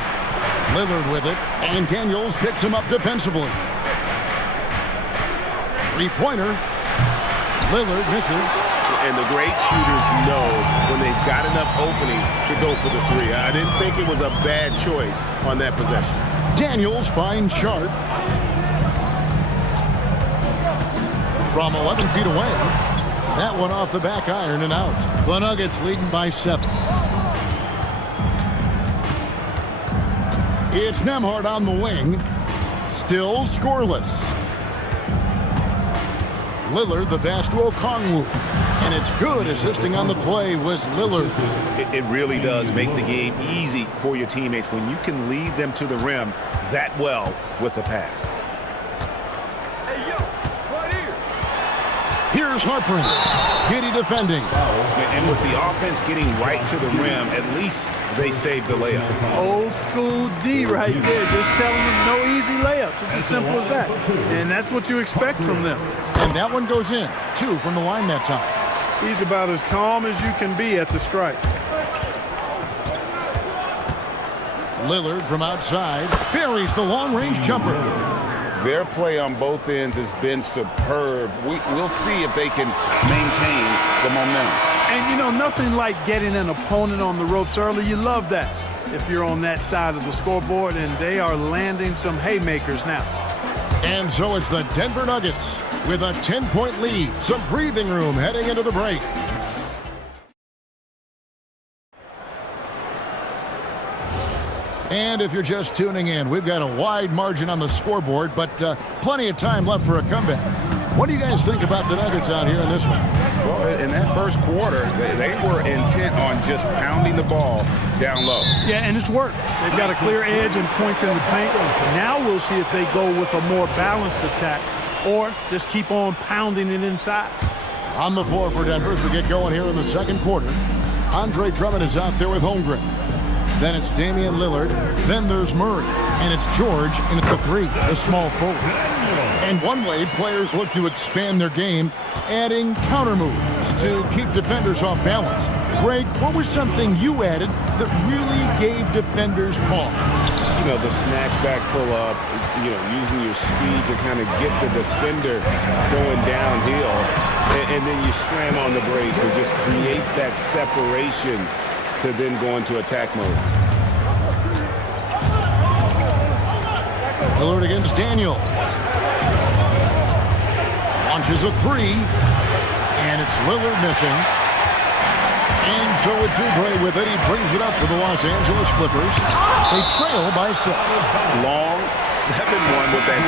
Lillard with it, and Daniels picks him up defensively. Three-pointer. Lillard misses. And the great shooters know when they've got enough opening to go for the 3. I didn't think it was a bad choice on that possession. Daniels finds Sharp. From 11 feet away. That one off the back iron and out. The Nuggets leading by 7. It's Nembhard on the wing. Still scoreless. Lillard the pass to Okongwu. And it's good. Assisting on the play was Lillard. It really does make the game easy for your teammates when you can lead them to the rim that well with a pass. Here's Harper. Giddey defending. And with the offense getting right to the rim, at least they saved the layup. Old school D right there, just telling them no easy layups. It's as simple as that. And that's what you expect from them. And that one goes in. 2 from the line that time. He's about as calm as you can be at the strike. Lillard from outside buries the long-range jumper. Their play on both ends has been superb. We'll see if they can maintain the momentum. And, you know, nothing like getting an opponent on the ropes early. You love that if you're on that side of the scoreboard, and they are landing some haymakers now. And so it's the Denver Nuggets with a 10-point lead. Some breathing room heading into the break. And if you're just tuning in, we've got a wide margin on the scoreboard, but plenty of time left for a comeback. What do you guys think about the Nuggets out here in this one? Well, in that first quarter, they were intent on just pounding the ball down low. Yeah, and it's worked. They've got a clear edge and points in the paint. Now we'll see if they go with a more balanced attack or just keep on pounding it inside. On the floor for Denver as we get going here in the second quarter. Andre Drummond is out there with Holmgren. Then it's Damian Lillard. Then there's Murray. And it's George in at the 3, the small forward. And one way players look to expand their game, adding counter moves to keep defenders off balance. Greg, what was something you added that really gave defenders pause? You know, the snatch back pull-up, you know, using your speed to kind of get the defender going downhill. And then you slam on the brakes and just create that separation to then go into attack mode. Lillard against Daniel. Launches a three, and it's Lillard missing. And so it's Oubre with it. He brings it up for the Los Angeles Clippers. They trail by 6. Long 7-1 with that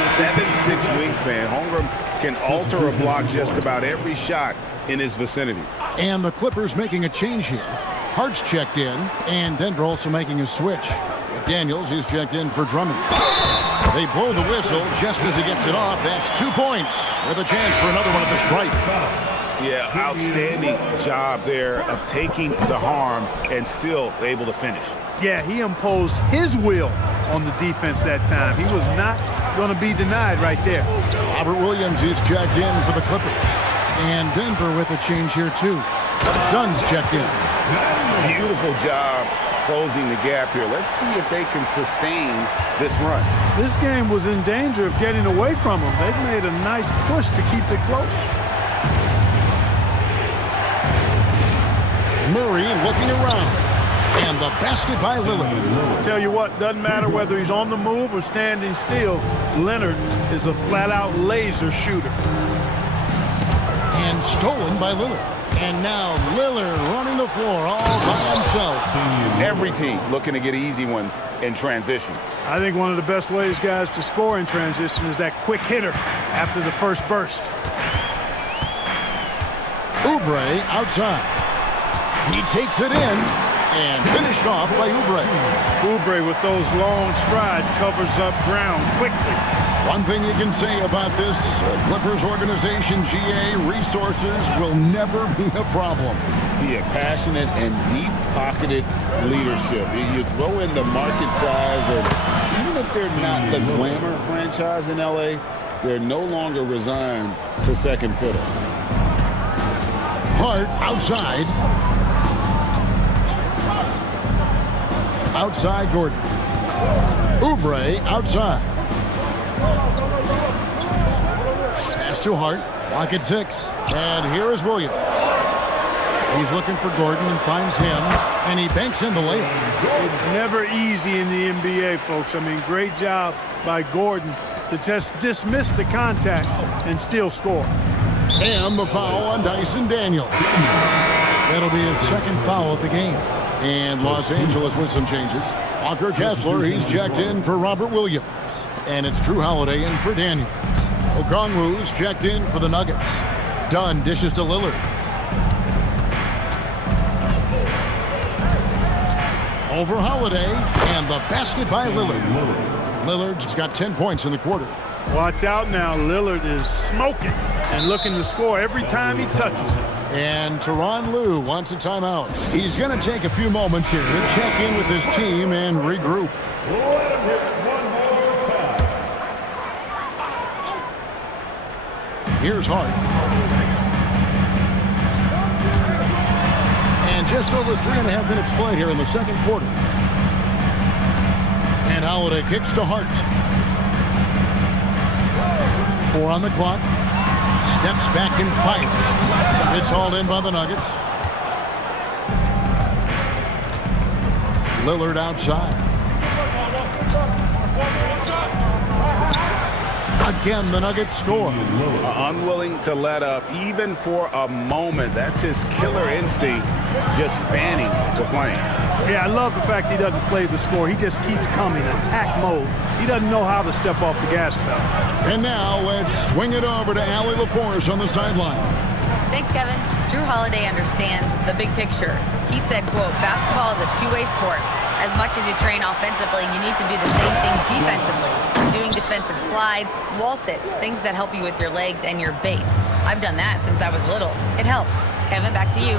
7'6" wingspan. Holmgren can alter a block just about every shot in his vicinity. And the Clippers making a change here. Hart's checked in, and Denver also making a switch. Daniels, he's checked in for Drummond. They blow the whistle just as he gets it off. That's 2 points with a chance for another one at the stripe. Yeah, outstanding job there of taking the harm and still able to finish. Yeah, he imposed his will on the defense that time. He was not going to be denied right there. Robert Williams is checked in for the Clippers. And Denver with a change here, too. Dunn's checked in. Beautiful job closing the gap here. Let's see if they can sustain this run. This game was in danger of getting away from them. They've made a nice push to keep it close. Murray looking around. And the basket by Lillard. Tell you what, doesn't matter whether he's on the move or standing still, Leonard is a flat-out laser shooter. And stolen by Lillard. And now Lillard running the floor all by himself. Every team looking to get easy ones in transition. I think one of the best ways, guys, to score in transition is that quick hitter after the first burst. Oubre outside. He takes it in and finished off by Oubre. Oubre with those long strides covers up ground quickly. One thing you can say about this Clippers organization, GA, resources will never be a problem. Yeah, passionate and deep-pocketed leadership. You throw in the market size, and even if they're not the glamour franchise in LA, they're no longer resigned to second fiddle. Hart outside. Outside Gordon. Oubre outside. Pass to Hart. Lock at 6. And here is Williams. He's looking for Gordon and finds him. And he banks in the layup. It's never easy in the NBA, folks. I mean, great job by Gordon to just dismiss the contact and still score. And the foul on Dyson Daniels. That'll be his second foul of the game. And Los Angeles with some changes. Walker Kessler, he's checked in for Robert Williams. And it's Drew Holiday in for Daniels. Okongwu's checked in for the Nuggets. Dunn dishes to Lillard. Over Holiday, and the basket by Lillard. Lillard's got 10 points in the quarter. Watch out now. Lillard is smoking and looking to score every time he touches it. And Tyronn Lue wants a timeout. He's going to take a few moments here to check in with his team and regroup. Here's Hart. And just over 3.5 minutes played here in the second quarter. And Holiday kicks to Hart. 4 on the clock. Steps back and fires. It's hauled in by the Nuggets. Lillard outside. Again, the Nuggets score. Unwilling to let up even for a moment. That's his killer instinct, just fanning the flame. Yeah, I love the fact he doesn't play the score. He just keeps coming, attack mode. He doesn't know how to step off the gas pedal. And now let's swing it over to Allie LaForce on the sideline. Thanks, Kevin. Drew Holiday understands the big picture. He said, quote, basketball is a two-way sport. As much as you train offensively, you need to do the same thing defensively. Doing defensive slides, wall sits, things that help you with your legs and your base. I've done that since I was little. It helps. Kevin, back to you.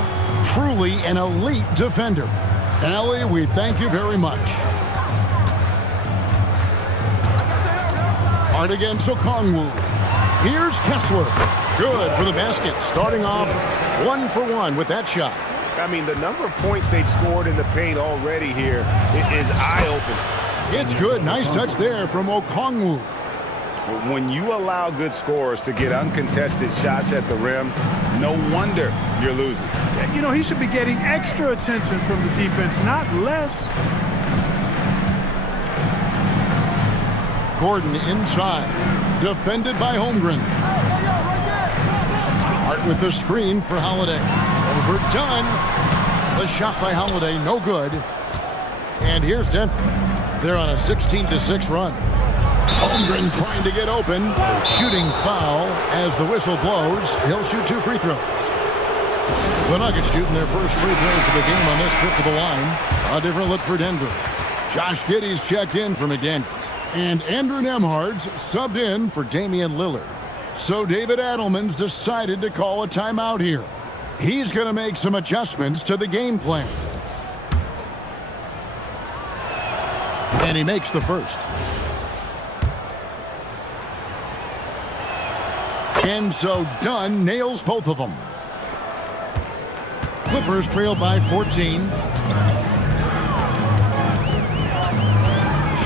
Truly an elite defender. Allie, we thank you very much. Hart against Okongwu. Here's Kessler. Good for the basket. Starting off 1 for 1 with that shot. I mean, the number of points they've scored in the paint already here is eye-opening. It's good. Nice touch there from Okongwu. When you allow good scorers to get uncontested shots at the rim, no wonder you're losing. You know, he should be getting extra attention from the defense, not less. Gordon inside, defended by Holmgren. Hart with the screen for Holiday. Overdone. The shot by Holiday, no good. And here's Denver. They're on a 16-6 run. Holmgren trying to get open. Shooting foul as the whistle blows. He'll shoot 2 free throws. The Nuggets shooting their first free throws of the game on this trip to the line. A different look for Denver. Josh Giddey's checked in for McDaniels. And Andrew Nembhard's subbed in for Damian Lillard. So David Adelman's decided to call a timeout here. He's going to make some adjustments to the game plan. And he makes the first. And so Dunn nails both of them. Clippers trail by 14.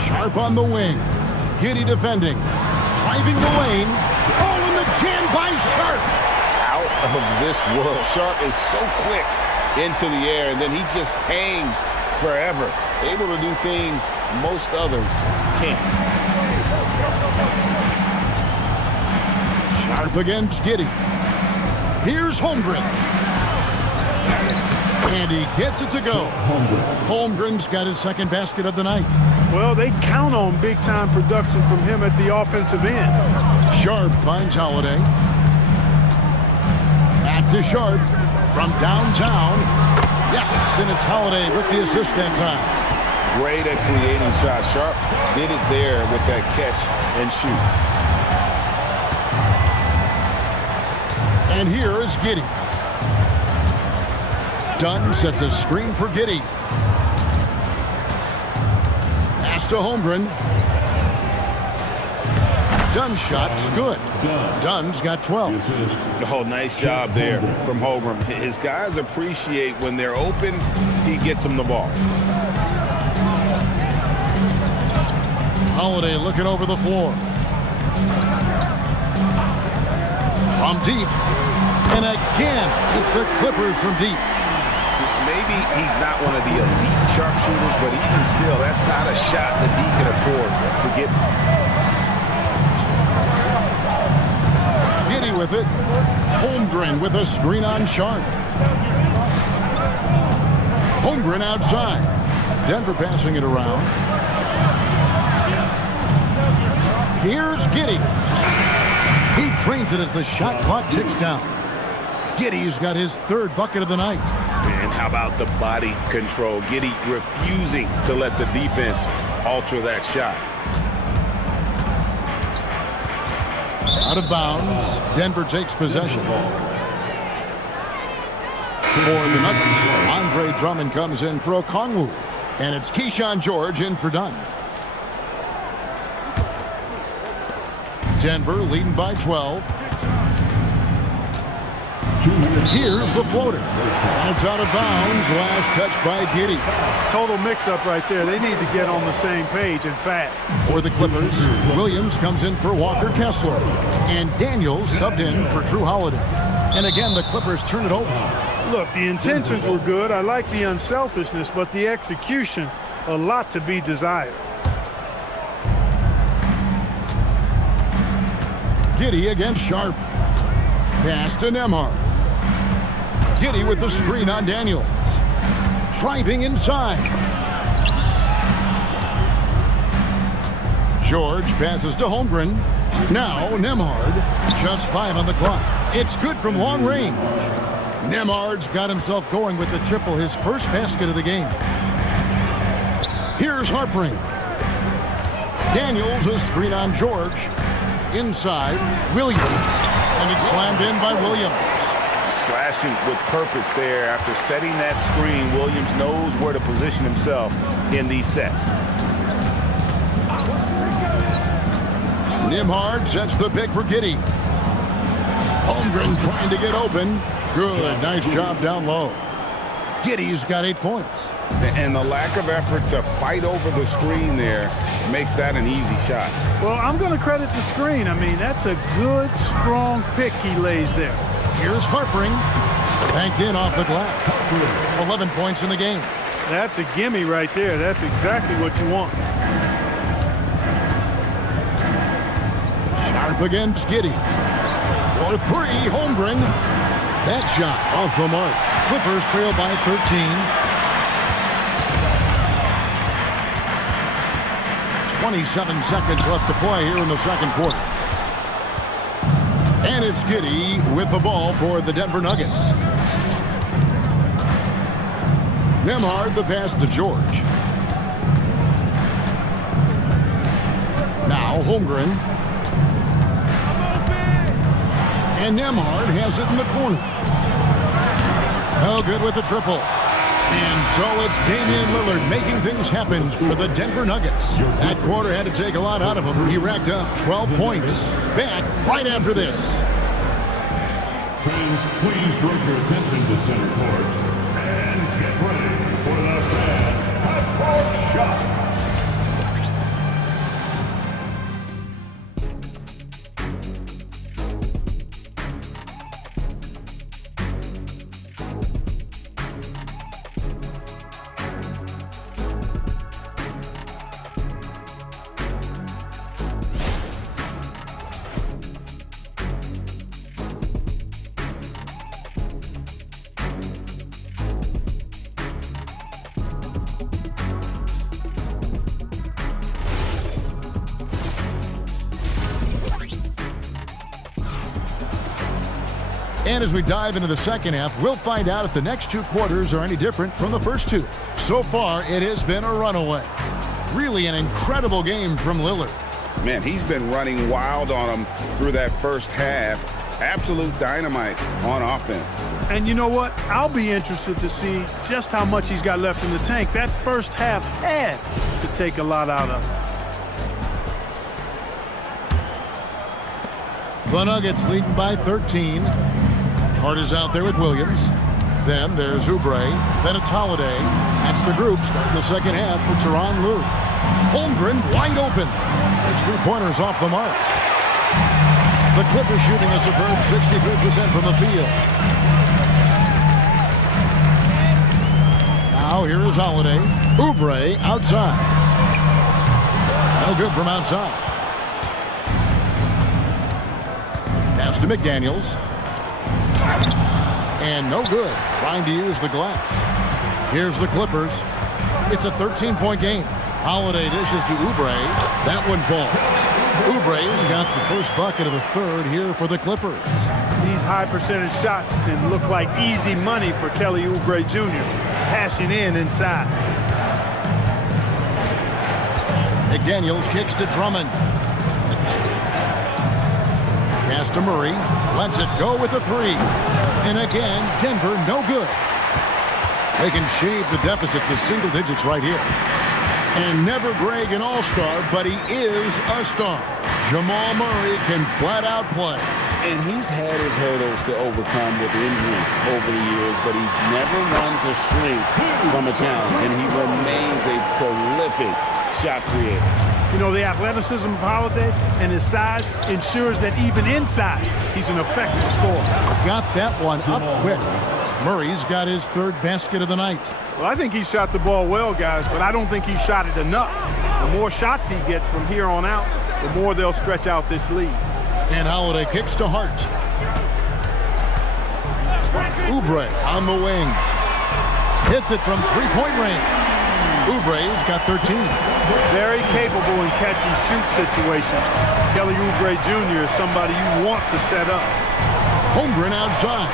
Sharp on the wing. Giddey defending. Driving the lane. Oh, and the jam by Sharp. Out of this world. Sharp is so quick into the air, and then he just hangs forever. Able to do things most others can't. Sharp against Giddey. Here's Holmgren. And he gets it to go. Holmgren's got his second basket of the night. Well, they count on big-time production from him at the offensive end. Sharp finds Holiday. Back to Sharp from downtown. Yes, and it's Holiday with the assist that time. Great at creating shots. Sharp did it there with that catch and shoot. And here is Giddey. Dunn sets a screen for Giddey. Pass to Holmgren. Dunn's shot's good. Dunn's got 12. Oh, nice job there from Holmgren. His guys appreciate when they're open, he gets them the ball. Holiday looking over the floor. From deep. And again, it's the Clippers from deep. Maybe he's not one of the elite sharpshooters, but even still, that's not a shot that he can afford to get. Giddey with it. Holmgren with a screen on Sharp. Holmgren outside. Denver passing it around. Here's Giddey. He trains it as the shot clock ticks down. Giddey's got his third bucket of the night. And how about the body control? Giddey refusing to let the defense alter that shot. Out of bounds. Denver takes possession. For the Nuggets, Andre Drummond comes in for Okongwu. And it's Keyshawn George in for Dunn. Denver leading by 12. Here's the floater. And it's out of bounds. Last touch by Giddey. Total mix-up right there. They need to get on the same page and fast. For the Clippers, Williams comes in for Walker Kessler. And Daniels subbed in for Drew Holiday. And again, the Clippers turn it over. Look, the intentions were good. I like the unselfishness, but the execution, a lot to be desired. Giddey against Sharp. Pass to Nembhard. Giddey with the screen on Daniels. Driving inside. George passes to Holmgren. Now Nembhard. Just 5 on the clock. It's good from long range. Nembhard's got himself going with the triple, his first basket of the game. Here's Harpring. Daniels, a screen on George. Inside, Williams. And it's slammed in by Williams. Slashing with purpose there. After setting that screen, Williams knows where to position himself in these sets. Nembhard sets the pick for Giddey. Holmgren trying to get open. Good, nice job down low. Giddey's got 8 points. And the lack of effort to fight over the screen there makes that an easy shot. Well, I'm going to credit the screen. I mean, that's a good, strong pick he lays there. Here's Harpring. Banked in off the glass. 11 points in the game. That's a gimme right there. That's exactly what you want. Sharp against Giddey. For three, Holmgren. That shot off the mark. Clippers trail by 13. 27 seconds left to play here in the second quarter. And it's Giddey with the ball for the Denver Nuggets. Nembhard the pass to George. Now Holmgren. And Nembhard has it in the corner. Oh, good with the triple. And so it's Damian Lillard making things happen for the Denver Nuggets. That quarter had to take a lot out of him. He racked up 12 points. Back right after this. Please direct your attention to center court and get ready for the half-court shot. And as we dive into the second half, we'll find out if the next two quarters are any different from the first two. So far, it has been a runaway. Really an incredible game from Lillard. Man, he's been running wild on him through that first half. Absolute dynamite on offense. And you know what? I'll be interested to see just how much he's got left in the tank. That first half had to take a lot out of him. The Nuggets leading by 13. Hart is out there with Williams. Then there's Oubre. Then it's Holiday. That's the group starting the second half for Tyronn Lue. Holmgren wide open. His three-pointers off the mark. The Clippers shooting a superb 63% from the field. Now here is Holiday. Oubre outside. No good from outside. Pass to McDaniels. And no good. Trying to use the glass. Here's the Clippers. It's a 13-point game. Holiday dishes to Oubre. That one falls. Oubre's got the first bucket of the third here for the Clippers. These high percentage shots can look like easy money for Kelly Oubre Jr. Passing in inside. McDaniels kicks to Drummond. Pass to Murray. Lets it go with the three. And again, Denver no good. They can shave the deficit to single digits right here. And never Greg an all-star, but he is a star. Jamal Murray can flat out play. And he's had his hurdles to overcome with injury over the years, but he's never one to shrink from a challenge, and he remains a prolific shot creator. You know, the athleticism of Holiday and his size ensures that even inside, he's an effective scorer. Got that one up quick. Murray's got his third basket of the night. Well, I think he shot the ball well, guys, but I don't think he shot it enough. The more shots he gets from here on out, the more they'll stretch out this lead. And Holiday kicks to Hart. Oubre on the wing. Hits it from three-point range. Oubre's got 13. Very capable in catch-and-shoot situations. Kelly Oubre Jr. is somebody you want to set up. Holmgren outside.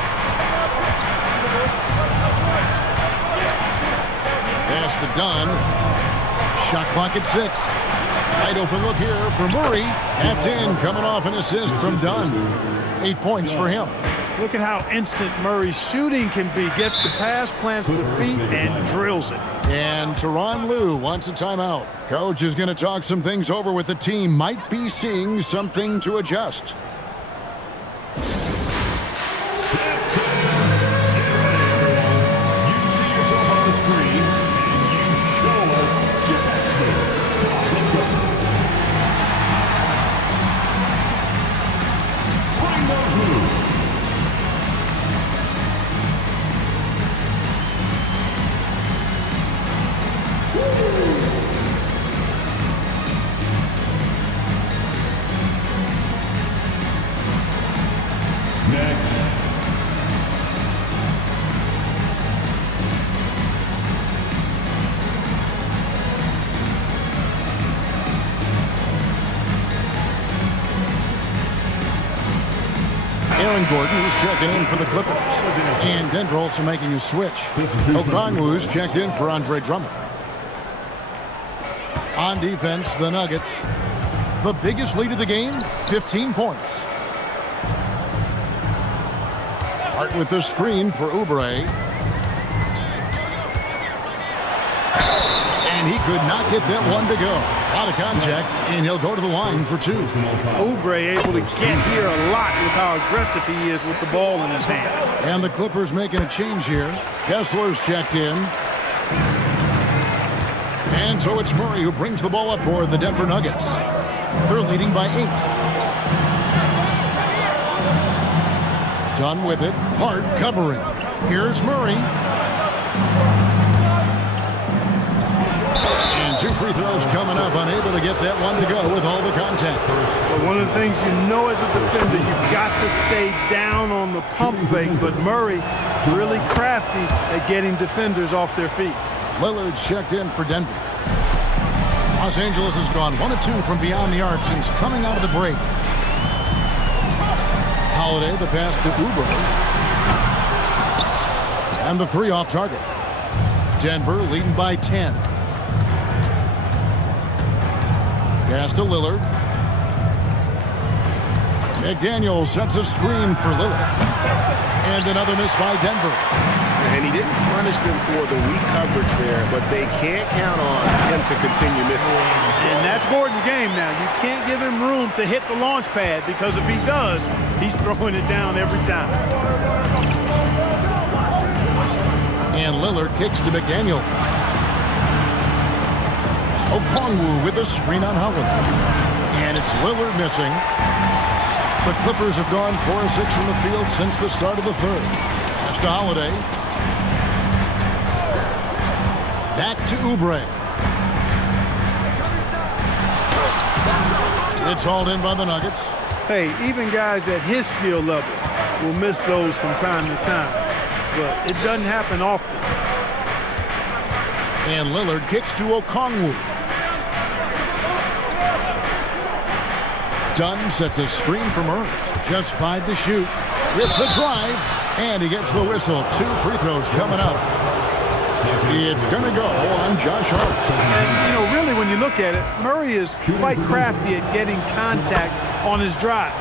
Pass to Dunn. Shot clock at 6. Wide open look here for Murray. That's in, coming off an assist from Dunn. 8 points for him. Look at how instant Murray's shooting can be. Gets the pass, plants the feet, and drills it. And Tyronn Lue wants a timeout. Coach is going to talk some things over with the team. Might be seeing something to adjust. Aaron Gordon is checking in for the Clippers. And Denver also making a switch. Okongwu's checked in for Andre Drummond. On defense, the Nuggets. The biggest lead of the game, 15 points. Start with the screen for Oubre. And he could not get that one to go. Out of contact, and he'll go to the line for two. Oubre able to get here a lot with how aggressive he is with the ball in his hand. And the Clippers making a change here. Kessler's checked in. And so it's Murray who brings the ball up for the Denver Nuggets. They're leading by 8. Done with it. Hart covering. Here's Murray. And 2 free throws coming up. Unable to get that one to go with all the contact. But one of the things you know as a defender, you've got to stay down on the pump fake. But Murray really crafty at getting defenders off their feet. Lillard's checked in for Denver. Los Angeles has gone 1 of 2 from beyond the arc since coming out of the break. Holiday, the pass to Oubre. And the 3 off target. Denver leading by 10. Pass to Lillard. McDaniel sets a screen for Lillard. And another miss by Denver. And he didn't punish them for the weak coverage there, but they can't count on him to continue missing. And that's Gordon's game now. You can't give him room to hit the launch pad, because if he does, he's throwing it down every time. And Lillard kicks to McDaniel. Okongwu with a screen on Holiday. And it's Lillard missing. The Clippers have gone 4 of 6 from the field since the start of the third. Pass to Holiday. Back to Oubre. It's hauled in by the Nuggets. Hey, even guys at his skill level will miss those from time to time. But it doesn't happen often. And Lillard kicks to Okongwu. Dunn sets a screen for Murray. Just 5 to shoot. With the drive. And he gets the whistle. 2 free throws coming up. It's going to go on Josh Hart. And, you know, really, when you look at it, Murray is quite crafty at getting contact on his drive.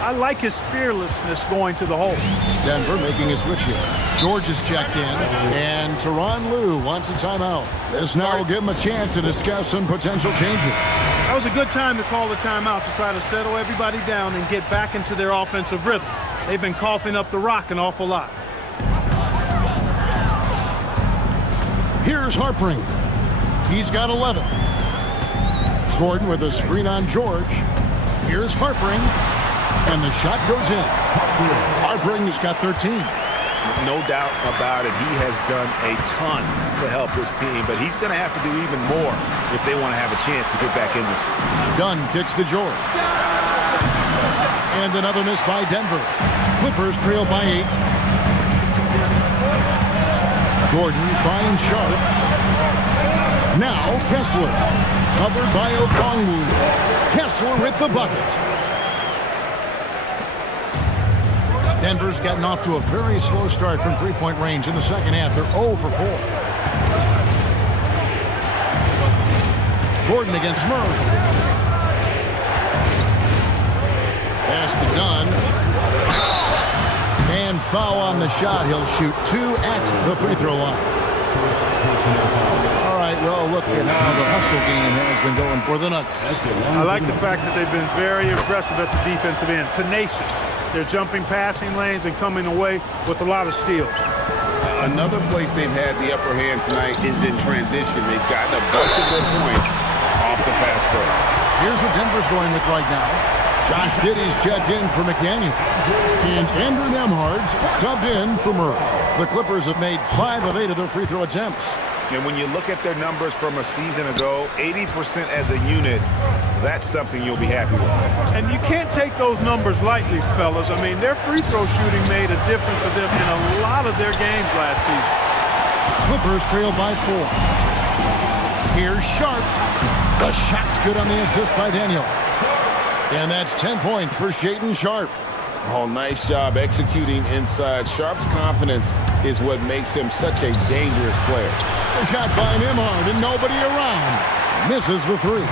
I like his fearlessness going to the hole. Denver making a switch here. George is checked in, and Tyronn Lue wants a timeout. This now will give him a chance to discuss some potential changes. That was a good time to call the timeout to try to settle everybody down and get back into their offensive rhythm. They've been coughing up the rock an awful lot. Here's Harpring. He's got 11. Gordon with a screen on George. Here's Harpring. And the shot goes in. Harpring's got 13. No doubt about it. He has done a ton to help his team, but he's going to have to do even more if they want to have a chance to get back in this. Dunn kicks to George. And another miss by Denver. Clippers trail by 8. Gordon finds Sharp. Now Kessler. Covered by Okongwu. Kessler with the bucket. Denver's gotten off to a very slow start from three-point range in the second half. They're 0 for 4. Gordon against Murray. Pass to Dunn. And foul on the shot. He'll shoot 2 at the free throw line. All right, well, look at how the hustle game has been going for the Nuggets. I like the fact that they've been very aggressive at the defensive end, tenacious. They're jumping passing lanes and coming away with a lot of steals. Another place they've had the upper hand tonight is in transition. They've gotten a bunch of their points off the fast break. Here's what Denver's going with right now. Josh Giddey's checked in for McDaniel. And Andrew Nembhard's subbed in for Murray. The Clippers have made 5 of 8 of their free throw attempts. And when you look at their numbers from a season ago, 80% as a unit, that's something you'll be happy with. And you can't take those numbers lightly, fellas. I mean, their free throw shooting made a difference for them in a lot of their games last season. Clippers trail by 4. Here's Sharp. The shot's good on the assist by Daniel. And that's 10 points for Shaedon Sharp. Oh, nice job executing inside. Sharp's confidence is what makes him such a dangerous player. A shot by Nembhard and nobody around. Misses the three.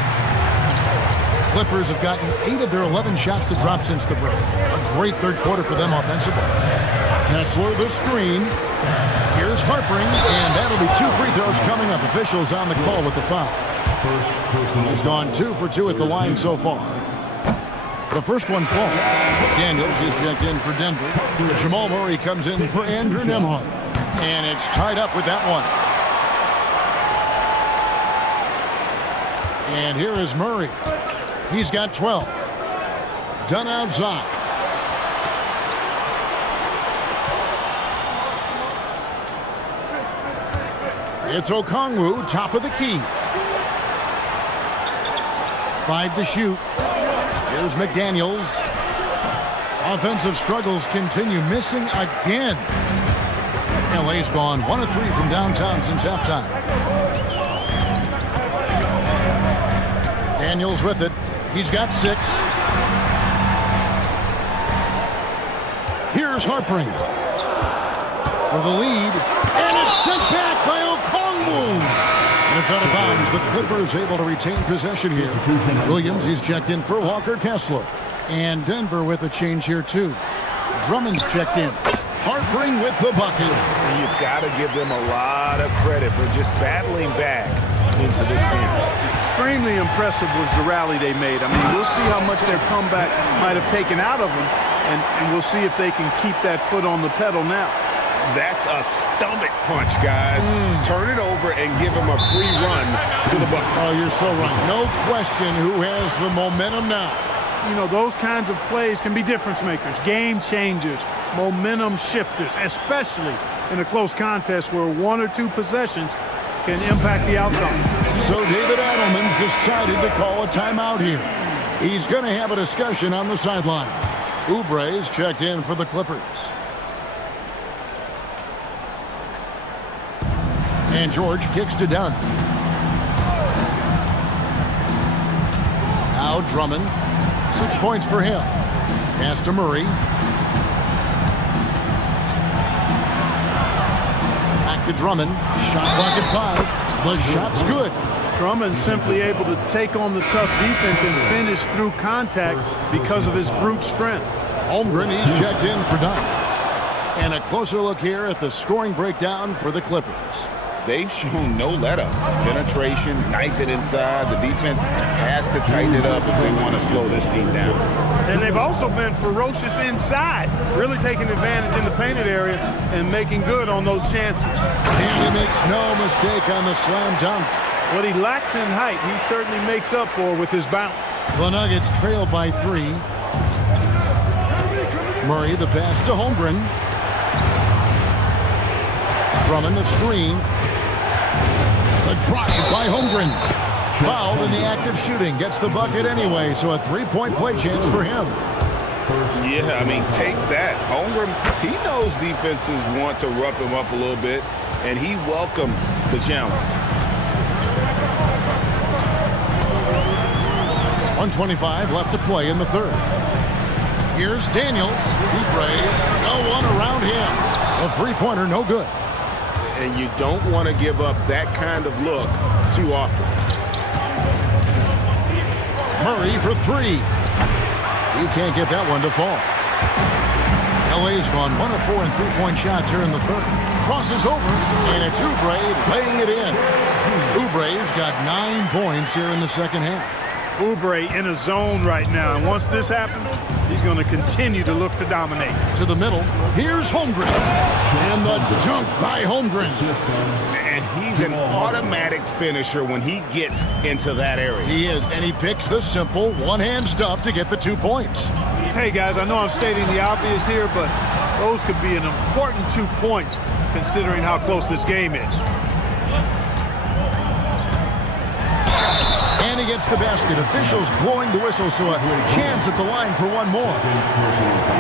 Clippers have gotten 8 of their 11 shots to drop since the break. A great third quarter for them offensively. Kessler the screen. Here's Harpering, and that'll be 2 free throws coming up. Officials on the call with the foul. He's gone 2 for 2 at the line so far. The first one falls. Daniels is checked in for Denver. Jamal Murray comes in for Andrew Nembhard. And it's tied up with that one. And here is Murray. He's got 12. Done outside. It's Okongwu, top of the key. 5 to shoot. Here's McDaniels. Offensive struggles continue, missing again. LA's gone 1 of 3 from downtown since halftime. Daniels with it. He's got 6. Here's Harpering for the lead, and it's sent back by Okongwu. And it's out of bounds. The Clippers able to retain possession here. Williams, he's checked in for Walker Kessler. And Denver with a change here, too. Drummond's checked in. Harpering with the bucket. You've got to give them a lot of credit for just battling back into this game. Extremely impressive was the rally they made. I mean, we'll see how much their comeback might have taken out of them, and we'll see if they can keep that foot on the pedal now. That's a stomach punch, guys. Turn it over and give him a free run to the bucket. Oh, you're so right. No question who has the momentum now. You know, those kinds of plays can be difference makers, game changers, momentum shifters, especially in a close contest where 1 or 2 possessions can impact the outcome. So David Adelman's decided to call a timeout here. He's going to have a discussion on the sideline. Oubre's checked in for the Clippers. And George kicks to Dunn. Now Drummond. 6 points for him. Pass to Murray. Back to Drummond. Shot clock at 5. The shot's good. Drummond simply able to take on the tough defense and finish through contact because of his brute strength. Holmgren, he's checked in for Dunn. And a closer look here at the scoring breakdown for the Clippers. They've shown no let-up. Penetration, knife it inside. The defense has to tighten it up if they want to slow this team down. And they've also been ferocious inside, really taking advantage in the painted area and making good on those chances. And he makes no mistake on the slam dunk. What he lacks in height, he certainly makes up for with his bounce. The Nuggets trail by 3. Murray, the pass to Holmgren. Drummond, the screen. The drive by Holmgren. Fouled in the act of shooting. Gets the bucket anyway, so a 3-point play chance for him. Yeah, I mean, take that. Holmgren, he knows defenses want to rough him up a little bit, and he welcomes the challenge. 1:25 left to play in the third. Here's Daniels. Oubre, no one around him. A three-pointer, no good. And you don't want to give up that kind of look too often. Murray for 3. You can't get that one to fall. LA's gone 1 of 4 in three-point shots here in the third. Crosses over, and it's Oubre laying it in. Oubre's got 9 points here in the second half. Oubre in a zone right now, and once this happens, he's going to continue to look to dominate. To the middle, here's Holmgren. And the dunk by Holmgren. And he's an automatic finisher when he gets into that area. He is, and he picks the simple one-hand stuff to get the 2 points. Hey, guys, I know I'm stating the obvious here, but those could be an important 2 points considering how close this game is. And he gets the basket. Officials blowing the whistle, so a chance at the line for one more.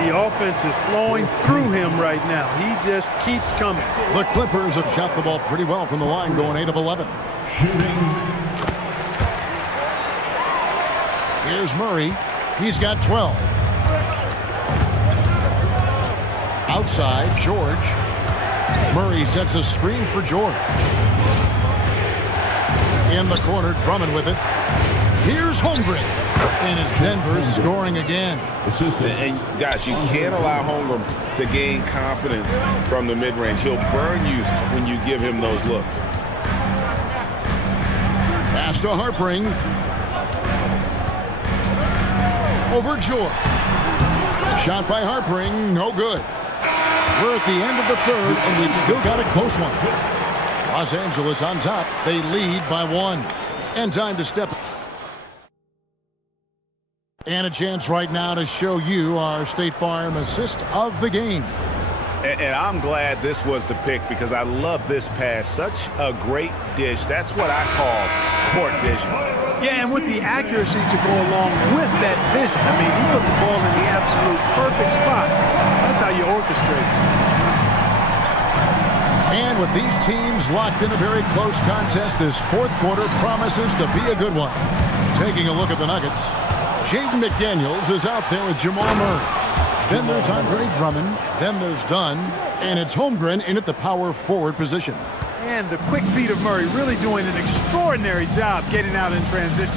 The offense is flowing through him right now. He just keeps coming. The Clippers have shot the ball pretty well from the line, going 8 of 11. Here's Murray. He's got 12. Outside, George. Murray sets a screen for George. In the corner, Drummond with it. Here's Holmgren. And it's Denver scoring again. And guys, you can't allow Holmgren to gain confidence from the mid-range. He'll burn you when you give him those looks. Pass to Harpring. Over George. Shot by Harpring, no good. We're at the end of the third, and we've still got a close one. Los Angeles on top. They lead by 1. And time to step. And a chance right now to show you our State Farm assist of the game. And I'm glad this was the pick because I love this pass. Such a great dish. That's what I call court vision. Yeah, and with the accuracy to go along with that vision. I mean, he put the ball in the absolute perfect spot. That's how you orchestrate. And with these teams locked in a very close contest, this fourth quarter promises to be a good one. Taking a look at the Nuggets, Jaden McDaniels is out there with Jamal Murray. Then there's Andre Drummond. Then there's Dunn. And it's Holmgren in at the power forward position. And the quick feet of Murray really doing an extraordinary job getting out in transition.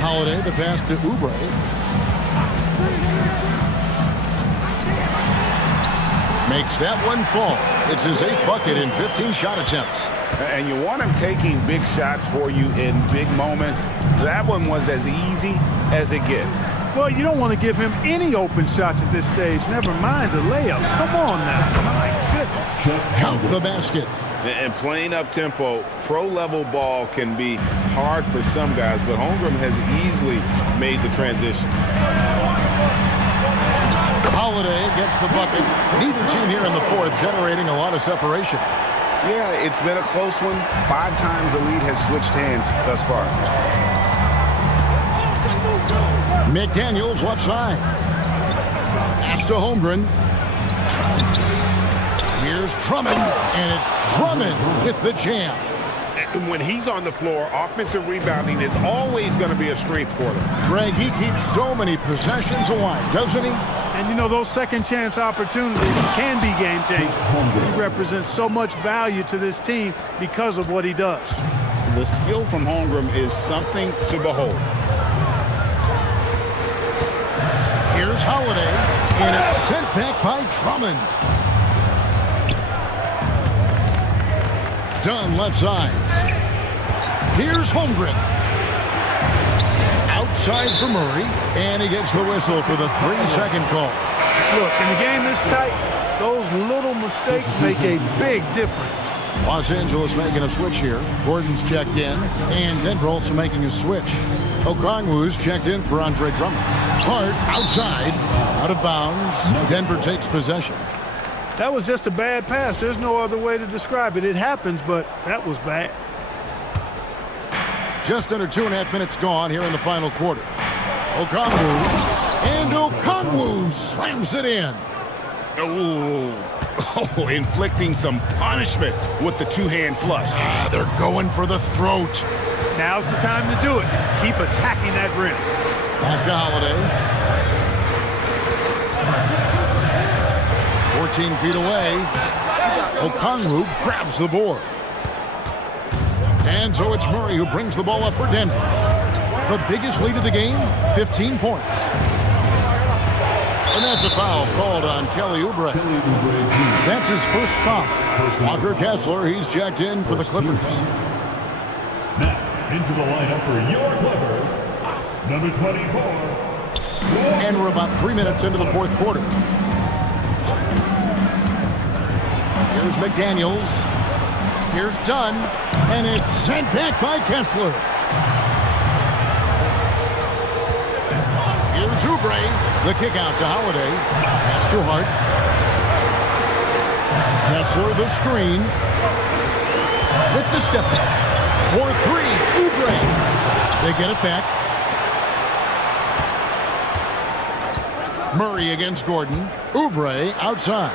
Holiday, the pass to Oubre. Makes that one fall. It's his 8th bucket in 15 shot attempts. And you want him taking big shots for you in big moments. That one was as easy as it gets. Well, you don't want to give him any open shots at this stage. Never mind the layup. Come on now. My goodness. Count the basket. And playing up-tempo, pro-level ball can be hard for some guys, but Holmgren has easily made the transition. Holiday gets the bucket. Neither team here in the fourth generating a lot of separation. Yeah, it's been a close one. 5 times the lead has switched hands thus far. McDaniels left side. Pass to Holmgren. Here's Drummond, and it's Drummond with the jam. And when he's on the floor, offensive rebounding is always going to be a strength for them. Greg, he keeps so many possessions alive, doesn't he? And, you know, those second-chance opportunities can be game-changing. He represents so much value to this team because of what he does. The skill from Holmgren is something to behold. Here's Holiday, and it's sent back by Drummond. Dunn left side. Here's Holmgren. Outside for Murray, and he gets the whistle for the 3-second call. Look, in a game this tight, those little mistakes make a big difference. Los Angeles making a switch here. Gordon's checked in, and Denver also making a switch. Okongwu's checked in for Andre Drummond. Hart outside, out of bounds. Denver takes possession. That was just a bad pass. There's no other way to describe it. It happens, but that was bad. Just under 2.5 minutes gone here in the final quarter. Okongwu, and Okongwu slams it in. Oh, inflicting some punishment with the 2-hand flush. They're going for the throat. Now's the time to do it. Keep attacking that rim. Back to Holiday. 14 feet away. Okongwu grabs the board. And so it's Murray who brings the ball up for Denver. The biggest lead of the game, 15 points. And that's a foul called on Kelly Oubre. That's his first foul. Walker Kessler, he's checked in for the Clippers. Now, into the lineup for your Clippers, number 24. And we're about 3 minutes into the fourth quarter. Here's McDaniels. Here's Dunn. And it's sent back by Kessler. Here's Oubre. The kick out to Holiday. Pass to Hart. Kessler the screen. With the step back. 4-3. Oubre. They get it back. Murray against Gordon. Oubre outside.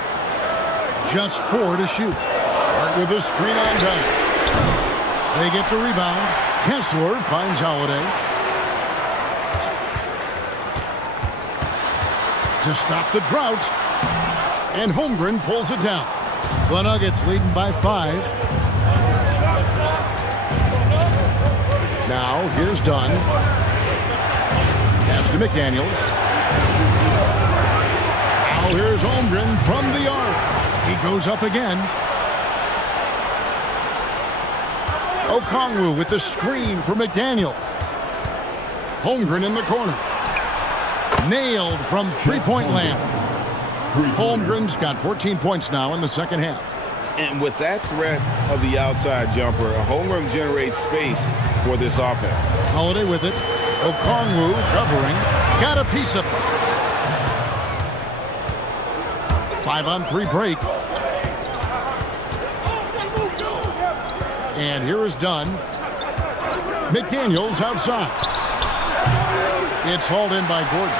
Just 4 to shoot. Hart with the screen on down. They get the rebound. Kessler finds Holiday. To stop the drought. And Holmgren pulls it down. The Nuggets leading by 5. Now, here's Dunn. Pass to McDaniels. Now here's Holmgren from the arc. He goes up again. Okongwu with the screen for McDaniel. Holmgren in the corner. Nailed from three-point land. Holmgren's got 14 points now in the second half. And with that threat of the outside jumper, Holmgren generates space for this offense. Holiday with it. Okongwu covering. Got a piece of it. 5-on-3 break. And here is Dunn. McDaniels outside. It's hauled in by Gordon.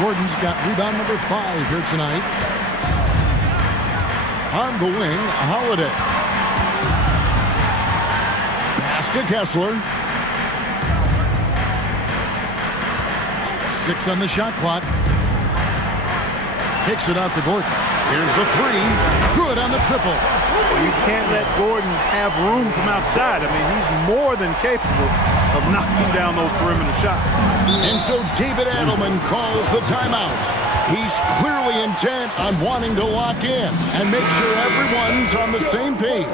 Gordon's got rebound number 5 here tonight. On the wing, Holiday. Pass to Kessler. 6 on the shot clock. Kicks it out to Gordon. Here's the 3. Good on the triple. You can't let Gordon have room from outside. I mean, he's more than capable of knocking down those perimeter shots. And so David Adelman calls the timeout. He's clearly intent on wanting to lock in and make sure everyone's on the same page.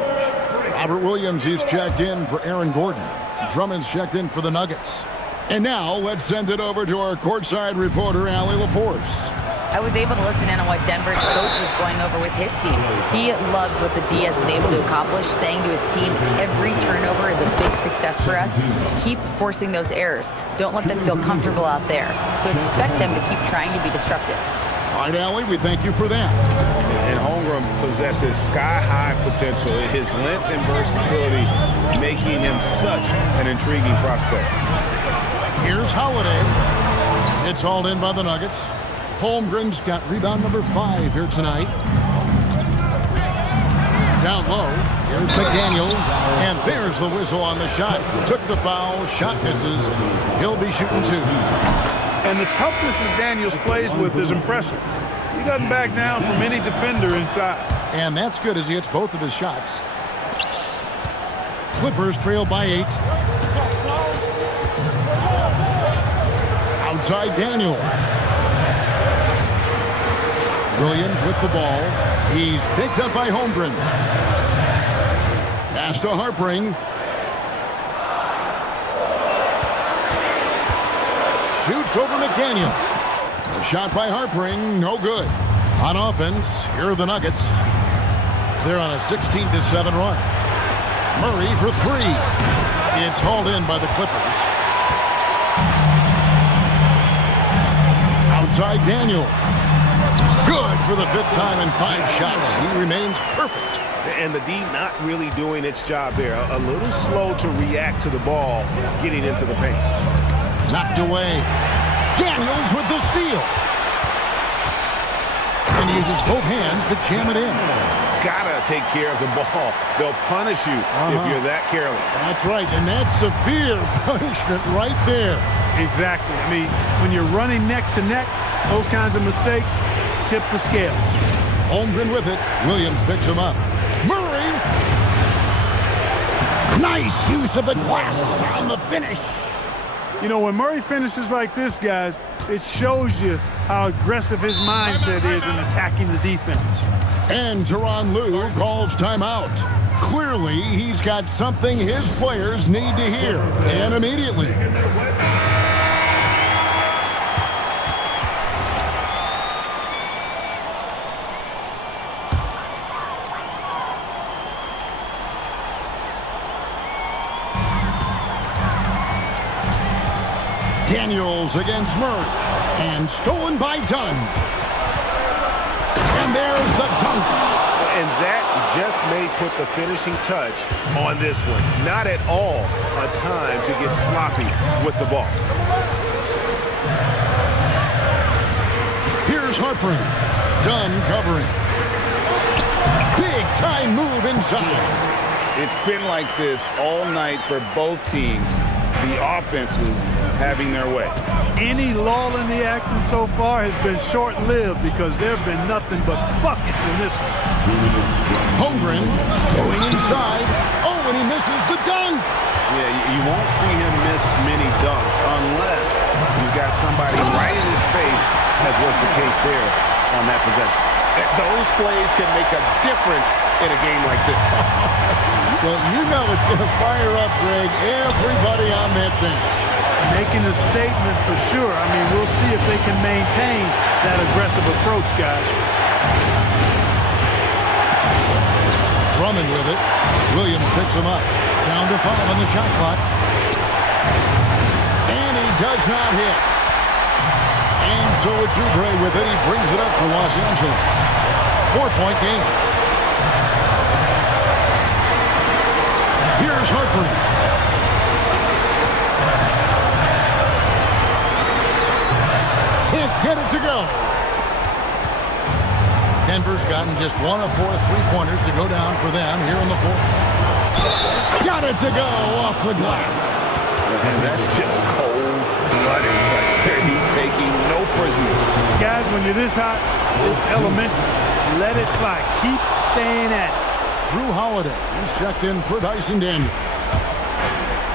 Robert Williams is checked in for Aaron Gordon. Drummond's checked in for the Nuggets. And now let's send it over to our courtside reporter, Allie LaForce. I was able to listen in on what Denver's coach was going over with his team. He loves what the D has been able to accomplish, saying to his team, every turnover is a big success for us. Keep forcing those errors. Don't let them feel comfortable out there. So expect them to keep trying to be disruptive. All right, Allie, we thank you for that. And Holmgren possesses sky-high potential. His length and versatility making him such an intriguing prospect. Here's Holiday. It's hauled in by the Nuggets. Holmgren's got rebound number 5 here tonight. Down low, here's McDaniels, and there's the whistle on the shot. Took the foul, shot misses. He'll be shooting 2. And the toughness McDaniels plays with is impressive. He doesn't back down from any defender inside. And that's good as he hits both of his shots. Clippers trail by 8. Outside Daniel. Williams with the ball. He's picked up by Holmgren. Pass to Harpring. Shoots over McDaniel. A shot by Harpring, no good. On offense, here are the Nuggets. They're on a 16-7 run. Murray for 3. It's hauled in by the Clippers. Outside Daniel. Good for the 5th time in 5 shots. He remains perfect. And the D not really doing its job there. A little slow to react to the ball getting into the paint. Knocked away. Daniels with the steal. And he uses both hands to jam it in. Gotta take care of the ball. They'll punish you if you're that careless. That's right, and that's severe punishment right there. Exactly. I mean, when you're running neck to neck, those kinds of mistakes tip the scales. Holmgren with it. Williams picks him up. Murray. Nice use of the glass on the finish. You know, when Murray finishes like this, guys, it shows you how aggressive his mindset is in attacking the defense. And Tyronn Lue calls timeout. Clearly, he's got something his players need to hear, and immediately. Daniels against Murray, and stolen by Dunn. And there's the dunk. And that just may put the finishing touch on this one. Not at all a time to get sloppy with the ball. Here's Harpring. Dunn covering. Big time move inside. It's been like this all night for both teams. the offenses having their way. Any lull in the action so far has been short-lived because there have been nothing but buckets in this one. Holmgren going inside. Oh, and he misses the dunk. Yeah, you won't see him miss many dunks unless you've got somebody right in his face, as was the case there on that possession. Those plays can make a difference in a game like this. Well, you know it's going to fire up, Greg, everybody on that bench. Making a statement for sure. I mean, we'll see if they can maintain that aggressive approach, guys. Drummond with it. Williams picks him up. Down to 5 on the shot clock. And he does not hit. And so it's Oubre with it. He brings it up for Los Angeles. 4-point game. Here's Hartford. Can't get it to go. Denver's gotten just 1 of 4 3-pointers to go down for them here in the fourth. Got it to go off the glass. And that's just cold-blooded right there. He's taking no prisoners. Guys, when you're this hot, it's elementary. Let it fly. Keep staying at it. Drew Holiday, he's checked in for Dyson Daniel.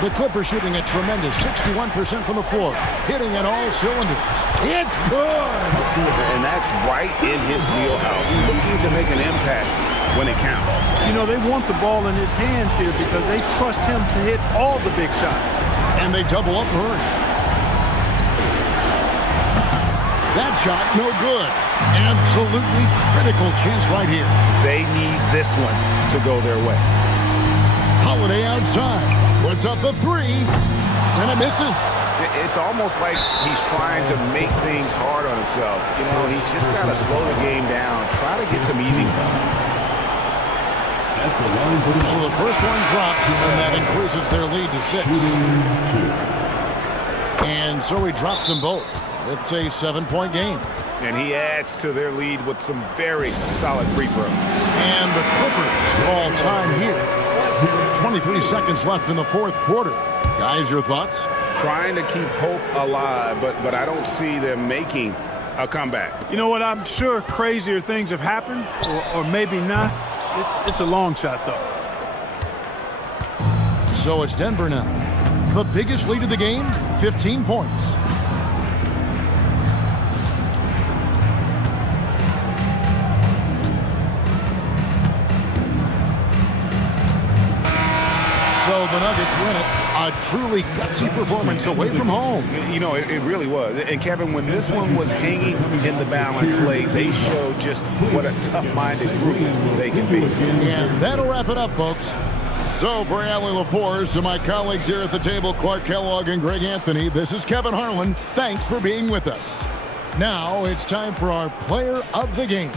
The Clippers shooting a tremendous 61% from the floor, hitting at all cylinders. It's good! And that's right in his wheelhouse. Looking to make an impact when it counts. You know, they want the ball in his hands here because they trust him to hit all the big shots. And they double up Murray. That shot, no good. Absolutely critical chance right here. They need this one to go their way. Holiday outside. Puts up the 3. And it misses. It's almost like he's trying to make things hard on himself. You know, he's just got to slow the game down. Try to get some easy ones. So the first one drops, and that increases their lead to 6. And so he drops them both. It's a 7-point game. And he adds to their lead with some very solid free throws. And the Clippers call time here. 23 seconds left in the fourth quarter. Guys, your thoughts? Trying to keep hope alive, but I don't see them making a comeback. You know what? I'm sure crazier things have happened, or maybe not. It's a long shot, though. So it's Denver now. The biggest lead of the game, 15 points. So the Nuggets win it. A truly gutsy performance away from home. You know, it really was. And Kevin, when this one was hanging in the balance late, they showed just what a tough-minded group they can be. And that'll wrap it up, folks. So for Allie LaForce and my colleagues here at the table, Clark Kellogg and Greg Anthony, this is Kevin Harlan. Thanks for being with us. Now it's time for our player of the game.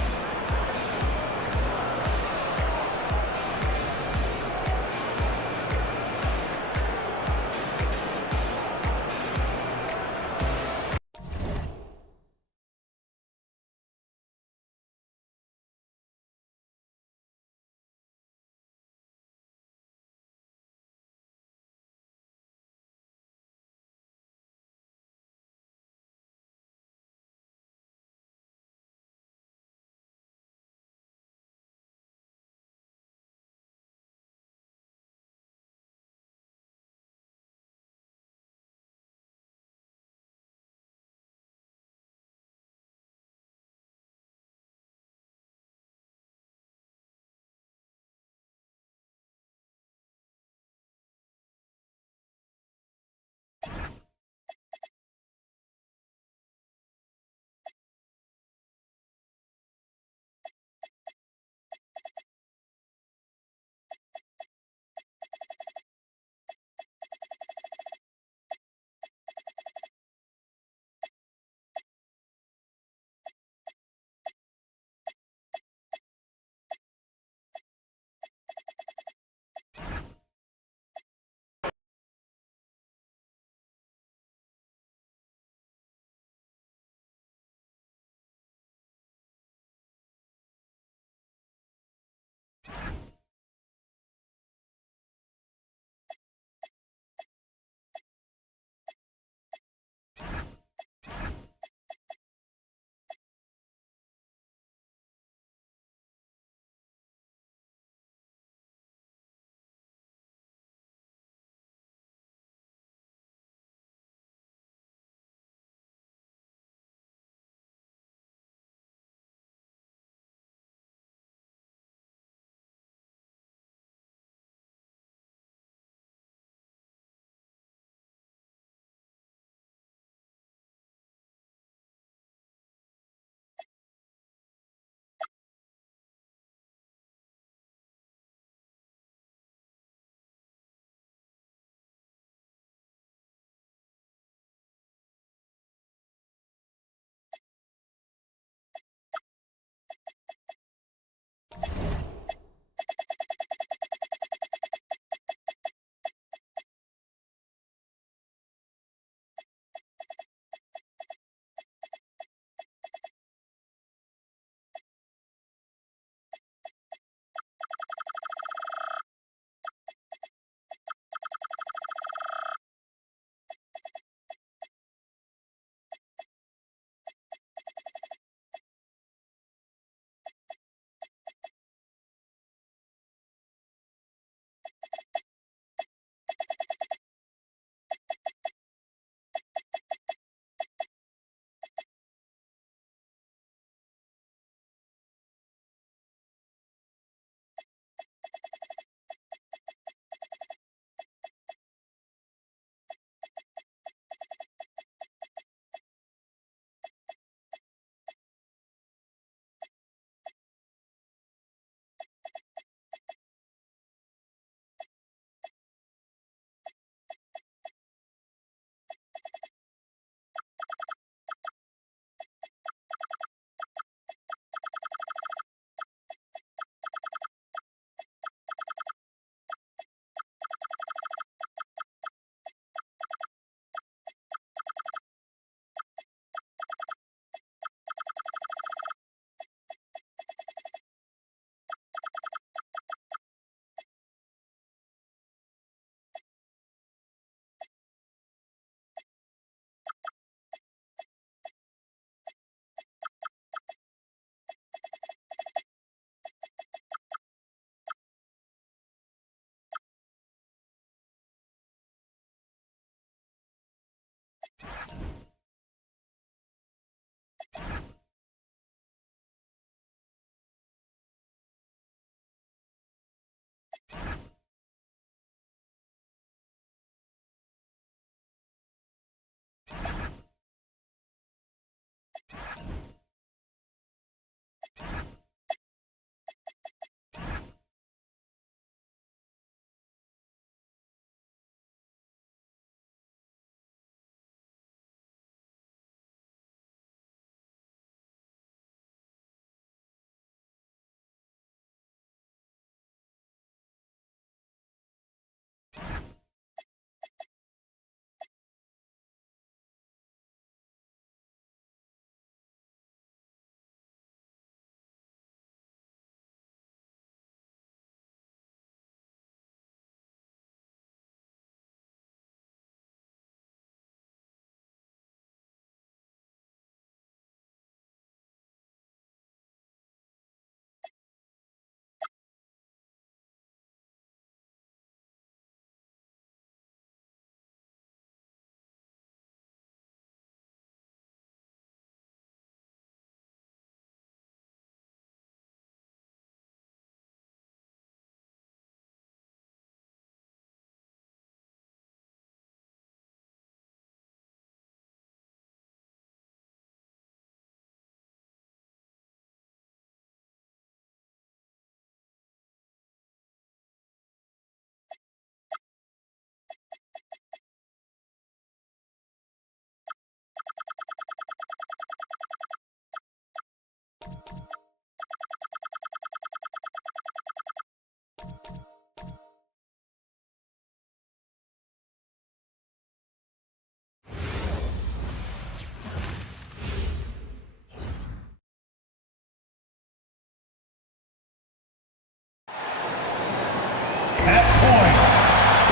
At point,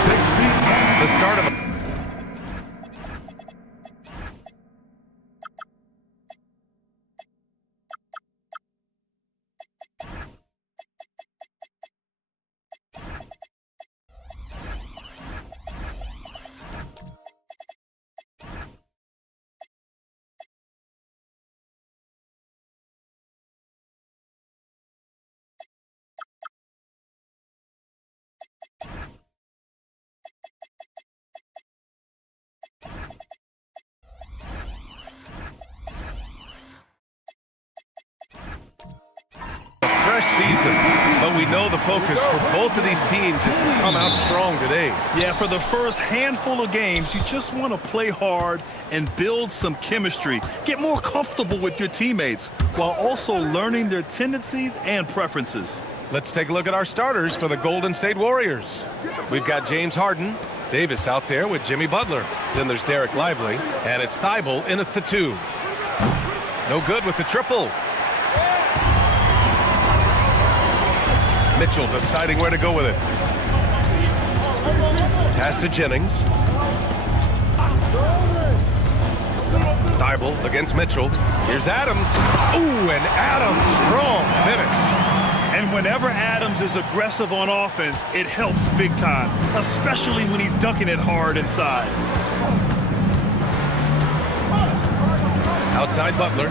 60. The start of season, but we know the focus for both of these teams is to come out strong today. Yeah, for the first handful of games, you just want to play hard and build some chemistry. Get more comfortable with your teammates while also learning their tendencies and preferences. Let's take a look at our starters for the Golden State Warriors. We've got James Harden, Davis out there with Jimmy Butler. Then there's Derek Lively, and it's Thibault in at the 2. No good with the triple. Mitchell deciding where to go with it. Pass to Jennings. Thibault against Mitchell. Here's Adams. Ooh, and Adams, strong finish. And whenever Adams is aggressive on offense, it helps big time, especially when he's dunking it hard inside. Outside Butler.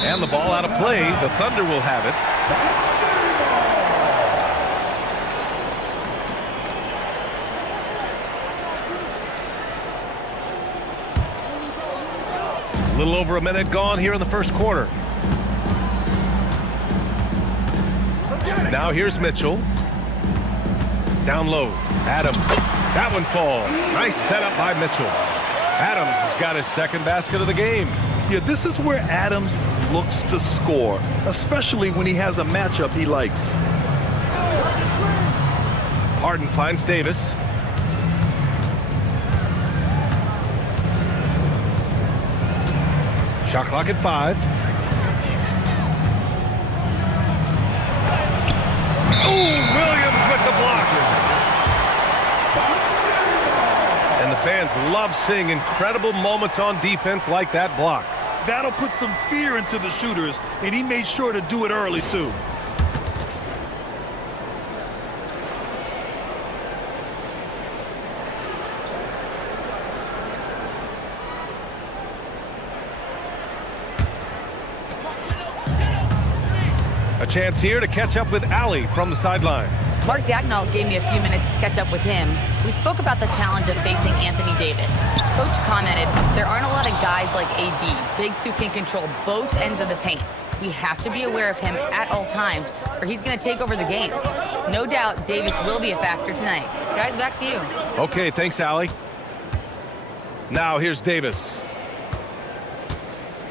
And the ball out of play. The Thunder will have it. A little over a minute gone here in the first quarter. Now here's Mitchell. Down low. Adams. That one falls. Nice setup by Mitchell. Adams has got his second basket of the game. Yeah, this is where Adams looks to score, especially when he has a matchup he likes. Harden finds Davis. Shot clock at 5. Oh, Williams with the block. And the fans love seeing incredible moments on defense like that block. That'll put some fear into the shooters, and he made sure to do it early, too. A chance here to catch up with Allie from the sideline. Mark Dagnall gave me a few minutes to catch up with him. We spoke about the challenge of facing Anthony Davis. Coach commented, there aren't a lot of guys like AD, bigs who can control both ends of the paint. We have to be aware of him at all times, or he's going to take over the game. No doubt Davis will be a factor tonight. Guys, back to you. Okay, thanks, Allie. Now here's Davis.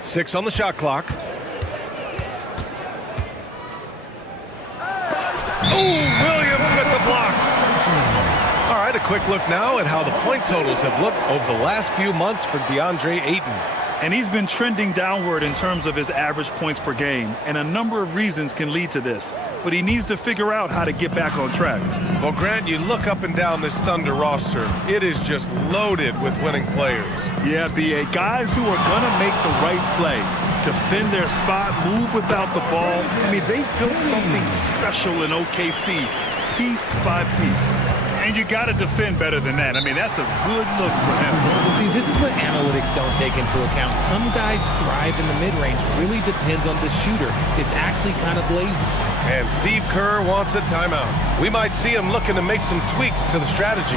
6 on the shot clock. Oh, Williams with the block. All right, a quick look now at how the point totals have looked over the last few months for DeAndre Ayton. And he's been trending downward in terms of his average points per game, and a number of reasons can lead to this. But he needs to figure out how to get back on track. Well, Grant, you look up and down this Thunder roster. It is just loaded with winning players. Yeah, B.A. Guys who are going to make the right play, defend their spot, move without the ball. I mean, they've built something special in OKC, piece by piece. And you got to defend better than that. I mean, that's a good look for him. See, this is what analytics don't take into account. Some guys thrive in the mid-range. Really depends on the shooter. It's actually kind of lazy. And Steve Kerr wants a timeout. We might see him looking to make some tweaks to the strategy.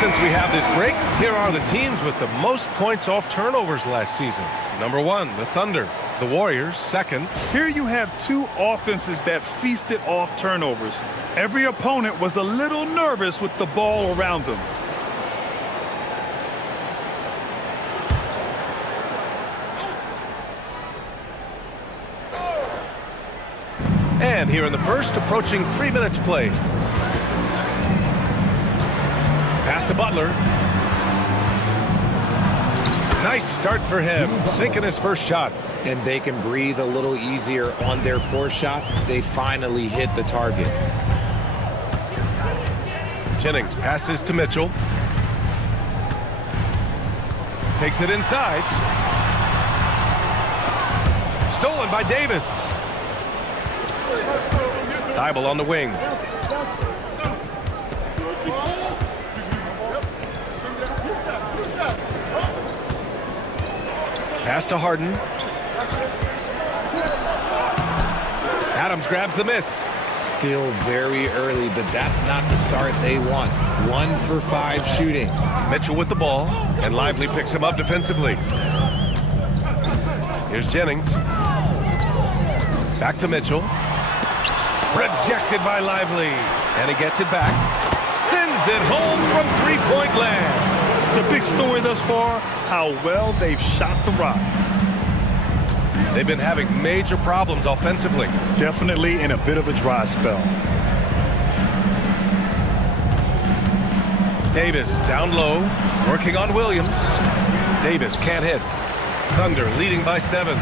Since we have this break, here are the teams with the most points off turnovers last season. Number 1, the Thunder. The Warriors, 2nd. Here you have two offenses that feasted off turnovers. Every opponent was a little nervous with the ball around them. And here in the first, approaching 3 minutes played. Pass to Butler. Nice start for him, sinking his first shot. And they can breathe a little easier on their fourth shot. They finally hit the target. Jennings passes to Mitchell. Takes it inside. Stolen by Davis. Thibault on the wing. Pass to Harden. Adams grabs the miss. Still very early, but that's not the start they want. 1 for 5 shooting. Mitchell with the ball, and Lively picks him up defensively. Here's Jennings. Back to Mitchell. Rejected by Lively. And he gets it back. Sends it home from three-point land. The big story thus far, how well they've shot the rock. They've been having major problems offensively. Definitely in a bit of a dry spell. Davis down low, working on Williams. Davis can't hit. Thunder leading by 7.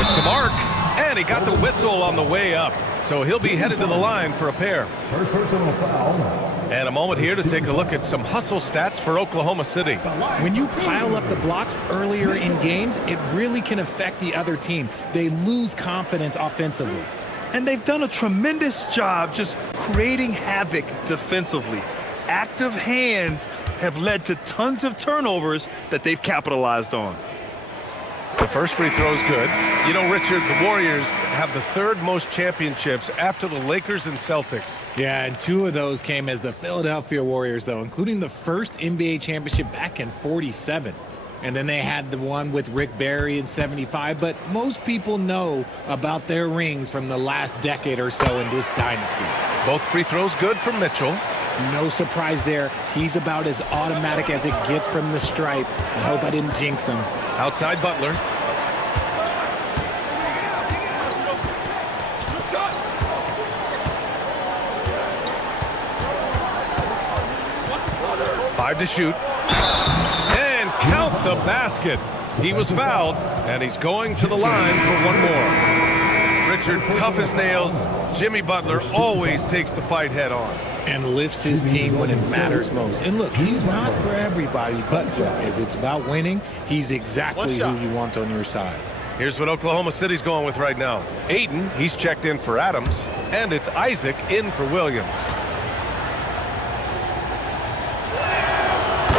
It's a mark, and he got the whistle on the way up. So he'll be headed to the line for a pair. First personal foul. And a moment here to take a look at some hustle stats for Oklahoma City. When you pile up the blocks earlier in games, it really can affect the other team. They lose confidence offensively. And they've done a tremendous job just creating havoc defensively. Active hands have led to tons of turnovers that they've capitalized on. The first free throw is good. You know, Richard, the Warriors have the third most championships after the Lakers and Celtics. Yeah, and 2 of those came as the Philadelphia Warriors, though, including the first NBA championship back in '47. And then they had the one with Rick Barry in '75. But most people know about their rings from the last decade or so in this dynasty. Both free throws good from Mitchell. No surprise there. He's about as automatic as it gets from the stripe. I hope I didn't jinx him. Outside Butler. Five to shoot. And count the basket. He was fouled, and he's going to the line for one more. Richard, tough as nails. Jimmy Butler always takes the fight head on. And lifts his team when it matters most. And look, he's not for everybody, but if it's about winning, he's exactly who you want on your side. Here's what Oklahoma City's going with right now. Ayton, he's checked in for Adams, and it's Isaac in for Williams.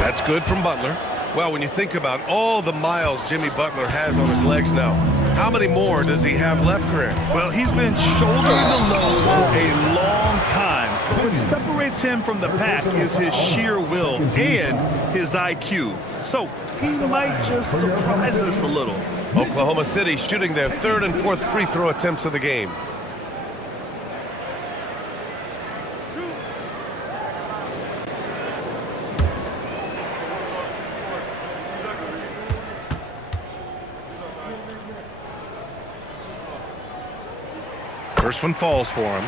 That's good from Butler. Well, when you think about all the miles Jimmy Butler has on his legs now, how many more does he have left, Grant? Well, he's been shouldering the load for a long time. What separates him from the pack is his sheer will and his IQ. So he might just surprise us a little. Oklahoma City shooting their third and fourth free throw attempts of the game. First one falls for him.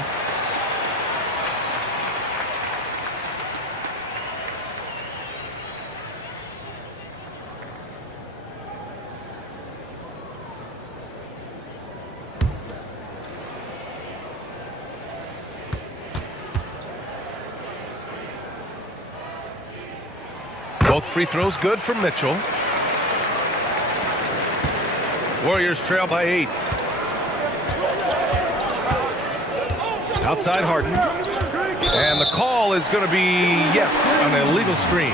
Both free throws good from Mitchell. Warriors trail by 8. Outside Harden. And the call is going to be, yes, an illegal screen.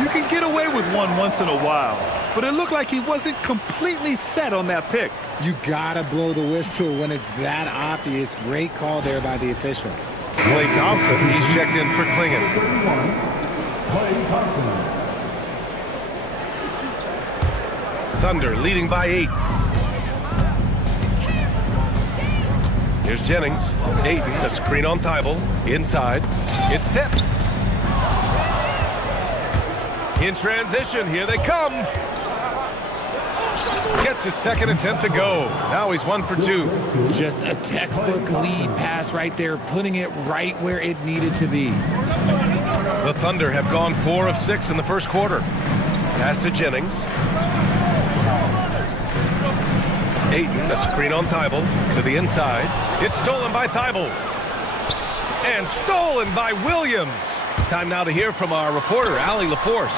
You can get away with one once in a while, but it looked like he wasn't completely set on that pick. You gotta blow the whistle when it's that obvious. Great call there by the official. Klay Thompson, he's checked in for Klingon. Klay Thompson. Thunder leading by 8. Here's Jennings. Ayton, the screen on Thibault. Inside. It's tipped. In transition, here they come. Gets his second attempt to go. Now he's 1 for 2. Just a textbook lead pass right there, putting it right where it needed to be. The Thunder have gone 4 of 6 in the first quarter. Pass to Jennings. Ayton, the screen on Thibault to the inside. It's stolen by Thibault. And stolen by Williams. Time now to hear from our reporter, Allie LaForce.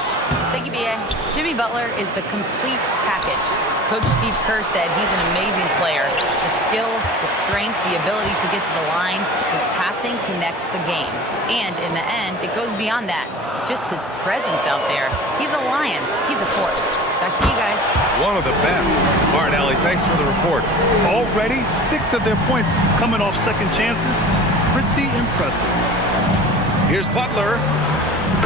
Thank you, B.A. Jimmy Butler is the complete package. Coach Steve Kerr said he's an amazing player. The skill, the strength, the ability to get to the line, his passing connects the game. And in the end, it goes beyond that. Just his presence out there. He's a lion. He's a force. Back to you guys. One of the best. All right, Allie, thanks for the report. Already 6 of their points coming off second chances. Pretty impressive. Here's Butler.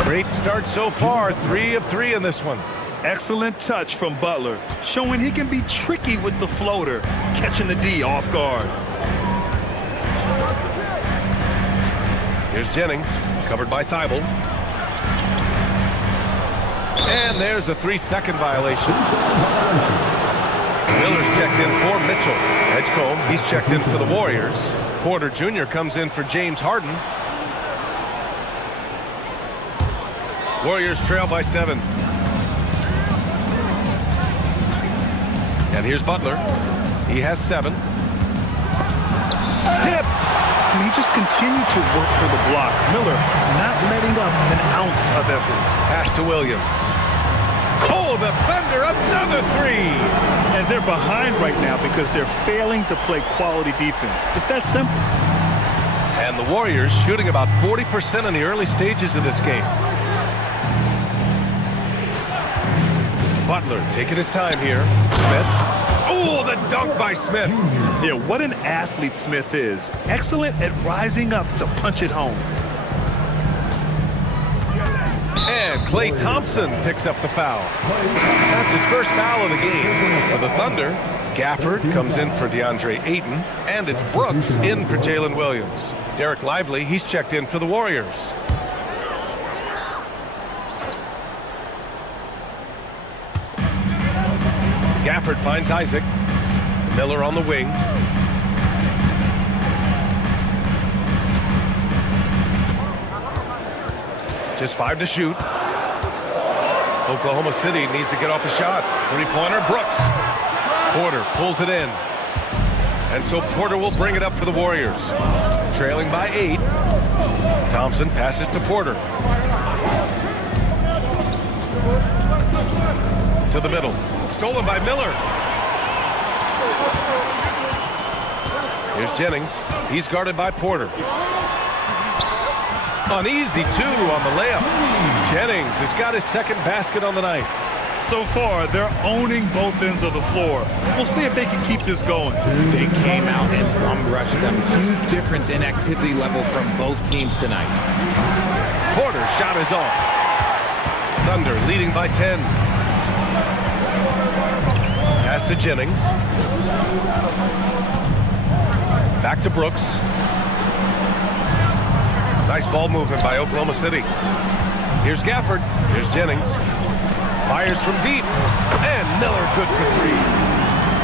Great start so far. 3 of 3 in this one. Excellent touch from Butler, showing he can be tricky with the floater, catching the D off guard. Here's Jennings, covered by Thibault. And there's a 3-second violation. Miller's checked in for Mitchell. Edgecombe, he's checked in for the Warriors. Porter Jr. comes in for James Harden. Warriors trail by 7. And here's Butler. He has 7. Tipped. He just continued to work for the block. Miller not letting up an ounce of effort. Pass to Williams. Oh, the Thunder, another 3. And they're behind right now because they're failing to play quality defense. It's that simple. And the Warriors shooting about 40% in the early stages of this game. Butler taking his time here. Smith. Oh, the dunk by Smith. Yeah, what an athlete Smith is. Excellent at rising up to punch it home. And Klay Thompson picks up the foul. That's his first foul of the game. For the Thunder, Gafford comes in for DeAndre Ayton, and it's Brooks in for Jalen Williams. Derek Lively, he's checked in for the Warriors. Gafford finds Isaac. Miller on the wing. Just 5 to shoot. Oklahoma City needs to get off a shot. Three-pointer, Brooks. Porter pulls it in. And so Porter will bring it up for the Warriors. Trailing by 8. Thompson passes to Porter. To the middle. Stolen by Miller. Here's Jennings. He's guarded by Porter. Uneasy, too, on the layup. Jennings has got his second basket on the night. So far, they're owning both ends of the floor. We'll see if they can keep this going. They came out and bum-rushed them. Huge difference in activity level from both teams tonight. Porter's shot is off. Thunder leading by 10. Pass to Jennings. Back to Brooks. Nice ball movement by Oklahoma City. Here's Gafford. Here's Jennings. Fires from deep. And Miller good for 3.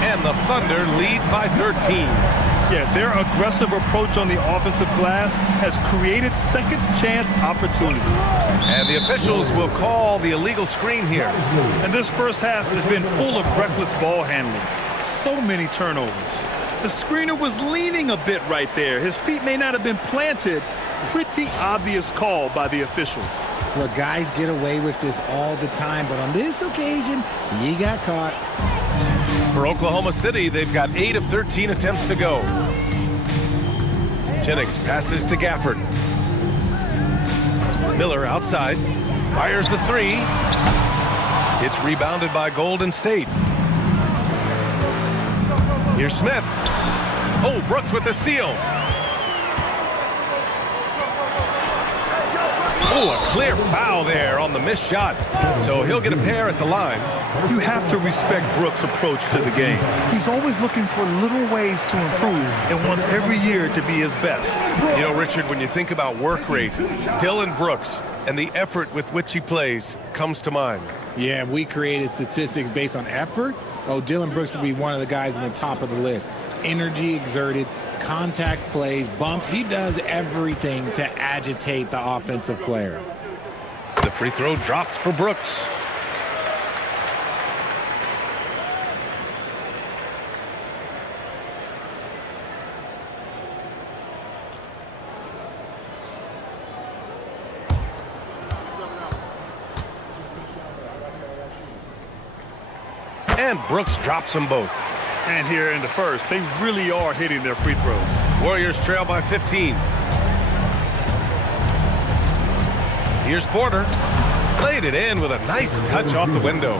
And the Thunder lead by 13. Yeah, their aggressive approach on the offensive glass has created second chance opportunities. And the officials will call the illegal screen here. And this first half has been full of reckless ball handling. So many turnovers. The screener was leaning a bit right there. His feet may not have been planted. Pretty obvious call by the officials. Look, guys get away with this all the time, but on this occasion, he got caught. For Oklahoma City, they've got 8 of 13 attempts to go. Jennings passes to Gafford. Miller outside. Fires the 3. It's rebounded by Golden State. Here's Smith. Oh, Brooks with the steal. Oh, a clear foul there on the missed shot. So he'll get a pair at the line. You have to respect Brooks' approach to the game. He's always looking for little ways to improve and wants every year to be his best. You know, Richard, when you think about work rate, Dillon Brooks and the effort with which he plays comes to mind. Yeah, we created statistics based on effort. Oh, Dillon Brooks would be one of the guys on the top of the list. Energy exerted, contact plays, bumps. He does everything to agitate the offensive player. The free throw drops for Brooks. And Brooks drops them both. And here in the first, they really are hitting their free throws. Warriors trail by 15. Here's Porter. Played it in with a nice touch off the window.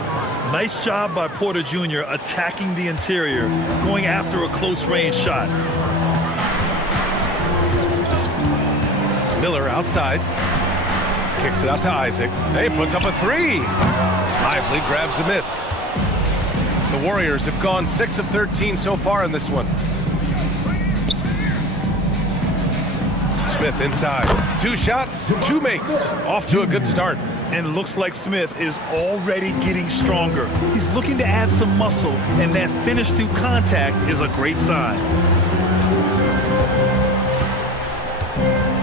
Nice job by Porter Jr. attacking the interior, going after a close-range shot. Miller outside. Kicks it out to Isaac. He puts up a 3. Lively grabs the miss. The Warriors have gone 6 of 13 so far in this one. Smith inside. 2 shots, 2 makes. Off to a good start. And it looks like Smith is already getting stronger. He's looking to add some muscle, and that finish through contact is a great sign.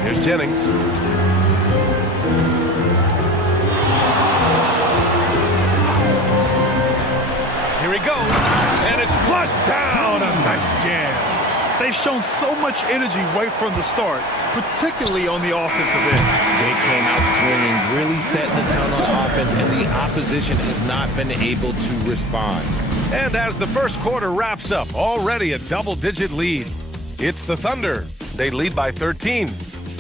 Here's Jennings. Here he goes, and it's flushed down. A nice jam. They've shown so much energy right from the start, particularly on the offensive end. They came out swinging, really setting the tone on offense, and the opposition has not been able to respond. And as the first quarter wraps up, already a double-digit lead. It's the Thunder. They lead by 13.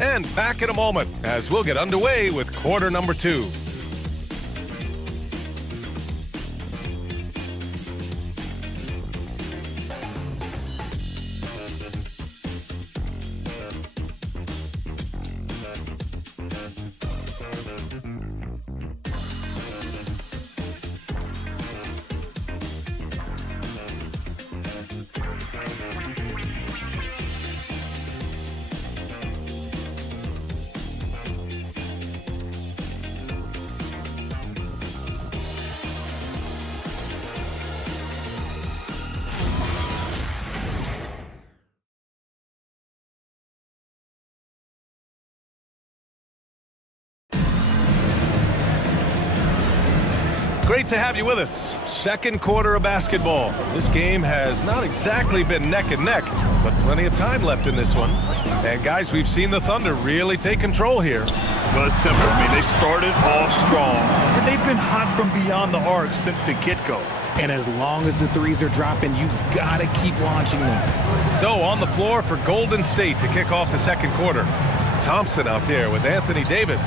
And back in a moment as we'll get underway with quarter number 2. Great to have you with us. Second quarter of basketball. This game has not exactly been neck and neck, but plenty of time left in this one. And guys, we've seen the Thunder really take control here. Well, it's simple. I mean, they started off strong, and they've been hot from beyond the arc since the get-go. And as long as the threes are dropping, you've got to keep launching them. So on the floor for Golden State to kick off the second quarter. Thompson out there with Anthony Davis.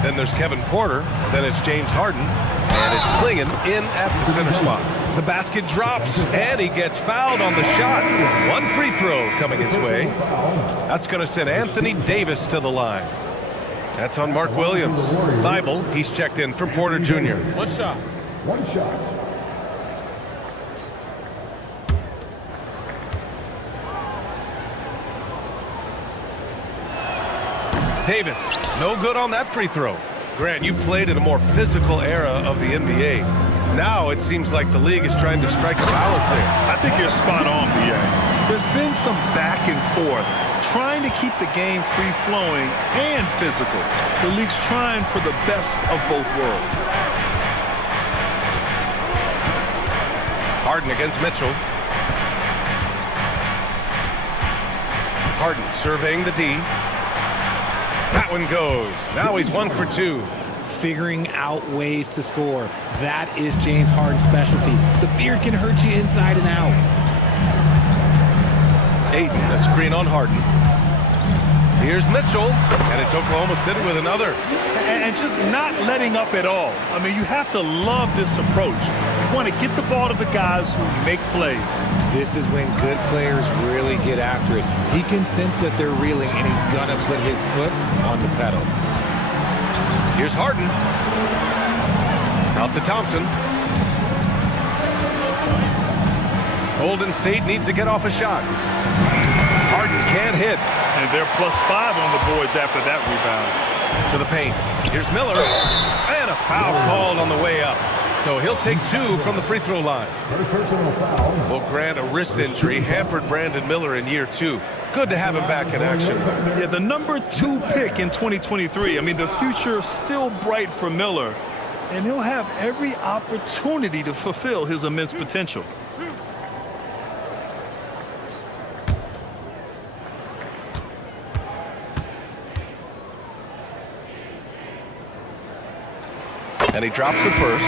Then there's Kevin Porter. Then it's James Harden. And it's Clingan in at the center spot. The basket drops, and he gets fouled on the shot. One free throw coming his way. That's going to send Anthony Davis to the line. That's on Mark Williams. Thibault, he's checked in for Porter Jr. One shot. One shot. Davis, no good on that free throw. Grant, you played in a more physical era of the NBA. Now it seems like the league is trying to strike a balance there. I think you're spot on, B.A. There's been some back and forth, trying to keep the game free-flowing and physical. The league's trying for the best of both worlds. Harden against Mitchell. Harden surveying the D. That one goes. Now he's 1 for 2. Figuring out ways to score. That is James Harden's specialty. The beard can hurt you inside and out. Ayton, a screen on Harden. Here's Mitchell, and it's Oklahoma City with another. And just not letting up at all. I mean, you have to love this approach. You want to get the ball to the guys who make plays. This is when good players really get after it. He can sense that they're reeling, and he's going to put his foot on the pedal. Here's Harden. Out to Thompson. Golden State needs to get off a shot. Harden can't hit. And they're +5 on the boards after that rebound. To the paint. Here's Miller. And a foul called on the way up. So he'll take 2 from the free throw line. Well, Grant, a wrist injury hampered Brandon Miller in year 2. Good to have him back in action. Yeah, the number 2 pick in 2023. I mean, the future still bright for Miller. And he'll have every opportunity to fulfill his immense potential. And he drops it first.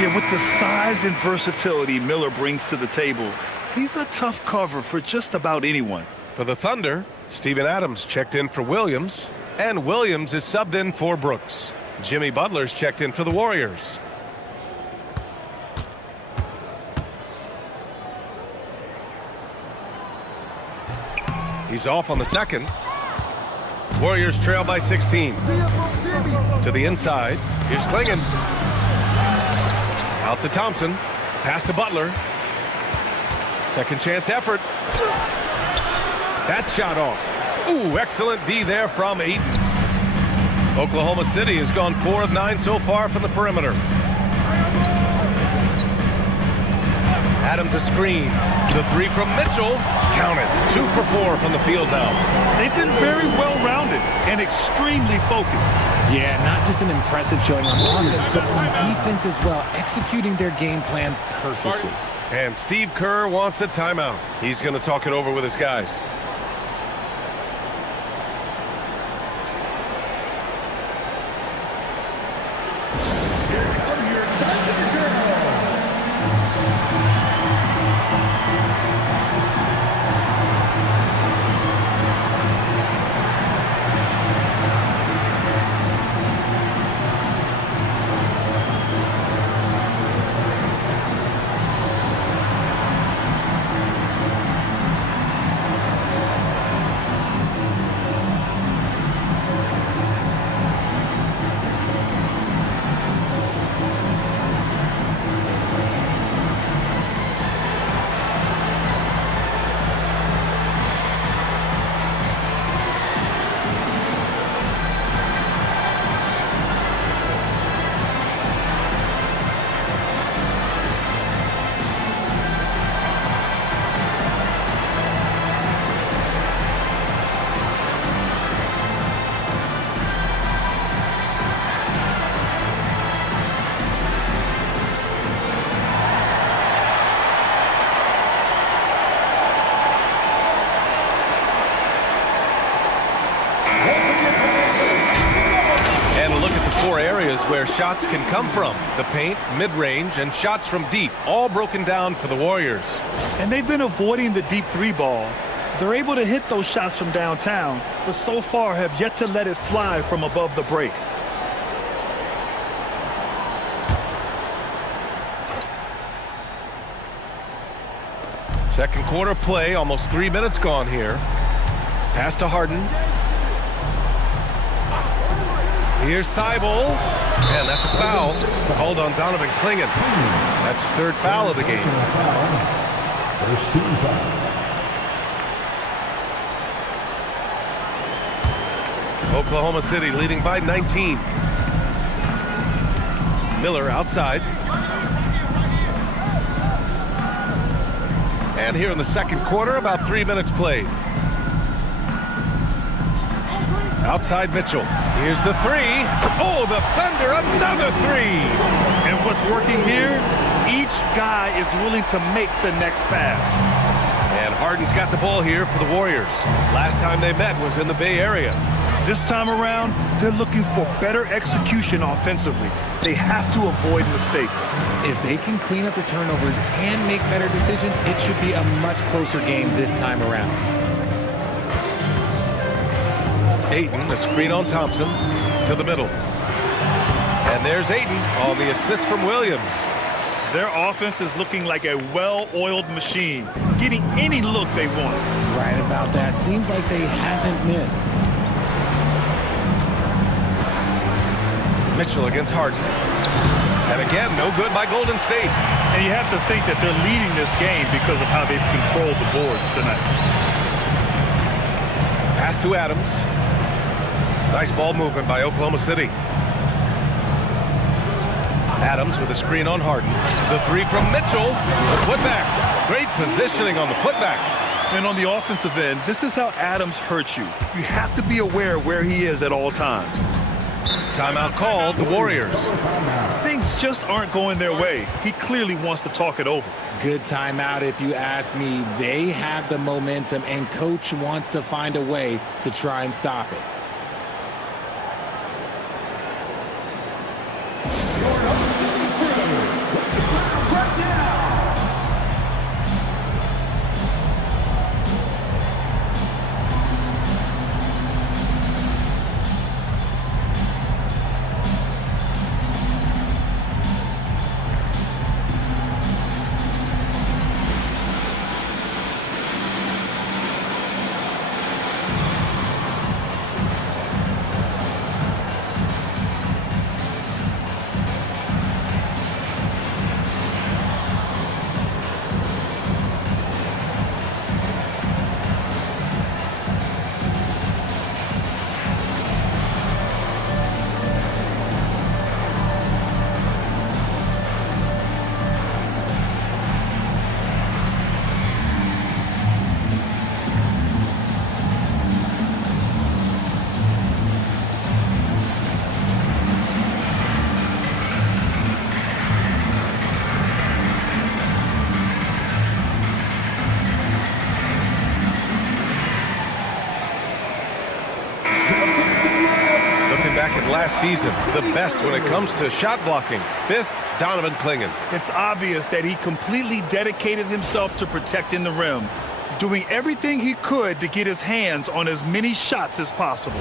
Yeah, with the size and versatility Miller brings to the table, he's a tough cover for just about anyone. For the Thunder, Steven Adams checked in for Williams, and Williams is subbed in for Brooks. Jimmy Butler's checked in for the Warriors. He's off on the second. Warriors trail by 16. To the inside. Here's Clingan. Out to Thompson. Pass to Butler. Second chance effort. That shot off. Ooh, excellent D there from Ayton. Oklahoma City has gone 4 of 9 so far from the perimeter. Adams a screen. The 3 from Mitchell. Count it. 2 for 4 from the field now. They've been very well-rounded and extremely focused. Yeah, not just an impressive showing on offense, but on defense as well, executing their game plan perfectly. And Steve Kerr wants a timeout. He's going to talk it over with his guys. where shots can come from. The paint, mid-range, and shots from deep, all broken down for the Warriors. And they've been avoiding the deep three ball. They're able to hit those shots from downtown, but so far have yet to let it fly from above the break. Second quarter play, almost 3 minutes gone here. Pass to Harden. Here's Thibault. And that's a foul. Called on Donovan Clingan. That's his third foul of the game. First team foul. Oklahoma City leading by 19. Miller outside. And here in the second quarter, about 3 minutes played. Outside Mitchell. Here's the three. Oh, the Thunder, another three. And what's working here? Each guy is willing to make the next pass. And Harden's got the ball here for the Warriors. Last time they met was in the Bay Area. This time around, they're looking for better execution offensively. They have to avoid mistakes. If they can clean up the turnovers and make better decisions, it should be a much closer game this time around. Ayton, the screen on Thompson, to the middle. And there's Ayton on the assist from Williams. Their offense is looking like a well-oiled machine, getting any look they want. Right about that. Seems like they haven't missed. Mitchell against Harden. And again, no good by Golden State. And you have to think that they're leading this game because of how they've controlled the boards tonight. Pass to Adams. Nice ball movement by Oklahoma City. Adams with a screen on Harden. The three from Mitchell. The putback. Great positioning on the putback. And on the offensive end, this is how Adams hurts you. You have to be aware of where he is at all times. Timeout called, the Warriors. Things just aren't going their way. He clearly wants to talk it over. Good timeout if you ask me. They have the momentum, and coach wants to find a way to try and stop it. Last season, the best when it comes to shot blocking. Fifth, Donovan Clingan. It's obvious that he completely dedicated himself to protecting the rim, doing everything he could to get his hands on as many shots as possible.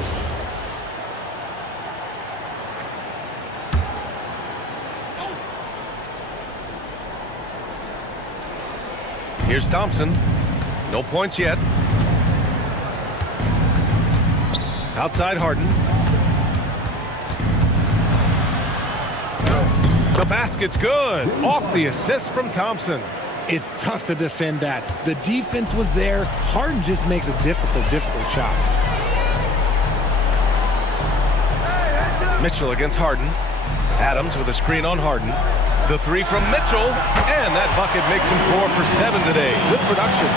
Here's Thompson. No points yet. Outside Harden. The basket's good. Off the assist from Thompson. It's tough to defend that. The defense was there. Harden just makes a difficult shot. Mitchell against Harden. Adams with a screen on Harden. The three from Mitchell. And that bucket makes him 4 for 7 today. Good production.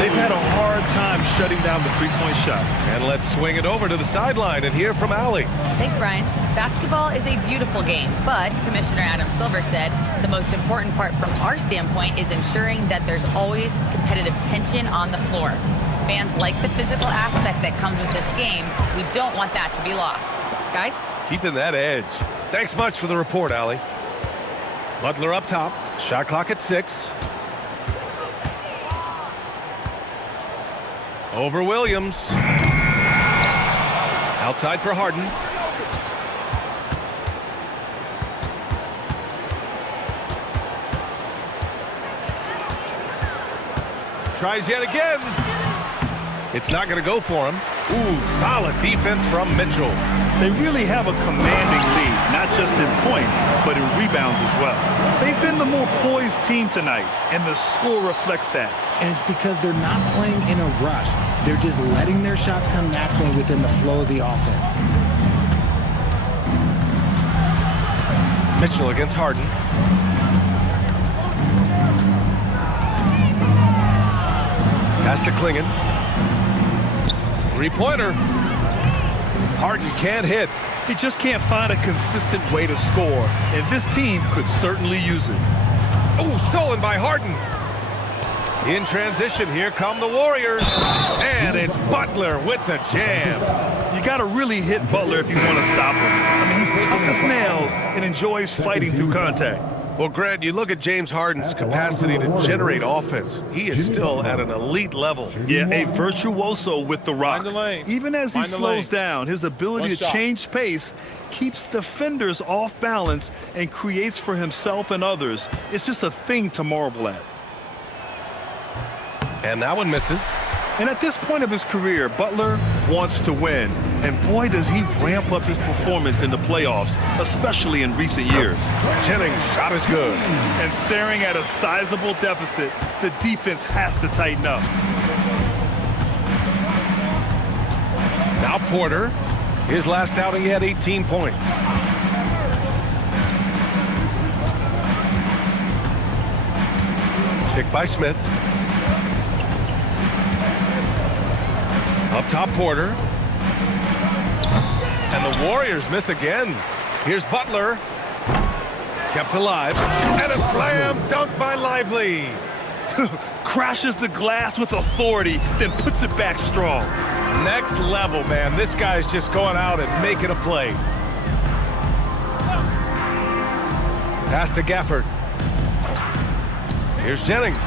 They've had a hard time shutting down the three-point shot. And let's swing it over to the sideline and hear from Allie. Thanks, Brian. Basketball is a beautiful game, but Commissioner Adam Silver said the most important part from our standpoint is ensuring that there's always competitive tension on the floor. Fans like the physical aspect that comes with this game. We don't want that to be lost. Guys? Keeping that edge. Thanks much for the report, Allie. Butler up top. Shot clock at 6. Over Williams. Outside for Harden. Tries yet again. It's not going to go for him. Ooh, solid defense from Mitchell. They really have a commanding lead, not just in points, but in rebounds as well. They've been the more poised team tonight, and the score reflects that. And it's because they're not playing in a rush. They're just letting their shots come naturally within the flow of the offense. Mitchell against Harden. Pass to Klingon. Three-pointer. Harden can't hit. He just can't find a consistent way to score, and this team could certainly use it. Oh, stolen by Harden. In transition, here come the Warriors. And it's Butler with the jam. You got to really hit Butler if you want to stop him. I mean, he's tough as nails and enjoys fighting through contact. Well, Grant, you look at James Harden's capacity to generate offense. He is still at an elite level. Yeah, a virtuoso with the rock. Even as he slows down, his ability to change pace keeps defenders off balance and creates for himself and others. It's just a thing to marvel at. And that one misses. And at this point of his career, Butler wants to win. And boy, does he ramp up his performance in the playoffs, especially in recent years. Jennings' shot is good. And staring at a sizable deficit, the defense has to tighten up. Now Porter. His last outing, he had 18 points. Picked by Smith. Up top, Porter. And the Warriors miss again. Here's Butler. Kept alive. And a slam dunk by Lively. Crashes the glass with authority, then puts it back strong. Next level, man. This guy's just going out and making a play. Pass to Gafford. Here's Jennings.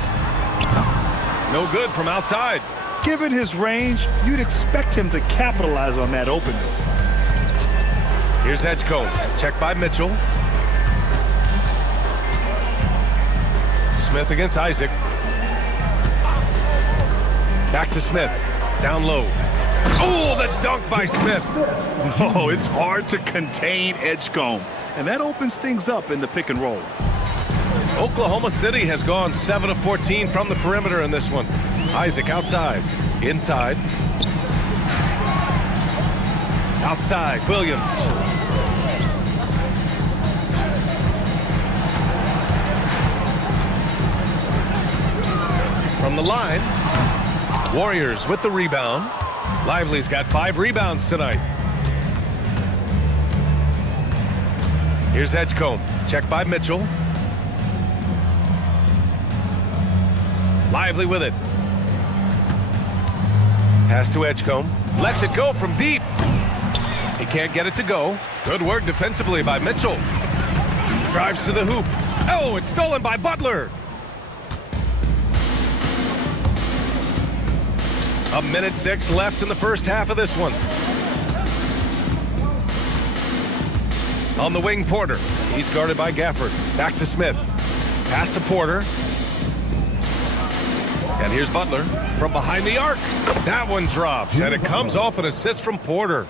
No good from outside. Given his range, you'd expect him to capitalize on that opening. Here's Edgecombe. Checked by Mitchell. Smith against Isaac. Back to Smith. Down low. Oh, the dunk by Smith. Oh, it's hard to contain Edgecombe. And that opens things up in the pick and roll. Oklahoma City has gone 7 of 14 from the perimeter in this one. Isaac outside. Inside. Outside. Williams. From the line. Warriors with the rebound. Lively's got 5 rebounds tonight. Here's Edgecombe. Checked by Mitchell. Lively with it. Pass to Edgecombe. Lets it go from deep. He can't get it to go. Good work defensively by Mitchell. Drives to the hoop. Oh, it's stolen by Butler. A minute 6 left in the first half of this one. On the wing, Porter. He's guarded by Gafford. Back to Smith. Pass to Porter. And here's Butler from behind the arc. That one drops, and it comes off an assist from Porter.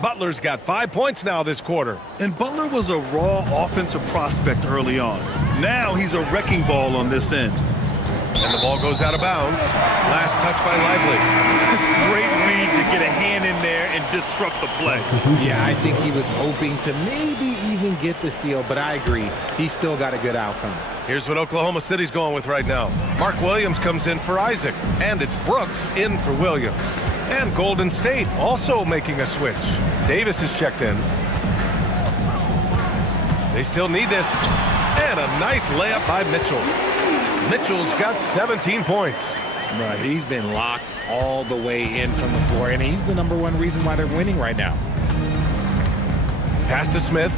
Butler's got 5 points now this quarter. And Butler was a raw offensive prospect early on. Now he's a wrecking ball on this end. And the ball goes out of bounds. Last touch by Lively. Great read to get a hand in there and disrupt the play. Yeah, I think he was hoping to maybe even get the steal, but I agree. He's still got a good outcome. Here's what Oklahoma City's going with right now. Mark Williams comes in for Isaac, and it's Brooks in for Williams. And Golden State also making a switch. Davis is checked in. They still need this. And a nice layup by Mitchell. Mitchell's got 17 points. Right, he's been locked all the way in from the floor, and he's the #1 reason why they're winning right now. Pass to Smith.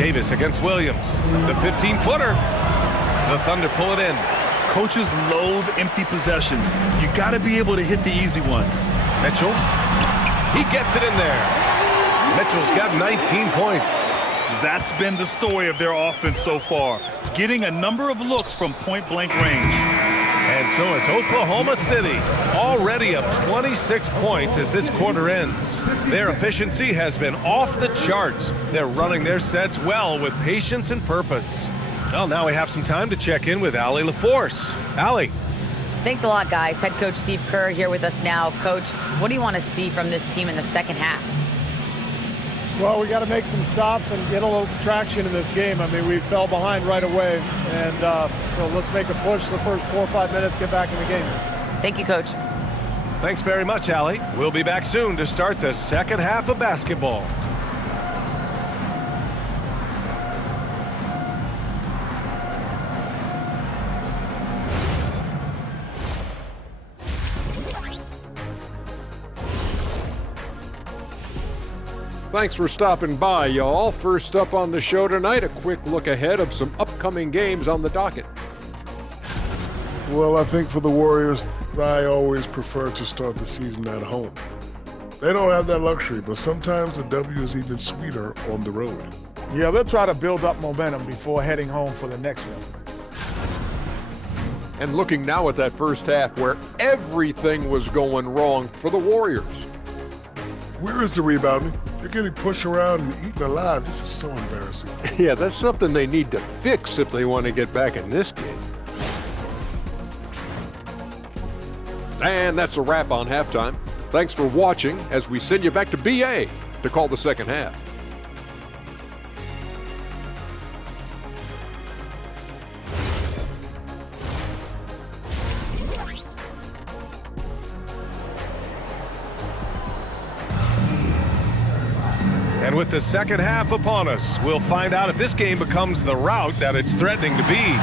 Davis against Williams. The 15-footer. The Thunder pull it in. Coaches loathe empty possessions. You got to be able to hit the easy ones. Mitchell. He gets it in there. Mitchell's got 19 points. That's been the story of their offense so far, getting a number of looks from point-blank range. And so it's Oklahoma City, already up 26 points as this quarter ends. Their efficiency has been off the charts. They're running their sets well with patience and purpose. Well, now we have some time to check in with Allie LaForce. Allie. Thanks a lot, guys. Head coach Steve Kerr here with us now. Coach, what do you want to see from this team in the second half? Well, we got to make some stops and get a little traction in this game. I mean, we fell behind right away, and so let's make a push the first 4 or 5 minutes, get back in the game. Thank you, Coach. Thanks very much, Allie. We'll be back soon to start the second half of basketball. Thanks for stopping by, y'all. First up on the show tonight, a quick look ahead of some upcoming games on the docket. Well, I think for the Warriors, I always prefer to start the season at home. They don't have that luxury, but sometimes the W is even sweeter on the road. Yeah, they'll try to build up momentum before heading home for the next one. And looking now at that first half where everything was going wrong for the Warriors. Where is the rebounding? They're getting pushed around and eaten alive. This is so embarrassing. Yeah, that's something they need to fix if they want to get back in this game. And that's a wrap on halftime. Thanks for watching as we send you back to BA to call the second half. And with the second half upon us, we'll find out if this game becomes the rout that it's threatening to be.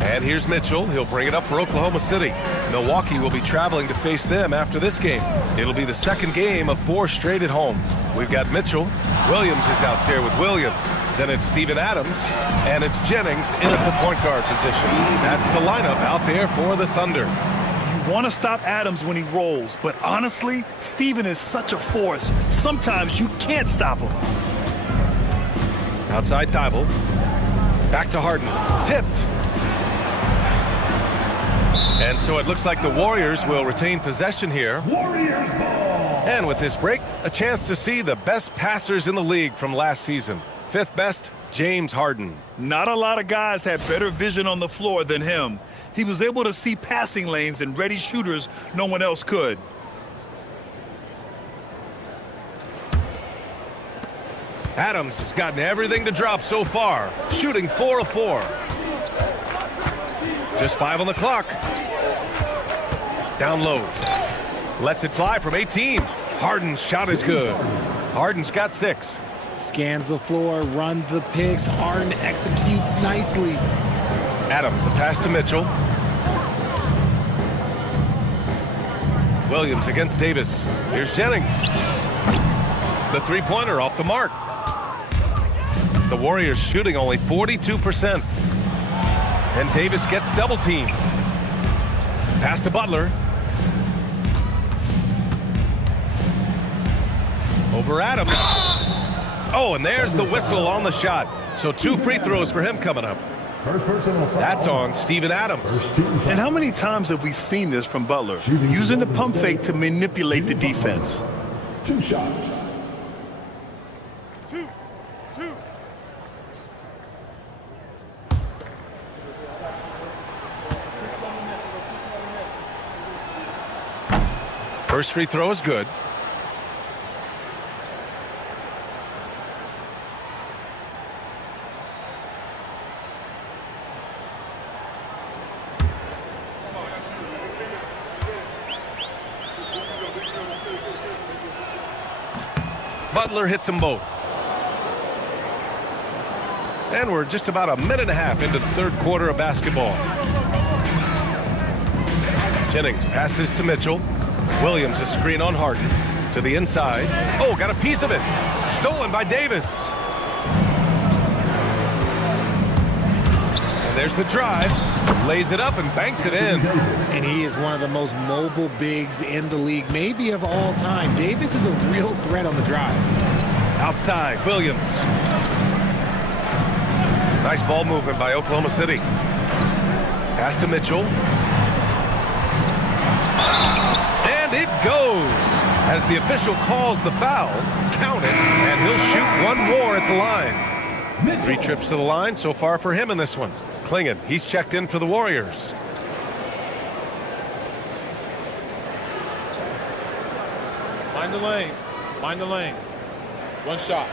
And here's Mitchell. He'll bring it up for Oklahoma City. Milwaukee will be traveling to face them after this game. It'll be the second game of 4 straight at home. We've got Mitchell. Williams is out there with Williams. Then it's Steven Adams. And it's Jennings in at the point guard position. That's the lineup out there for the Thunder. You want to stop Adams when he rolls, but honestly, Steven is such a force. Sometimes you can't stop him. Outside Thibault. Back to Harden. Tipped. And so it looks like the Warriors will retain possession here. Warriors ball. And with this break, a chance to see the best passers in the league from last season. 5th best, James Harden. Not a lot of guys had better vision on the floor than him. He was able to see passing lanes and ready shooters no one else could. Adams has gotten everything to drop so far, shooting 4 of 4. Just 5 on the clock. Down low. Lets it fly from 18. Harden's shot is good. Harden's got 6. Scans the floor, runs the picks. Harden executes nicely. Adams, the pass to Mitchell. Williams against Davis. Here's Jennings. The three-pointer off the mark. The Warriors shooting only 42%. And Davis gets double-teamed. Pass to Butler. Over Adams. Oh, and there's the whistle on the shot. So 2 free throws for him coming up. That's on Steven Adams. And how many times have we seen this from Butler? Using the pump fake to manipulate the defense. 2 shots. First free throw is good. Butler hits them both. And we're just about a minute and a half into the third quarter of basketball. Jennings passes to Mitchell. Williams a screen on Harden. To the inside. Oh, got a piece of it. Stolen by Davis. And there's the drive. Lays it up and banks it in. And he is one of the most mobile bigs in the league, maybe of all time. Davis is a real threat on the drive. Outside, Williams. Nice ball movement by Oklahoma City. Pass to Mitchell. And it goes. As the official calls the foul, count it, and he'll shoot one more at the line. 3 trips to the line so far for him in this one. Clingan, he's checked in for the Warriors. Mind the lanes. Mind the lanes. One shot.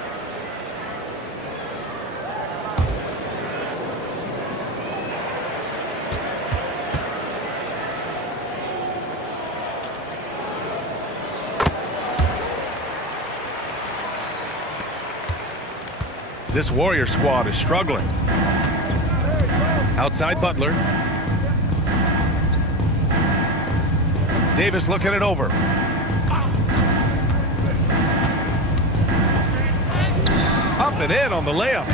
This Warrior squad is struggling. Outside Butler. Davis looking it over. Up and in on the layup.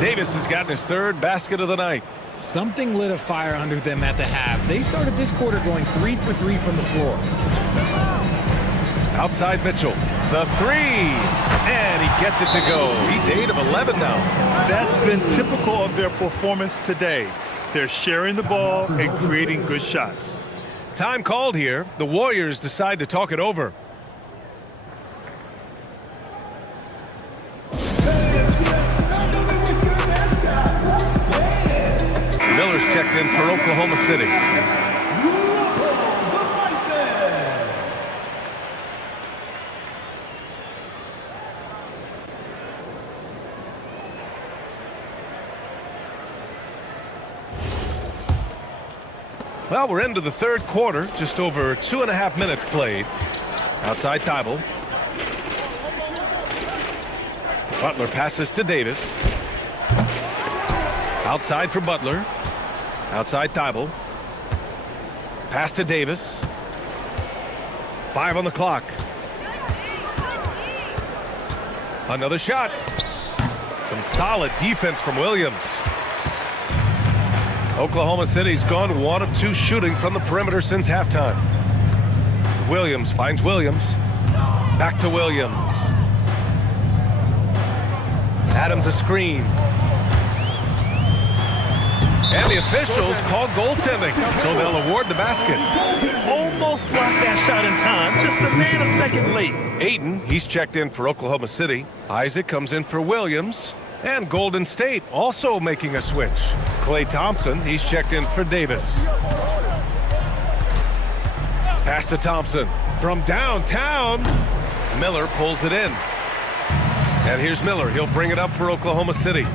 Davis has gotten his 3rd basket of the night. Something lit a fire under them at the half. They started this quarter going 3 for 3 from the floor. Outside Mitchell. The 3. And he gets it to go. He's 8 of 11 now. That's been typical of their performance today. They're sharing the ball and creating good shots. Time called here. The Warriors decide to talk it over. Miller's checked in for Oklahoma City. Well, we're into the third quarter, just over 2.5 minutes played. Outside Thibault. Butler passes to Davis. Outside for Butler. Outside Thibault. Pass to Davis. 5 on the clock. Another shot. Some solid defense from Williams. Oklahoma City's gone 1 of 2 shooting from the perimeter since halftime. Williams finds Williams. Back to Williams. Adams a screen. And the officials call goaltending, so they'll award the basket. Almost blocked that shot in time, just a man a second late. Ayton, he's checked in for Oklahoma City. Isaac comes in for Williams. And Golden State also making a switch. Klay Thompson, he's checked in for Davis. Pass to Thompson from downtown. Miller pulls it in. And here's Miller. He'll bring it up for Oklahoma City.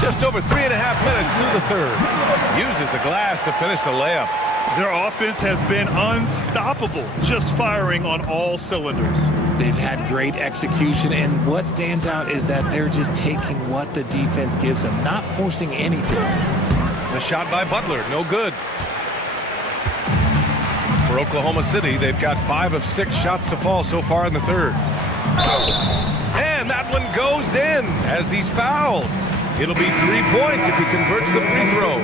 Just over 3.5 minutes through the third. Uses the glass to finish the layup. Their offense has been unstoppable, just firing on all cylinders. They've had great execution, and what stands out is that they're just taking what the defense gives them, not forcing anything. The shot by Butler, no good. For Oklahoma City, they've got 5 of 6 shots to fall so far in the third. And that one goes in as he's fouled. It'll be 3 points if he converts the free throw.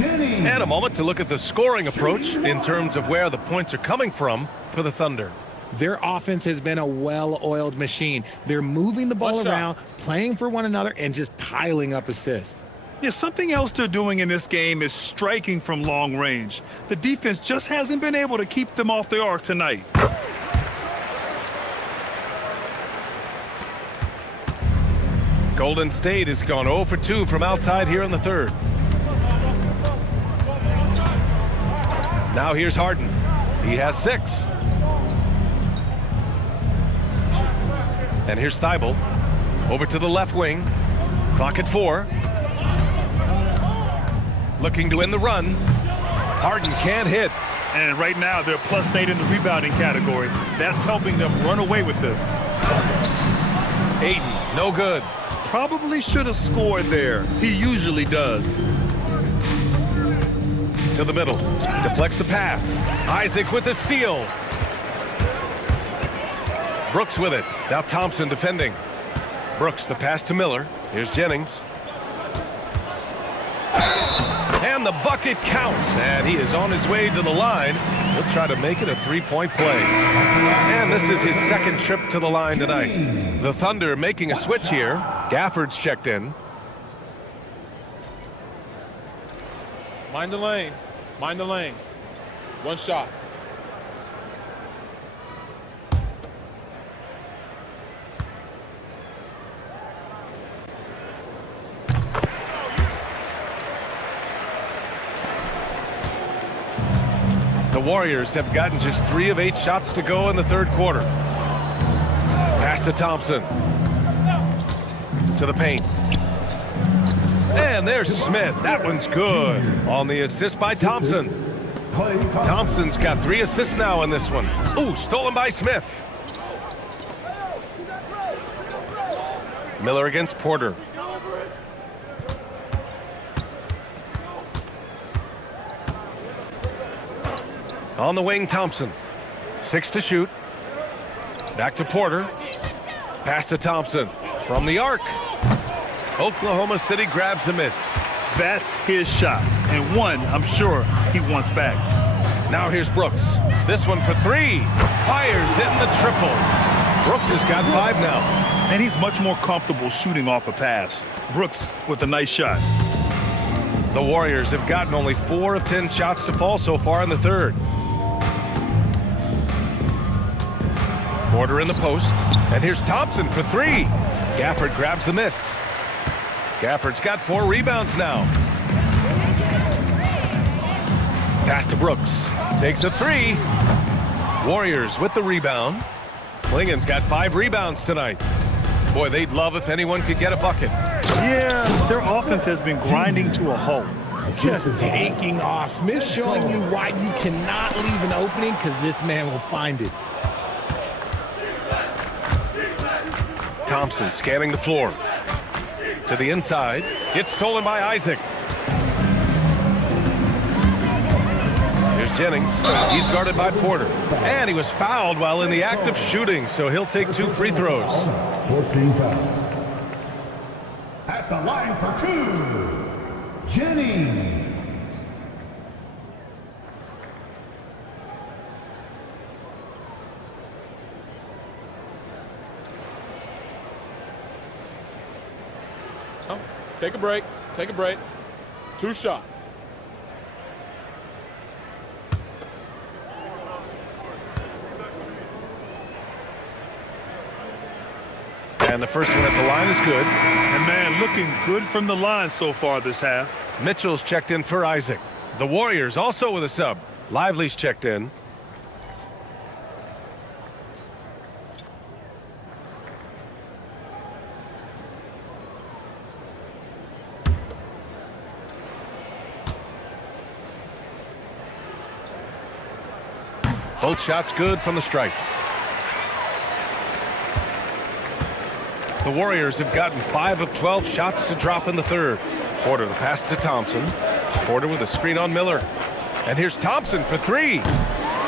And a moment to look at the scoring approach in terms of where the points are coming from for the Thunder. Their offense has been a well-oiled machine. They're moving the ball around, playing for one another, and just piling up assists. Yeah, something else they're doing in this game is striking from long range. The defense just hasn't been able to keep them off the arc tonight. Golden State has gone 0 for 2 from outside here in the third. Now here's Harden. He has 6. And here's Thibault. Over to the left wing. Clock at 4. Looking to end the run. Harden can't hit. And right now, they're +8 in the rebounding category. That's helping them run away with this. Ayton, no good. Probably should have scored there. He usually does. To the middle. Deflects the pass. Isaac with the steal. Brooks with it. Now Thompson defending. Brooks, the pass to Miller. Here's Jennings. And the bucket counts. And he is on his way to the line. He'll try to make it a three-point play. And this is his second trip to the line tonight. The Thunder making a switch here. Gafford's checked in. Mind the lanes. Mind the lanes. One shot. The Warriors have gotten just 3 of 8 shots to go in the third quarter. Pass to Thompson. To the paint. And there's Smith. That one's good. On the assist by Thompson. Thompson's got 3 assists now in this one. Ooh, stolen by Smith. Miller against Porter. On the wing, Thompson. 6 to shoot. Back to Porter. Pass to Thompson. From the arc. Oklahoma City grabs a miss. That's his shot. And one, I'm sure, he wants back. Now here's Brooks. This one for 3. Fires in the triple. Brooks has got 5 now. And he's much more comfortable shooting off a pass. Brooks with a nice shot. The Warriors have gotten only 4 of 10 shots to fall so far in the third. Porter in the post. And here's Thompson for 3. Gafford grabs the miss. Gafford's got 4 rebounds now. Pass to Brooks. Takes a 3. Warriors with the rebound. Klingen's got 5 rebounds tonight. Boy, they'd love if anyone could get a bucket. Yeah, their offense has been grinding to a halt. Just taking off. Smith showing you why you cannot leave an opening, because this man will find it. Thompson scanning the floor. To the inside. It's stolen by Isaac. Here's Jennings. He's guarded by Porter. And he was fouled while in the act of shooting, so he'll take 2 free throws. Forcing foul. At the line for 2, Jennings. Take a break. Take a break. 2 shots. And the first one at the line is good. And man, looking good from the line so far this half. Mitchell's checked in for Isaac. The Warriors also with a sub. Lively's checked in. Both shots good from the stripe. The Warriors have gotten 5 of 12 shots to drop in the third. Porter the pass to Thompson. Porter with a screen on Miller. And here's Thompson for 3.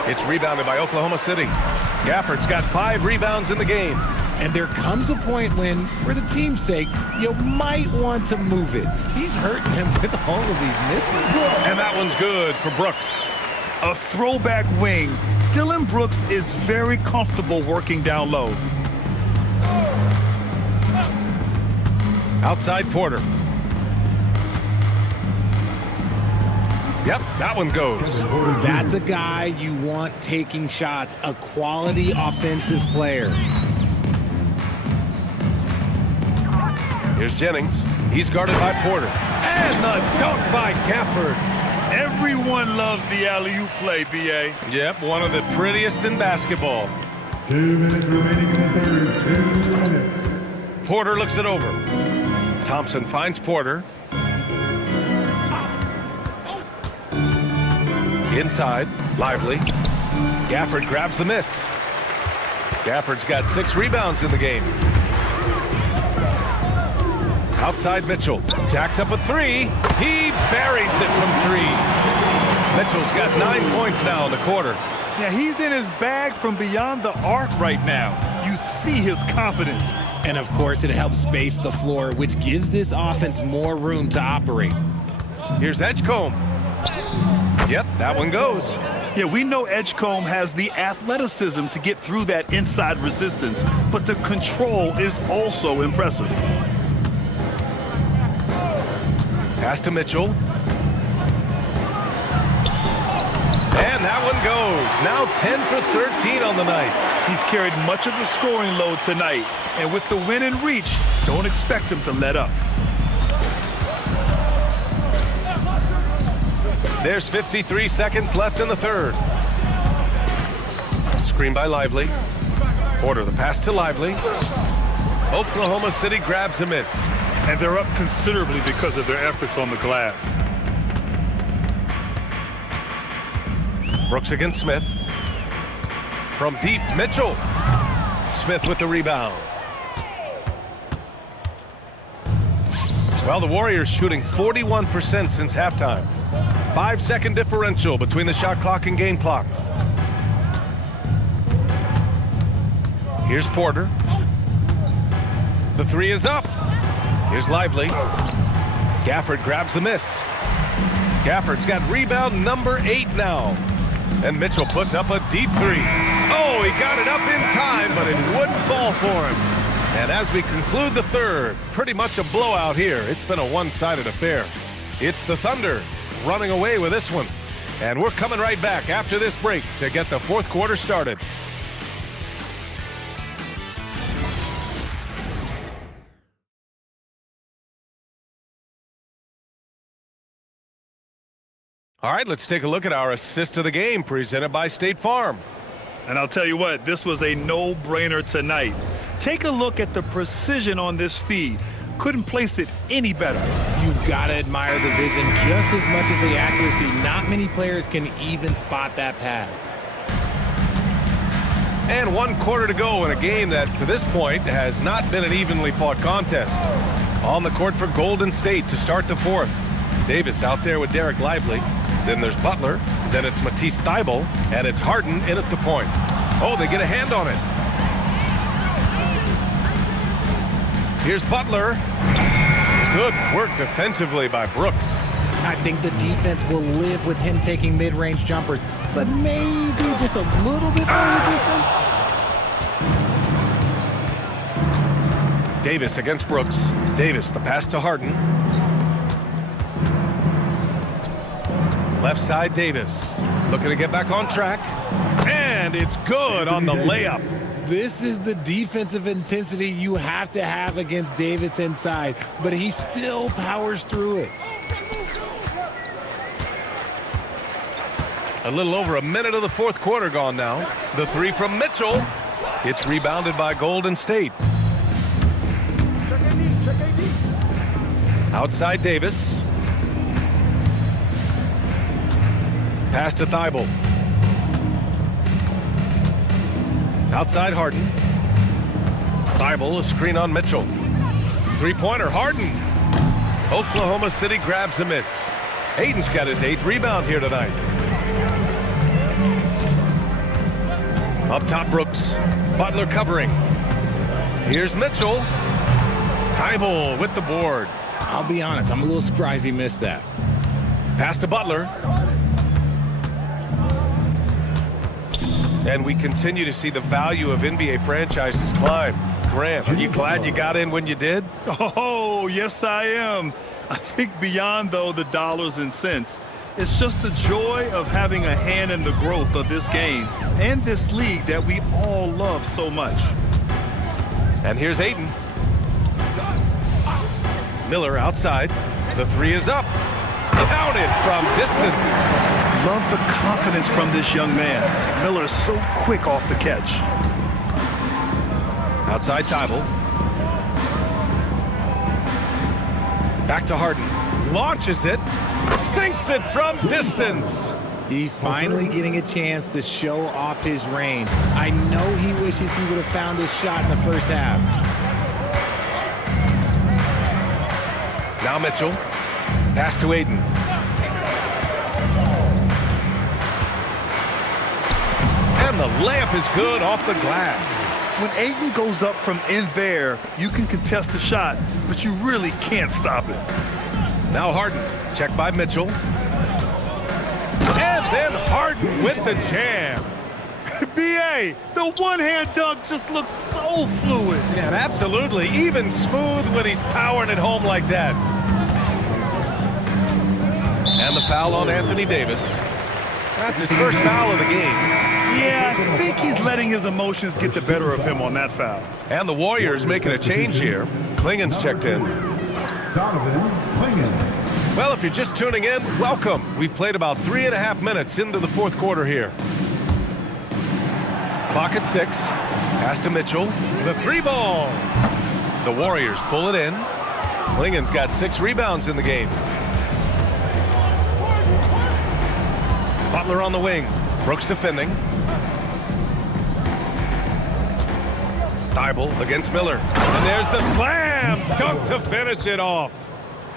It's rebounded by Oklahoma City. Gafford's got 5 rebounds in the game. And there comes a point when, for the team's sake, you might want to move it. He's hurting him with all of these misses. And that one's good for Brooks. A throwback wing. Dillon Brooks is very comfortable working down low. Outside Porter. Yep, that one goes. That's a guy you want taking shots, a quality offensive player. Here's Jennings. He's guarded by Porter. And the dunk by Gafford. Everyone loves the alley-oop play, B.A. Yep, one of the prettiest in basketball. 2 minutes remaining in the third. 2 minutes. Porter looks it over. Thompson finds Porter. Inside, Lively. Gafford grabs the miss. Gafford's got 6 rebounds in the game. Outside Mitchell. Jacks up a 3. He buries it from 3. Mitchell's got 9 points now in the quarter. Yeah, he's in his bag from beyond the arc right now. You see his confidence. And of course, it helps space the floor, which gives this offense more room to operate. Here's Edgecombe. Yep, that one goes. Yeah, we know Edgecombe has the athleticism to get through that inside resistance, but the control is also impressive. Pass to Mitchell. And that one goes. Now 10 for 13 on the night. He's carried much of the scoring load tonight, and with the win in reach, don't expect him to let up. There's 53 seconds left in the third. Screen by Lively. Porter the pass to Lively. Oklahoma City grabs a miss. And they're up considerably because of their efforts on the glass. Brooks against Smith. From deep, Mitchell. Smith with the rebound. Well, the Warriors shooting 41% since halftime. 5-second differential between the shot clock and game clock. Here's Porter. The 3 is up. Here's Lively. Gafford grabs the miss. Gafford's got rebound number 8 now. And Mitchell puts up a deep 3. Oh, he got it up in time, but it wouldn't fall for him. And as we conclude the third, pretty much a blowout here. It's been a one-sided affair. It's the Thunder running away with this one. And we're coming right back after this break to get the fourth quarter started. All right, let's take a look at our assist of the game presented by State Farm. And I'll tell you what, this was a no-brainer tonight. Take a look at the precision on this feed. Couldn't place it any better. You've got to admire the vision just as much as the accuracy. Not many players can even spot that pass. And 1 quarter to go in a game that, to this point, has not been an evenly fought contest. On the court for Golden State to start the fourth. Davis out there with Derek Lively. Then there's Butler. Then it's Matisse Thybulle. And it's Harden in at the point. Oh, they get a hand on it. Here's Butler. Good work defensively by Brooks. I think the defense will live with him taking mid-range jumpers, but maybe just a little bit more resistance. Davis against Brooks. Davis, the pass to Harden. Left side, Davis. Looking to get back on track. And it's good on the layup. This is the defensive intensity you have to have against Davis inside, but he still powers through it. A little over a minute of the fourth quarter gone now. The 3 from Mitchell. It's rebounded by Golden State. Outside Davis. Pass to Thybulle. Outside Harden. Thybulle, a screen on Mitchell. 3-pointer, Harden. Oklahoma City grabs the miss. Hayden's got his 8th rebound here tonight. Up top, Brooks. Butler covering. Here's Mitchell. Thybulle with the board. I'll be honest, I'm a little surprised he missed that. Pass to Butler. And we continue to see the value of NBA franchises climb. Grant, are you glad you got in when you did? Oh, yes, I am. I think beyond, though, the dollars and cents, it's just the joy of having a hand in the growth of this game and this league that we all love so much. And here's Ayton. Miller outside. The 3 is up. Counted from distance. Love the confidence from this young man. Miller is so quick off the catch. Outside Thybulle. Back to Harden. Launches it. Sinks it from distance. He's finally getting a chance to show off his range. I know he wishes he would have found his shot in the first half. Now Mitchell. Pass to Aiden. And the layup is good off the glass. When Aiden goes up from in there, you can contest the shot, but you really can't stop it. Now Harden. Check by Mitchell. And then Harden with the jam. B.A., the one-hand dunk just looks so fluid. Yeah, absolutely. Even smooth when he's powering it home like that. And the foul on Anthony Davis. That's his first foul of the game. Yeah, I think he's letting his emotions get the better of him on that foul. And the Warriors making a change here. Klingen's checked in. Donovan Clingan. Well, if you're just tuning in, welcome. We've played about 3.5 minutes into the fourth quarter here. Clock at 6. Pass to Mitchell. The 3-ball. The Warriors pull it in. Klingen's got 6 rebounds in the game. Butler on the wing. Brooks defending. Thibault against Miller. And there's the slam dunk to finish it off.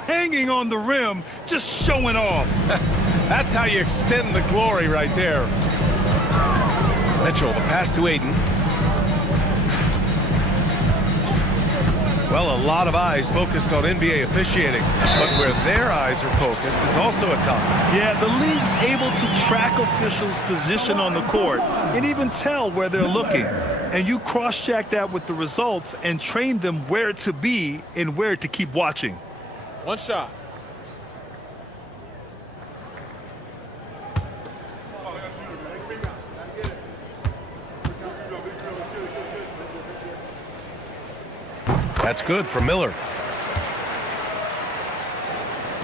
Hanging on the rim, just showing off. That's how you extend the glory right there. Mitchell, the pass to Aiden. Well, a lot of eyes focused on NBA officiating, but where their eyes are focused is also a topic. Yeah, the league's able to track officials' position on the court and even tell where they're looking. And you cross-check that with the results and train them where to be and where to keep watching. One shot. That's good for Miller.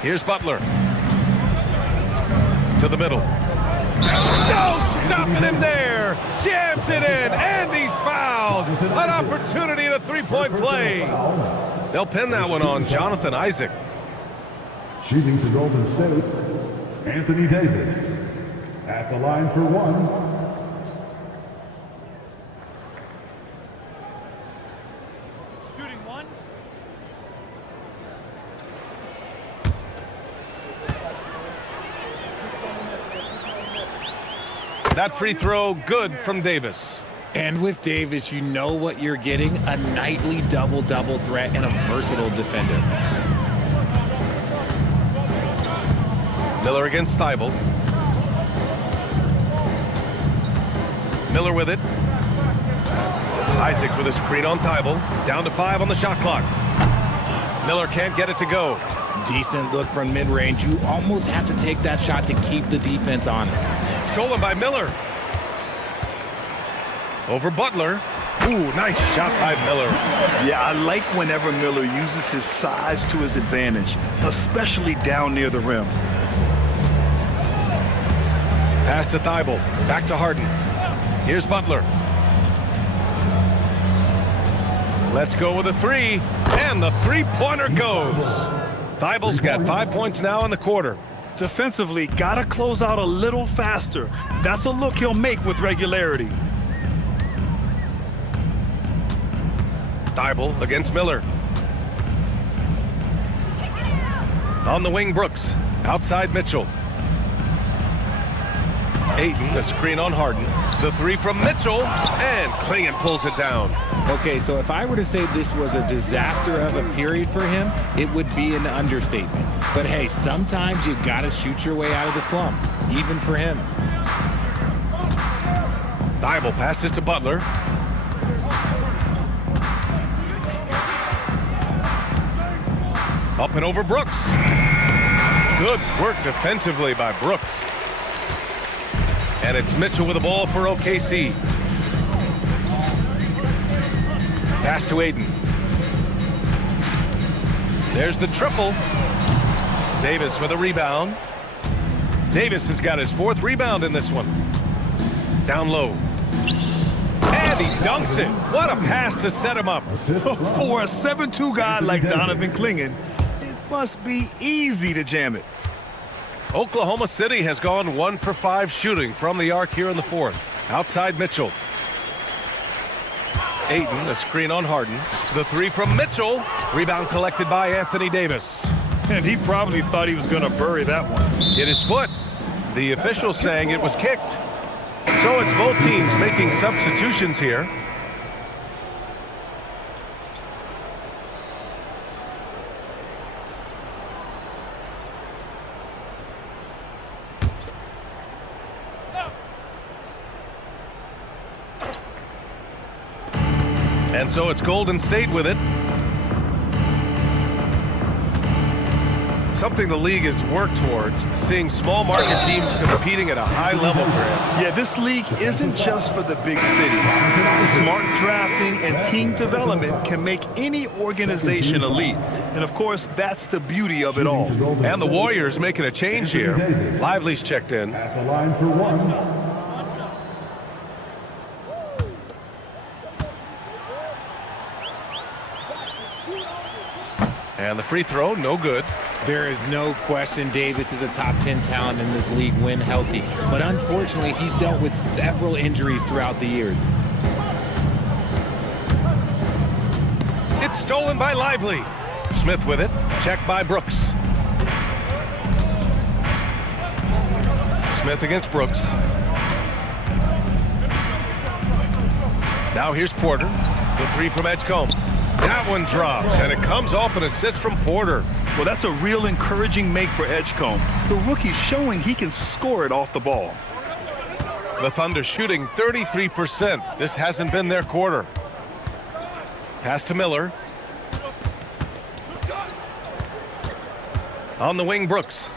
Here's Butler. To the middle. No stopping him there. Jams it in, and he's fouled. An opportunity at a three-point play. They'll pin that one on Jonathan Isaac. Shooting for Golden State, Anthony Davis. At the line for 1. That free throw good from Davis. And with Davis, you know what you're getting, a nightly double-double threat and a versatile defender. Miller against Thibault. Miller with it. Isaac with a screen on Thibault. Down to 5 on the shot clock. Miller can't get it to go. Decent look from mid-range. You almost have to take that shot to keep the defense honest. Stolen by Miller. Over Butler. Ooh, nice shot by Miller. Yeah, I like whenever Miller uses his size to his advantage, especially down near the rim. Pass to Thibault. Back to Harden. Here's Butler. Let's go with a 3. And the three-pointer goes. Thibault's got 5 points now in the quarter. Defensively, gotta close out a little faster. That's a look he'll make with regularity. Thibault against Miller. On the wing, Brooks. Outside Mitchell. Ayton, a screen on Harden. The 3 from Mitchell, and Clingan pulls it down. Okay, so if I were to say this was a disaster of a period for him, it would be an understatement. But hey, sometimes you gotta shoot your way out of the slump, even for him. Thibault passes to Butler. Up and over Brooks. Good work defensively by Brooks. And it's Mitchell with the ball for OKC. Pass to Aiden. There's the triple. Davis with a rebound. Davis has got his 4th rebound in this one. Down low. And he dunks it. What a pass to set him up. For a 7'2" guy like Donovan Clingan, it must be easy to jam it. Oklahoma City has gone 1 for 5 shooting from the arc here in the fourth. Outside Mitchell. Ayton, a screen on Harden. The three from Mitchell. Rebound collected by Anthony Davis. And he probably thought he was going to bury that one. Hit his foot. The official saying it was kicked. So it's both teams making substitutions here. And so it's Golden State with it. Something the league has worked towards, seeing small market teams competing at a high level, Grant. Yeah, this league isn't just for the big cities. Smart drafting and team development can make any organization elite. And of course, that's the beauty of it all. And the Warriors making a change here. Lively's checked in. At the line for one. And the free throw, no good. There is no question Davis is a top 10 talent in this league when healthy. But unfortunately, he's dealt with several injuries throughout the years. It's stolen by Lively. Smith with it. Checked by Brooks. Smith against Brooks. Now here's Porter. The three from Edgecombe. That one drops, and it comes off an assist from Porter. Well, that's a real encouraging make for Edgecombe. The rookie's showing he can score it off the ball. The Thunder shooting 33%. This hasn't been their quarter. Pass to Miller. On the wing, Brooks.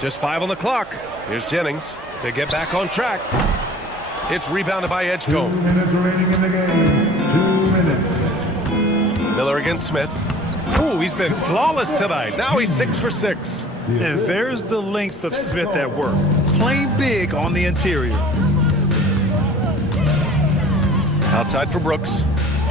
Just 5 on the clock. Here's Jennings to get back on track. It's rebounded by Edgecombe. 2 minutes remaining in the game. 2 minutes. Miller against Smith. Ooh, he's been flawless tonight. Now he's 6 for 6. And there's the length of Smith at work. Playing big on the interior. Outside for Brooks.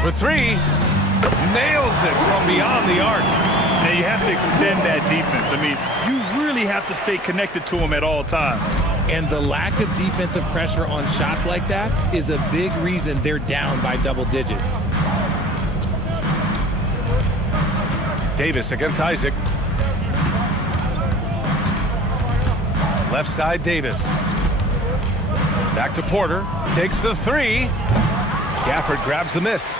For 3. Nails it from beyond the arc. Now you have to extend that defense. I mean, you really have to stay connected to him at all times. And the lack of defensive pressure on shots like that is a big reason they're down by double digits. Davis against Isaac. Left side, Davis. Back to Porter. Takes the 3. Gafford grabs the miss.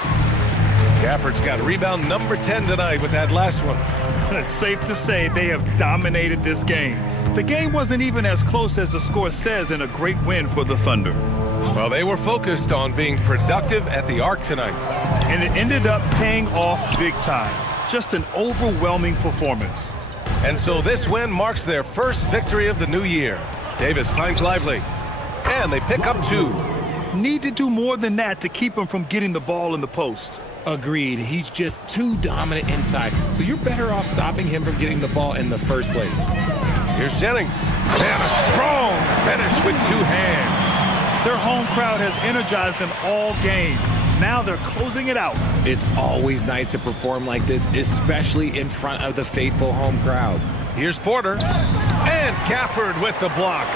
Gafford's got rebound number 10 tonight with that last one. It's safe to say they have dominated this game. The game wasn't even as close as the score says in a great win for the Thunder. Well, they were focused on being productive at the arc tonight. And it ended up paying off big time. Just an overwhelming performance. And so this win marks their first victory of the new year. Davis finds Lively. And they pick up 2. Need to do more than that to keep him from getting the ball in the post. Agreed. He's just too dominant inside. So you're better off stopping him from getting the ball in the first place. Here's Jennings. And a strong finish with 2 hands. Their home crowd has energized them all game. Now they're closing it out. It's always nice to perform like this, especially in front of the faithful home crowd. Here's Porter. And Gafford with the block.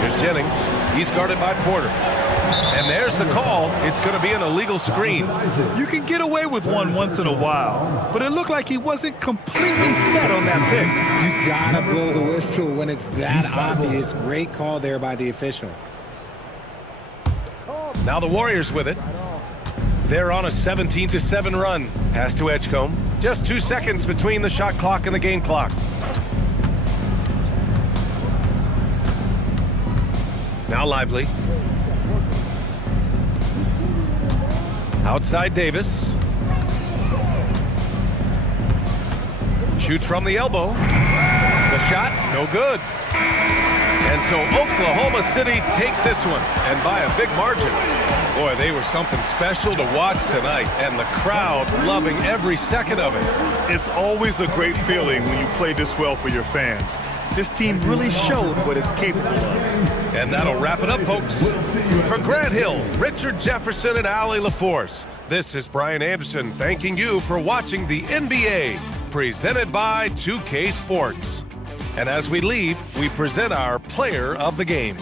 Here's Jennings. He's guarded by Porter. And there's the call. It's going to be an illegal screen. You can get away with one once in a while, but it looked like he wasn't completely set on that pick. You gotta blow the whistle when it's that obvious. Great call there by the official. Now the Warriors with it. They're on a 17-7 run. Pass to Edgecombe. Just 2 seconds between the shot clock and the game clock. Now Lively. Outside Davis. Shoots from the elbow. The shot, no good. And so Oklahoma City takes this one, and by a big margin. Boy, they were something special to watch tonight, and the crowd loving every second of it. It's always a great feeling when you play this well for your fans. This team really showed what it's capable of. And that'll wrap it up, folks. For Grant Hill, Richard Jefferson, and Allie LaForce, This is Brian Anderson thanking you for watching the NBA, presented by 2K Sports. And as we leave, we present our player of the game.